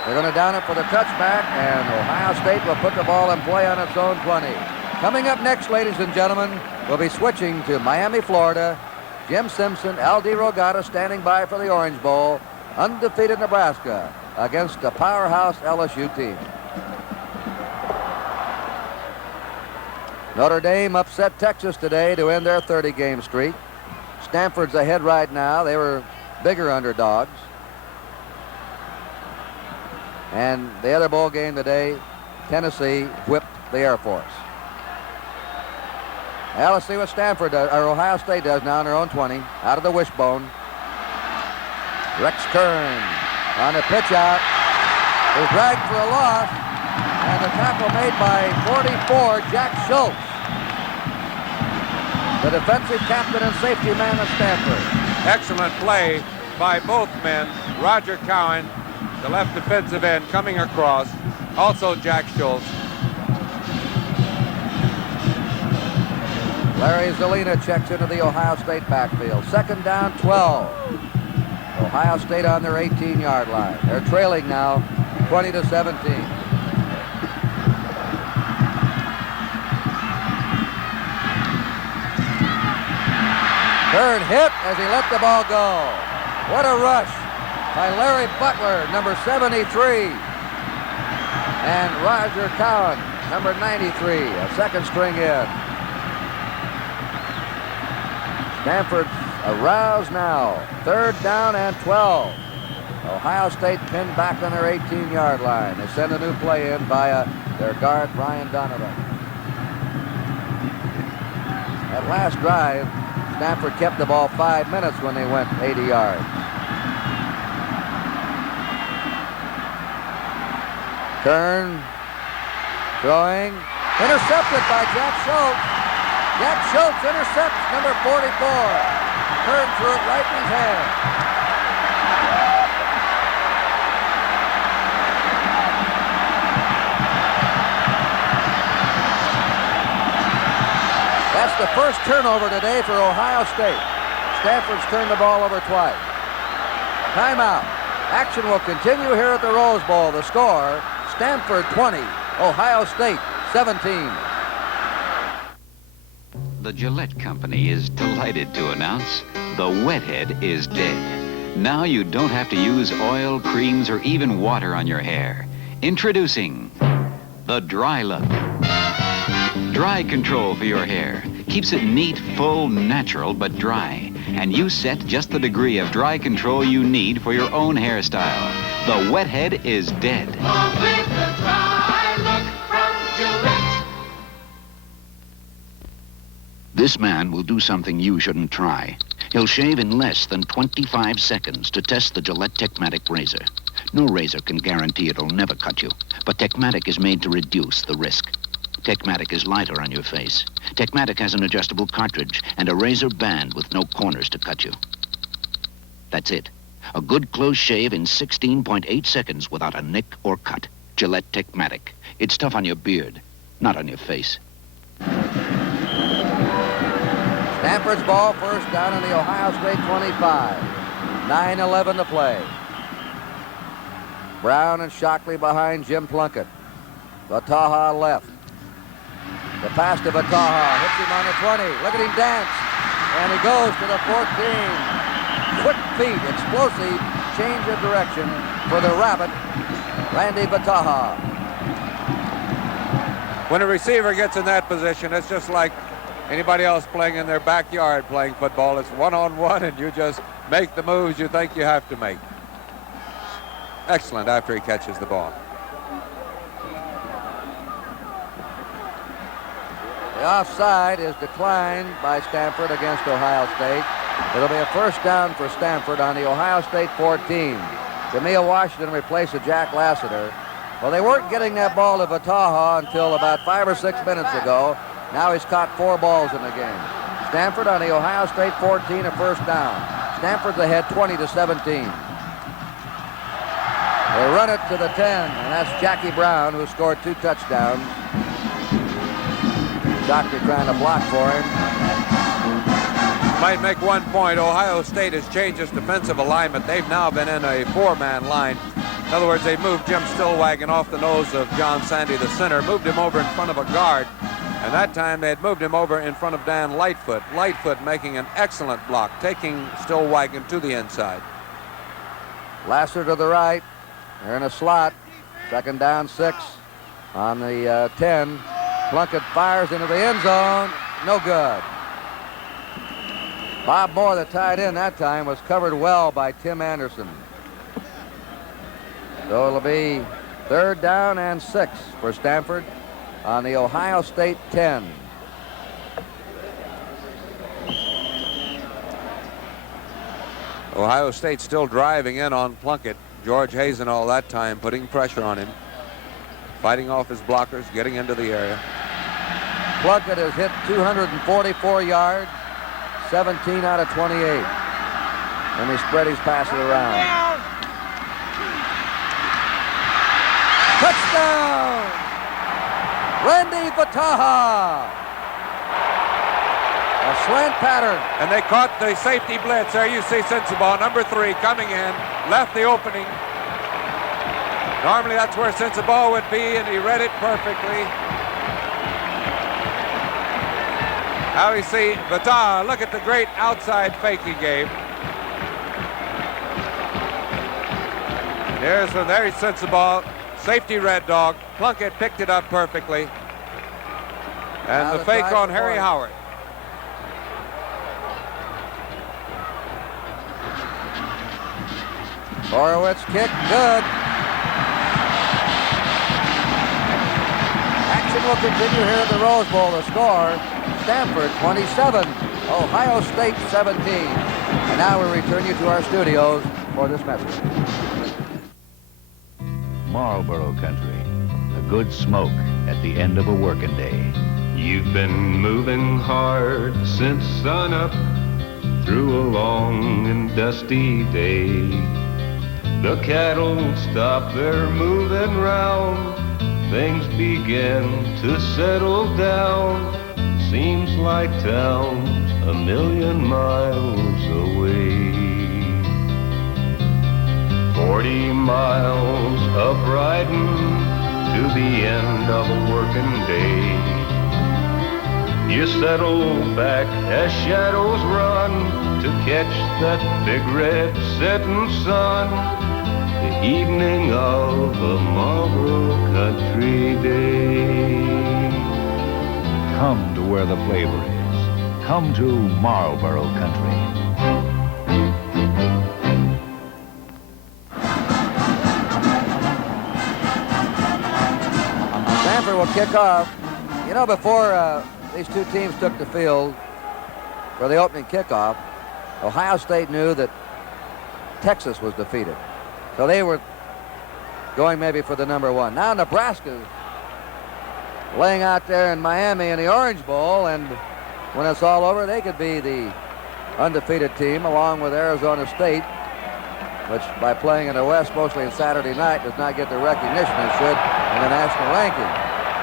They're going to down it for the touchback, and Ohio State will put the ball in play on its own 20. Coming up next, ladies and gentlemen, we'll be switching to Miami, Florida. Jim Simpson, L.D. Rogata standing by for the Orange Bowl. Undefeated Nebraska against the powerhouse LSU team. Notre Dame upset Texas today to end their 30-game streak. Stanford's ahead right now. They were bigger underdogs. And the other bowl game today, Tennessee whipped the Air Force. Now let's see what Stanford does, or Ohio State does now on their own 20, out of the wishbone. Rex Kern on the pitch out. Is dragged for a loss, and the tackle made by 44, Jack Schultz, the defensive captain and safety man of Stanford. Excellent play by both men. Roger Cowan, the left defensive end, coming across. Also Jack Schultz. Larry Zelina checks into the Ohio State backfield. Second down, 12. Ohio State on their 18-yard line. They're trailing now, 20-17. Kern hit as he let the ball go. What a rush by Larry Butler, number 73. And Roger Cowan, number 93, a second string in. Stanford's aroused now. Third down and 12. Ohio State pinned back on their 18-yard line. They send a new play in via their guard, Brian Donovan. That last drive, Stanford kept the ball 5 minutes when they went 80 yards. Kern throwing. Intercepted by Jack Schultz. Jack Schultz intercepts number 44. Kern threw it right in his hand. That's the first turnover today for Ohio State. Stanford's turned the ball over twice. Timeout. Action will continue here at the Rose Bowl. The score, Stanford 20, Ohio State 17. The Gillette Company is delighted to announce the Wethead is dead. Now you don't have to use oil, creams, or even water on your hair. Introducing the Dry Look. Dry control for your hair. Keeps it neat, full, natural, but dry. And you set just the degree of dry control you need for your own hairstyle. The Wethead is dead. With the Dry Look from Gillette. This man will do something you shouldn't try. He'll shave in less than 25 seconds to test the Gillette Techmatic razor. No razor can guarantee it'll never cut you, but Techmatic is made to reduce the risk. Techmatic is lighter on your face. Techmatic has an adjustable cartridge and a razor band with no corners to cut you. That's it. A good close shave in 16.8 seconds without a nick or cut. Gillette Techmatic. It's tough on your beard, not on your face. Stanford's ball, first down on the Ohio State 25. 9:11 to play. Brown and Shockley behind Jim Plunkett. Vataha left. The pass to Vataha hits him on the 20. Look at him dance. and he goes to the 14. Quick feet, explosive, change of direction for the Rabbit, Randy Bataha. When a receiver gets in that position, it's just like anybody else playing in their backyard playing football. It's one-on-one, and you just make the moves you think you have to make. Excellent after he catches the ball. The offside is declined by Stanford against Ohio State. It'll be a first down for Stanford on the Ohio State 14. Jameel Washington replaced Jack Lassiter. Well, they weren't getting that ball to Vataha until about 5 or 6 minutes ago. Now he's caught 4 balls in the game. Stanford on the Ohio State 14, a first down. Stanford's ahead 20-17. They run it to the 10, and that's Jackie Brown, who scored 2 touchdowns. Doctor trying to block for him. Might make one point. Ohio State has changed its defensive alignment. They've now been in a 4-man line. In other words, they moved Jim Stillwagon off the nose of John Sandy, the center, moved him over in front of a guard. And that time they had moved him over in front of Dan Lightfoot. Lightfoot making an excellent block, taking Stillwagon to the inside. Lasser to the right. They're in a slot. Second down, 6 on the 10. Plunkett fires into the end zone. No good. Bob Moore, the tight end that time, was covered well by Tim Anderson. So it'll be 3rd down and 6 for Stanford on the Ohio State 10. Ohio State still driving in on Plunkett. George Hazen all that time putting pressure on him. Fighting off his blockers, getting into the area. Plunkett has hit 244 yards, 17 out of 28. And he spread his passes around. Touchdown! Randy Vataha. A slant pattern. And they caught the safety blitz. There you see Sensabaugh, number 3, coming in, left the opening. Normally that's where Sensabaugh would be, and he read it perfectly. Now we see Vataha. Look at the great outside fake he gave. There's Sensabaugh. Safety red dog. Plunkett picked it up perfectly. And now the fake on Harry Howard. Horowitz kick, good. Action will continue here at the Rose Bowl. The score, Stanford 27, Ohio State 17. And now we return you to our studios for this message. Marlboro country, a good smoke at the end of a working day. You've been moving hard since sunup through a long and dusty day. The cattle stop their moving round, things begin to settle down. Seems like town's a million miles away. 40 miles of riding to the end of a working day. You settle back as shadows run to catch that big red setting sun. The evening of a Marlboro country day. Come to where the flavor is. Come to Marlboro country. Stanford will kick off. You know, before these two teams took the field for the opening kickoff, Ohio State knew that Texas was defeated. So they were going maybe for the number 1. Now Nebraska's laying out there in Miami in the Orange Bowl, and when it's all over, they could be the undefeated team along with Arizona State, which by playing in the West mostly on Saturday night does not get the recognition it should in the national ranking.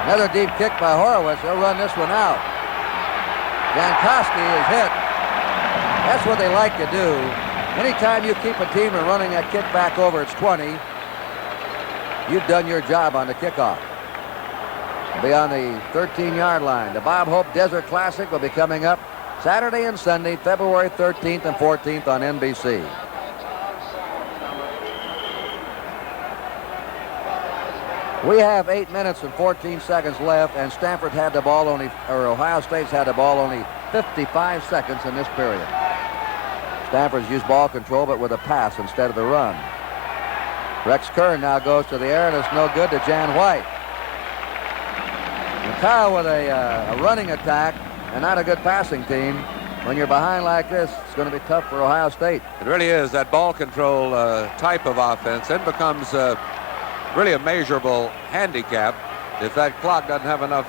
Another deep kick by Horowitz. He'll run this one out. Jankowski is hit. That's what they like to do. Anytime you keep a team from running that kick back over its 20, you've done your job on the kickoff. It'll be on the 13-yard line. The Bob Hope Desert Classic will be coming up Saturday and Sunday, February 13th and 14th on NBC. We have 8 minutes and 14 seconds left, and Stanford had the ball Ohio State's had the ball only 55 seconds in this period. Stanford's used ball control, but with a pass instead of the run. Rex Kern now goes to the air, and it's no good to Jan White. Kyle with a running attack and not a good passing team. When you're behind like this, it's going to be tough for Ohio State. It really is. That ball control type of offense then becomes really a measurable handicap if that clock doesn't have enough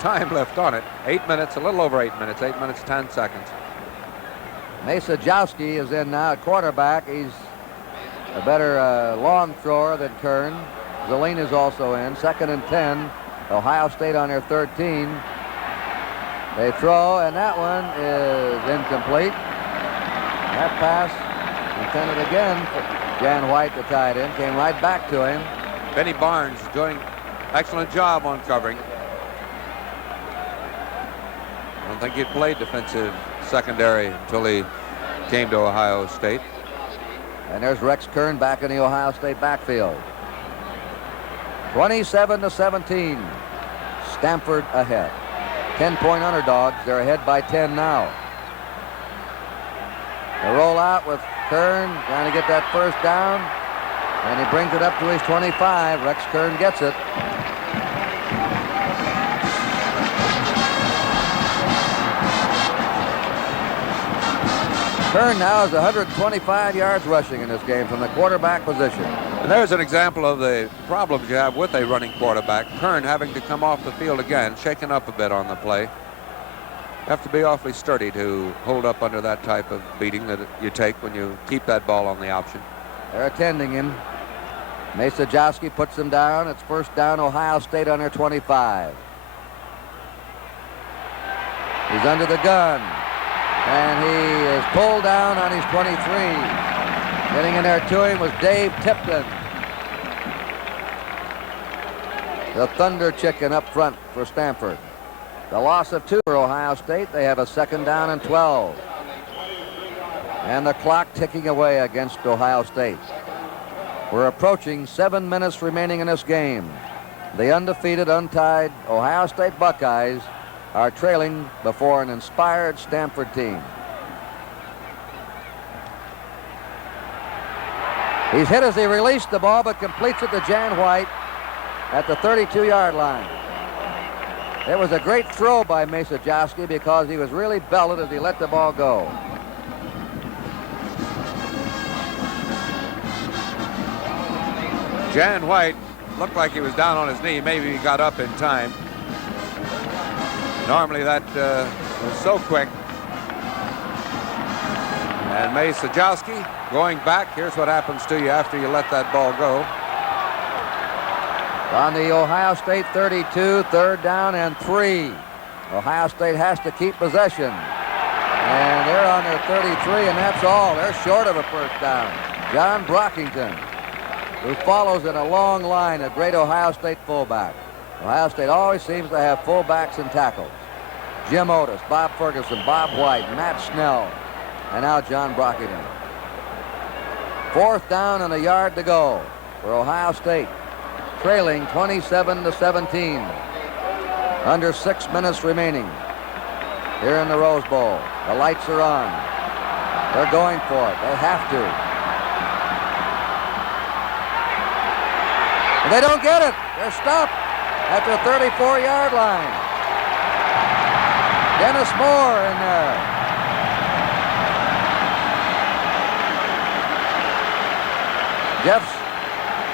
time left on it. 8 minutes, a little over 8 minutes, 8 minutes, 10 seconds. Masajowski is in now at quarterback. He's a better long thrower than Kern. Zelina is also in. 2nd and 10. Ohio State on their 13. They throw, and that one is incomplete. That pass intended again for Jan White, the tight end, came right back to him. Benny Barnes doing an excellent job on covering. I don't think he'd played defensive secondary until he came to Ohio State. And there's Rex Kern back in the Ohio State backfield. 27-17. Stanford ahead. 10-point underdogs. They're ahead by 10 now. They roll out with Kern trying to get that first down. And he brings it up to his 25. Rex Kern gets it. Kern now has 125 yards rushing in this game from the quarterback position. And there's an example of the problems you have with a running quarterback. Kern having to come off the field again, shaken up a bit on the play. You have to be awfully sturdy to hold up under that type of beating that you take when you keep that ball on the option. They're attending him. Masajowski puts him down. It's first down, Ohio State on their 25. He's under the gun. And he is pulled down on his 23. Getting in there to him was Dave Tipton. The Thunder Chicken up front for Stanford. The loss of 2 for Ohio State. They have a 2nd down and 12. And the clock ticking away against Ohio State. We're approaching 7 minutes remaining in this game. The undefeated, untied Ohio State Buckeyes are trailing before an inspired Stanford team. He's hit as he released the ball, but completes it to Jan White at the 32-yard line. It was a great throw by Masajowski because he was really belted as he let the ball go. Jan White looked like he was down on his knee. Maybe he got up in time. Normally that was so quick. And Masajowski going back. Here's what happens to you after you let that ball go. On the Ohio State 32, 3rd down and 3. Ohio State has to keep possession. And they're on their 33, and that's all. They're short of a first down. John Brockington, who follows in a long line of great Ohio State fullback. Ohio State always seems to have fullbacks and tackles. Jim Otis, Bob Ferguson, Bob White, Matt Snell, and now John Brockington. 4th down and a yard to go for Ohio State, trailing 27-17. Under 6 minutes remaining here in the Rose Bowl. The lights are on. They're going for it. They have to. And they don't get it. They're stopped at the 34-yard line. Dennis Moore in there. Jeff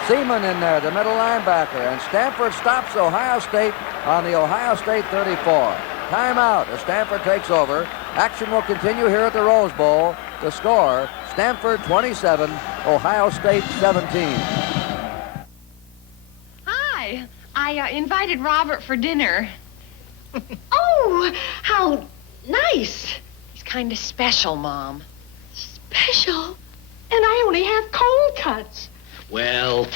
Seaman in there, the middle linebacker. And Stanford stops Ohio State on the Ohio State 34. Timeout as Stanford takes over. Action will continue here at the Rose Bowl. The score, Stanford 27, Ohio State 17. Hi, I invited Robert for dinner. Oh, how nice. He's kind of special, Mom. Special? And I only have cold cuts. Well,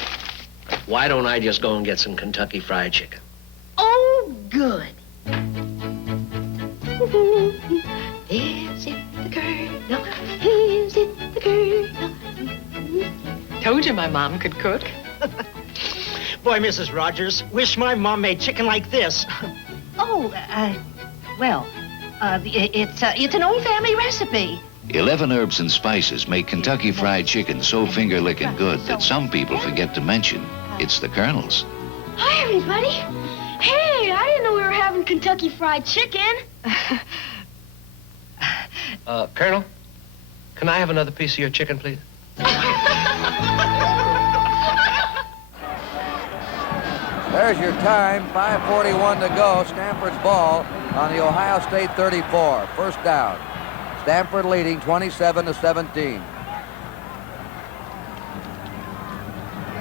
why don't I just go and get some Kentucky Fried Chicken? Oh, good. Is it the Colonel? Is it the Colonel? Told you my mom could cook. Boy, Mrs. Rogers, wish my mom made chicken like this. Oh, it's an old family recipe. 11 herbs and spices make Kentucky Fried Chicken so finger-licking good that some people forget to mention it's the Colonel's. Hi, everybody. Hey, I didn't know we were having Kentucky Fried Chicken. Colonel, can I have another piece of your chicken, please? There's your time, 5:41 to go. Stanford's ball on the Ohio State 34. First down. Stanford leading 27-17.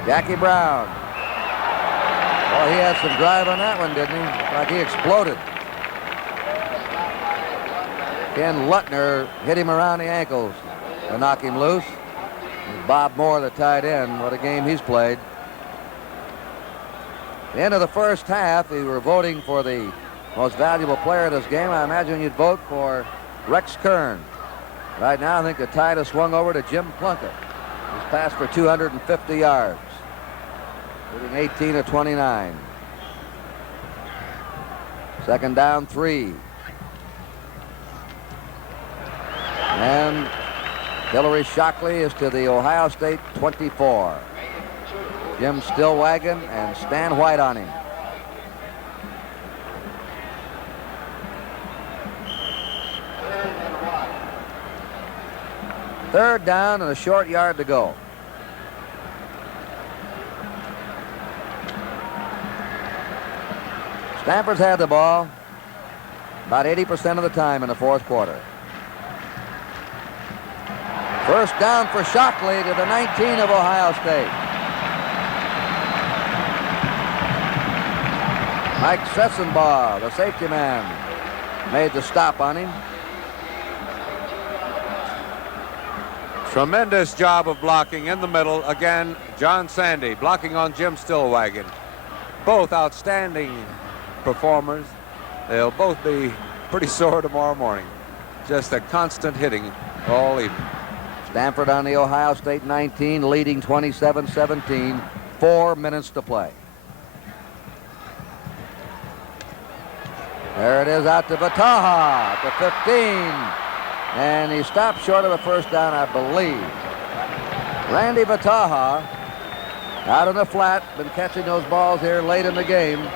Jackie Brown. Well, he had some drive on that one, didn't he? Like he exploded. Ken Lutner hit him around the ankles to knock him loose. Bob Moore, the tight end, what a game he's played. The end of the first half, we were voting for the most valuable player of this game. I imagine you'd vote for Rex Kern. Right now, I think the tide has swung over to Jim Plunkett. He's passed for 250 yards, hitting 18 of 29. Second down, 3. And Hillary Shockley is to the Ohio State 24. Jim Stillwagon and Stan White on him. Third down and a short yard to go. Stanford's had the ball about 80% of the time in the fourth quarter. First down for Shockley to the 19 of Ohio State. Mike Sessenbaugh, the safety man, made the stop on him. Tremendous job of blocking in the middle. Again, John Sandy blocking on Jim Stillwagon. Both outstanding performers. They'll both be pretty sore tomorrow morning. Just a constant hitting all evening. Stanford on the Ohio State 19, leading 27-17. 4 minutes to play. There it is out to Vataha at the 15. And he stopped short of a first down, I believe. Randy Vataha out in the flat, been catching those balls here late in the game.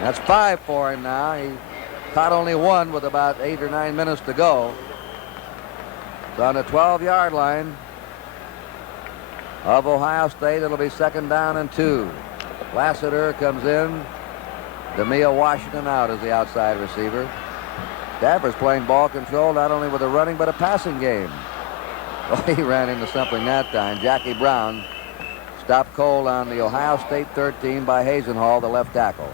That's 5 for him now. He caught only 1 with about 8 or 9 minutes to go. It's on the 12-yard line of Ohio State. It'll be second down and 2. Lassiter comes in. DeMia Washington out as the outside receiver. Stanford's playing ball control not only with a running but a passing game. Well, he ran into something that time. Jackie Brown stopped cold on the Ohio State 13 by Hazenhall, the left tackle.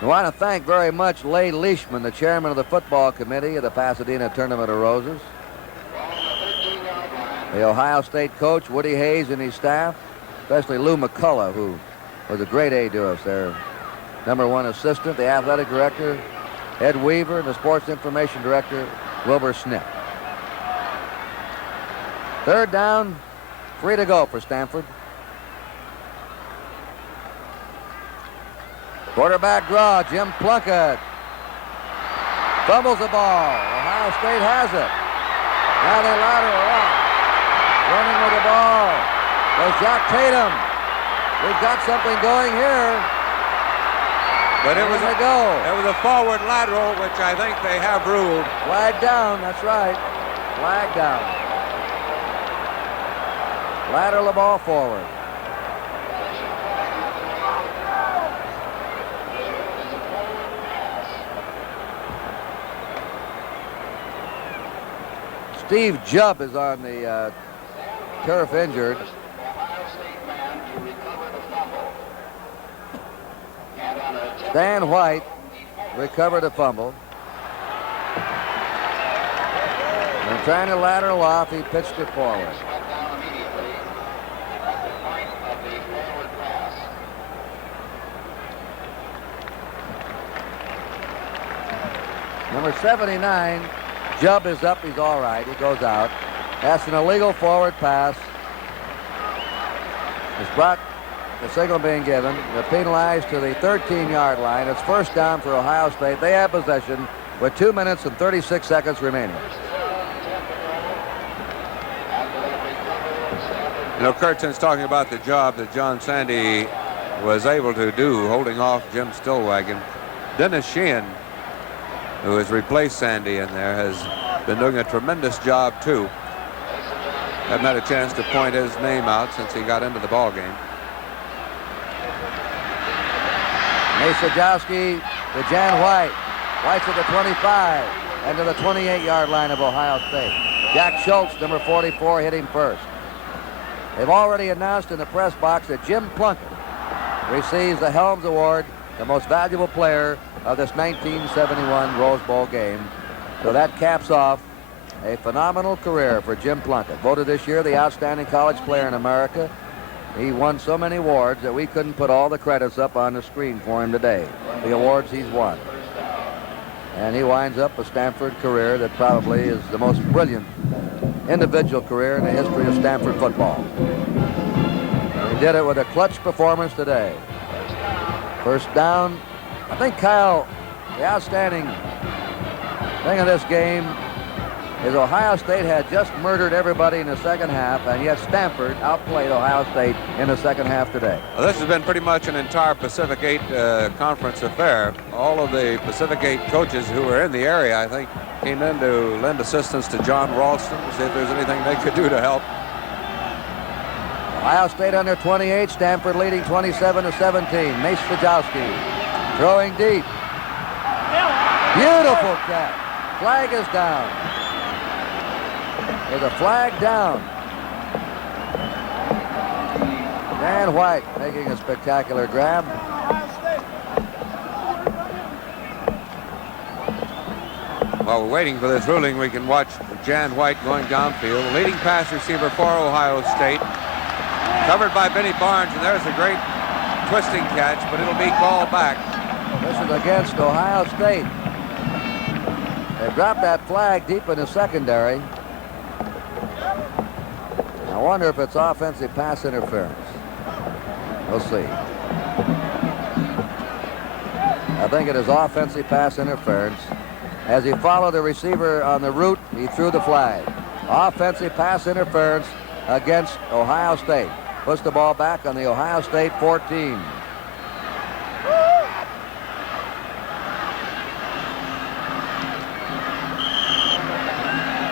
I want to thank very much Leigh Leishman, the chairman of the football committee of the Pasadena Tournament of Roses. The Ohio State coach, Woody Hayes, and his staff, especially Lou McCullough, who was a great aide to us, their #1 assistant, the athletic director, Ed Weaver, and the sports information director, Wilbur Snip. Third down, 3 to go for Stanford. Quarterback draw, Jim Plunkett. Fumbles the ball. Ohio State has it. Now they lateral off. Running with the ball. There's Jack Tatum. We've got something going here. But it was a forward lateral, which I think they have ruled. Flag down, that's right. Flag down. Lateral the ball forward. Steve Jubb is on the turf injured. Stan White recovered a fumble. And trying to lateral off, he pitched it forward. Number 79, Jubb is up. He's all right. He goes out. That's an illegal forward pass. It's brought, the signal being given. They're penalized to the 13-yard line. It's first down for Ohio State. They have possession with 2 minutes and 36 seconds remaining. You know, Kurtzon's talking about the job that John Sandy was able to do, holding off Jim Stillwagon. Dennis Sheehan, who has replaced Sandy in there, has been doing a tremendous job, too. Haven't had a chance to point his name out since he got into the ball game. Masajowski to Jan White. White's at the 25 and to the 28-yard line of Ohio State. Jack Schultz, number 44, hit him first. They've already announced in the press box that Jim Plunkett receives the Helms Award, the most valuable player of this 1971 Rose Bowl game. So that caps off a phenomenal career for Jim Plunkett. Voted this year the outstanding college player in America. He won so many awards that we couldn't put all the credits up on the screen for him today, the awards he's won. And he winds up a Stanford career that probably is the most brilliant individual career in the history of Stanford football. He did it with a clutch performance today. First down. I think, Kyle, the outstanding thing of this game is Ohio State had just murdered everybody in the second half, and yet Stanford outplayed Ohio State in the second half today. Well, this has been pretty much an entire Pacific 8 conference affair. All of the Pacific 8 coaches who were in the area, I think, came in to lend assistance to John Ralston, see if there's anything they could do to help. Ohio State under 28, Stanford leading 27-17. Mace Sajowski throwing deep. Beautiful catch. Flag is down. There's a flag down. Dan White making a spectacular grab. While we're waiting for this ruling, we can watch Jan White going downfield. Leading pass receiver for Ohio State. Covered by Benny Barnes, and there's a great twisting catch, but it'll be called back. This is against Ohio State. They dropped that flag deep in the secondary. I wonder if it's offensive pass interference. We'll see. I think it is offensive pass interference. As he followed the receiver on the route, he threw the flag. Offensive pass interference against Ohio State. Puts the ball back on the Ohio State 14.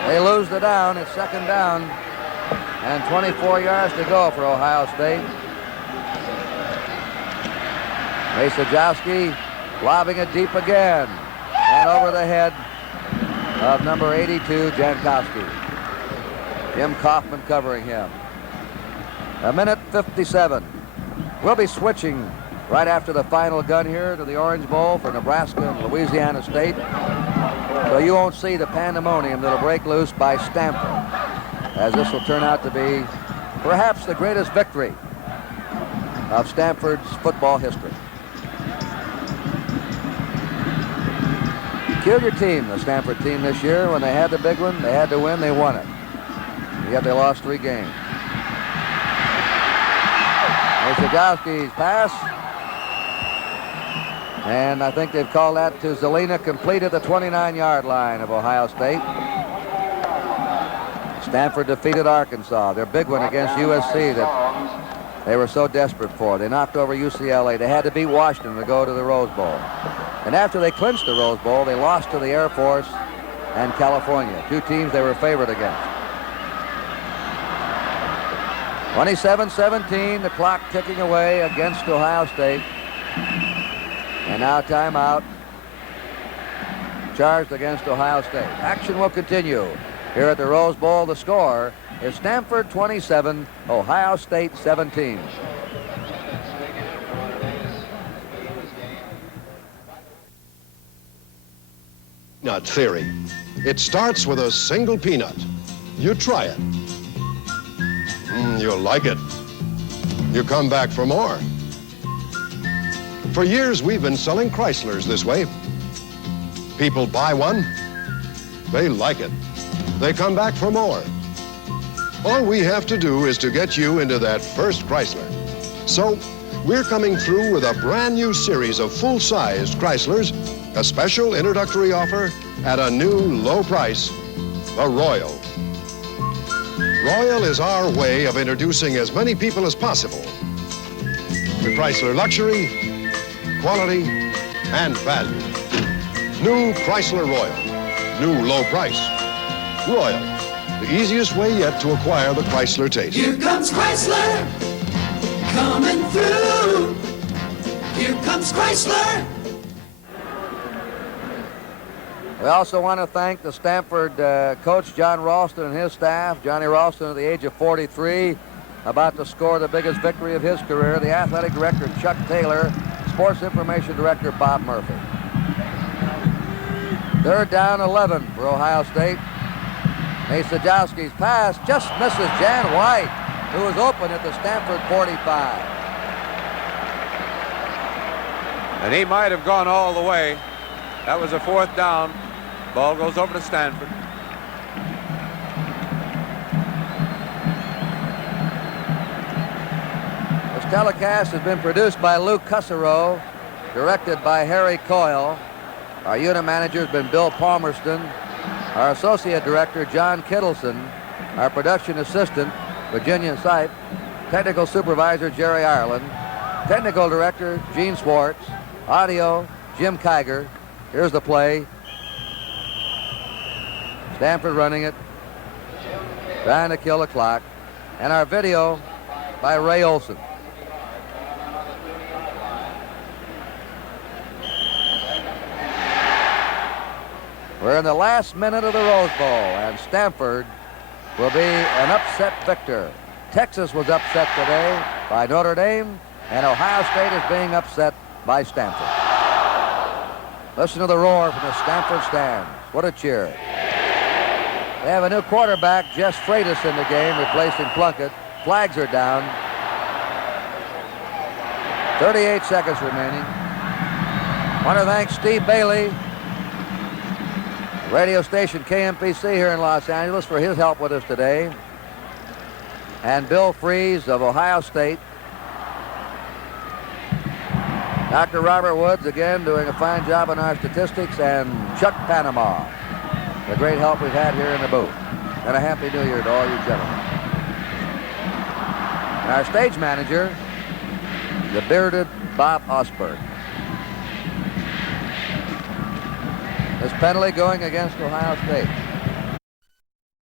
They lose the down. It's second down and 24 yards to go for Ohio State. Masajowski lobbing it deep again and over the head of number 82, Jankowski. Jim Kaufman covering him. A minute 57. We'll be switching right after the final gun here to the Orange Bowl for Nebraska and Louisiana State. So you won't see the pandemonium that'll break loose by Stanford, as this will turn out to be perhaps the greatest victory of Stanford's football history. Peculiar team, the Stanford team this year. When they had the big one, they had to win, they won it. Yet they lost 3 games. Masajowski's pass. And I think they've called that to Zelina, complete at the 29-yard line of Ohio State. Stanford defeated Arkansas, their big one against USC that they were so desperate for. They knocked over UCLA. They had to beat Washington to go to the Rose Bowl. And after they clinched the Rose Bowl, they lost to the Air Force and California, 2 teams they were favored against. 27-17, the clock ticking away against Ohio State. And now timeout charged against Ohio State. Action will continue here at the Rose Bowl. The score is Stanford 27, Ohio State 17. Peanut theory. It starts with a single peanut. You try it. You'll like it. You come back for more. For years, we've been selling Chryslers this way. People buy one, they like it. They come back for more. All we have to do is to get you into that first Chrysler. So, we're coming through with a brand new series of full-sized Chryslers, a special introductory offer at a new low price, the Royal. Royal is our way of introducing as many people as possible to Chrysler luxury, quality, and value. New Chrysler Royal. New low price. Royal. The easiest way yet to acquire the Chrysler taste. Here comes Chrysler, coming through. Here comes Chrysler. We also want to thank the Stanford coach, John Ralston, and his staff. Johnny Ralston, at the age of 43, about to score the biggest victory of his career. The athletic director, Chuck Taylor. Sports information director, Bob Murphy. Third down, 11 for Ohio State. Masajowski's pass just misses Jan White, who was open at the Stanford 45. And he might have gone all the way. That was a fourth down. Ball goes over to Stanford. This telecast has been produced by Lou Cusserow, directed by Harry Coyle. Our unit manager has been Bill Palmerston. Our associate director, John Kittleson. Our production assistant, Virginia Sipe. Technical supervisor, Jerry Ireland. Technical director, Gene Swartz. Audio, Jim Kiger. Here's the play. Stanford running it, trying to kill the clock. And our video by Ray Olson. We're in the last minute of the Rose Bowl, and Stanford will be an upset victor. Texas was upset today by Notre Dame, and Ohio State is being upset by Stanford. Listen to the roar from the Stanford stands. What a cheer. They have a new quarterback, Jess Freitas, in the game, replacing Plunkett. Flags are down. 38 seconds remaining. Want to thank Steve Bailey, radio station KMPC here in Los Angeles, for his help with us today. And Bill Freeze of Ohio State. Dr. Robert Woods, again, doing a fine job on our statistics, and Chuck Panama, the great help we've had here in the booth. And a Happy New Year to all you gentlemen. And our stage manager, the bearded Bob Osberg. This penalty going against Ohio State.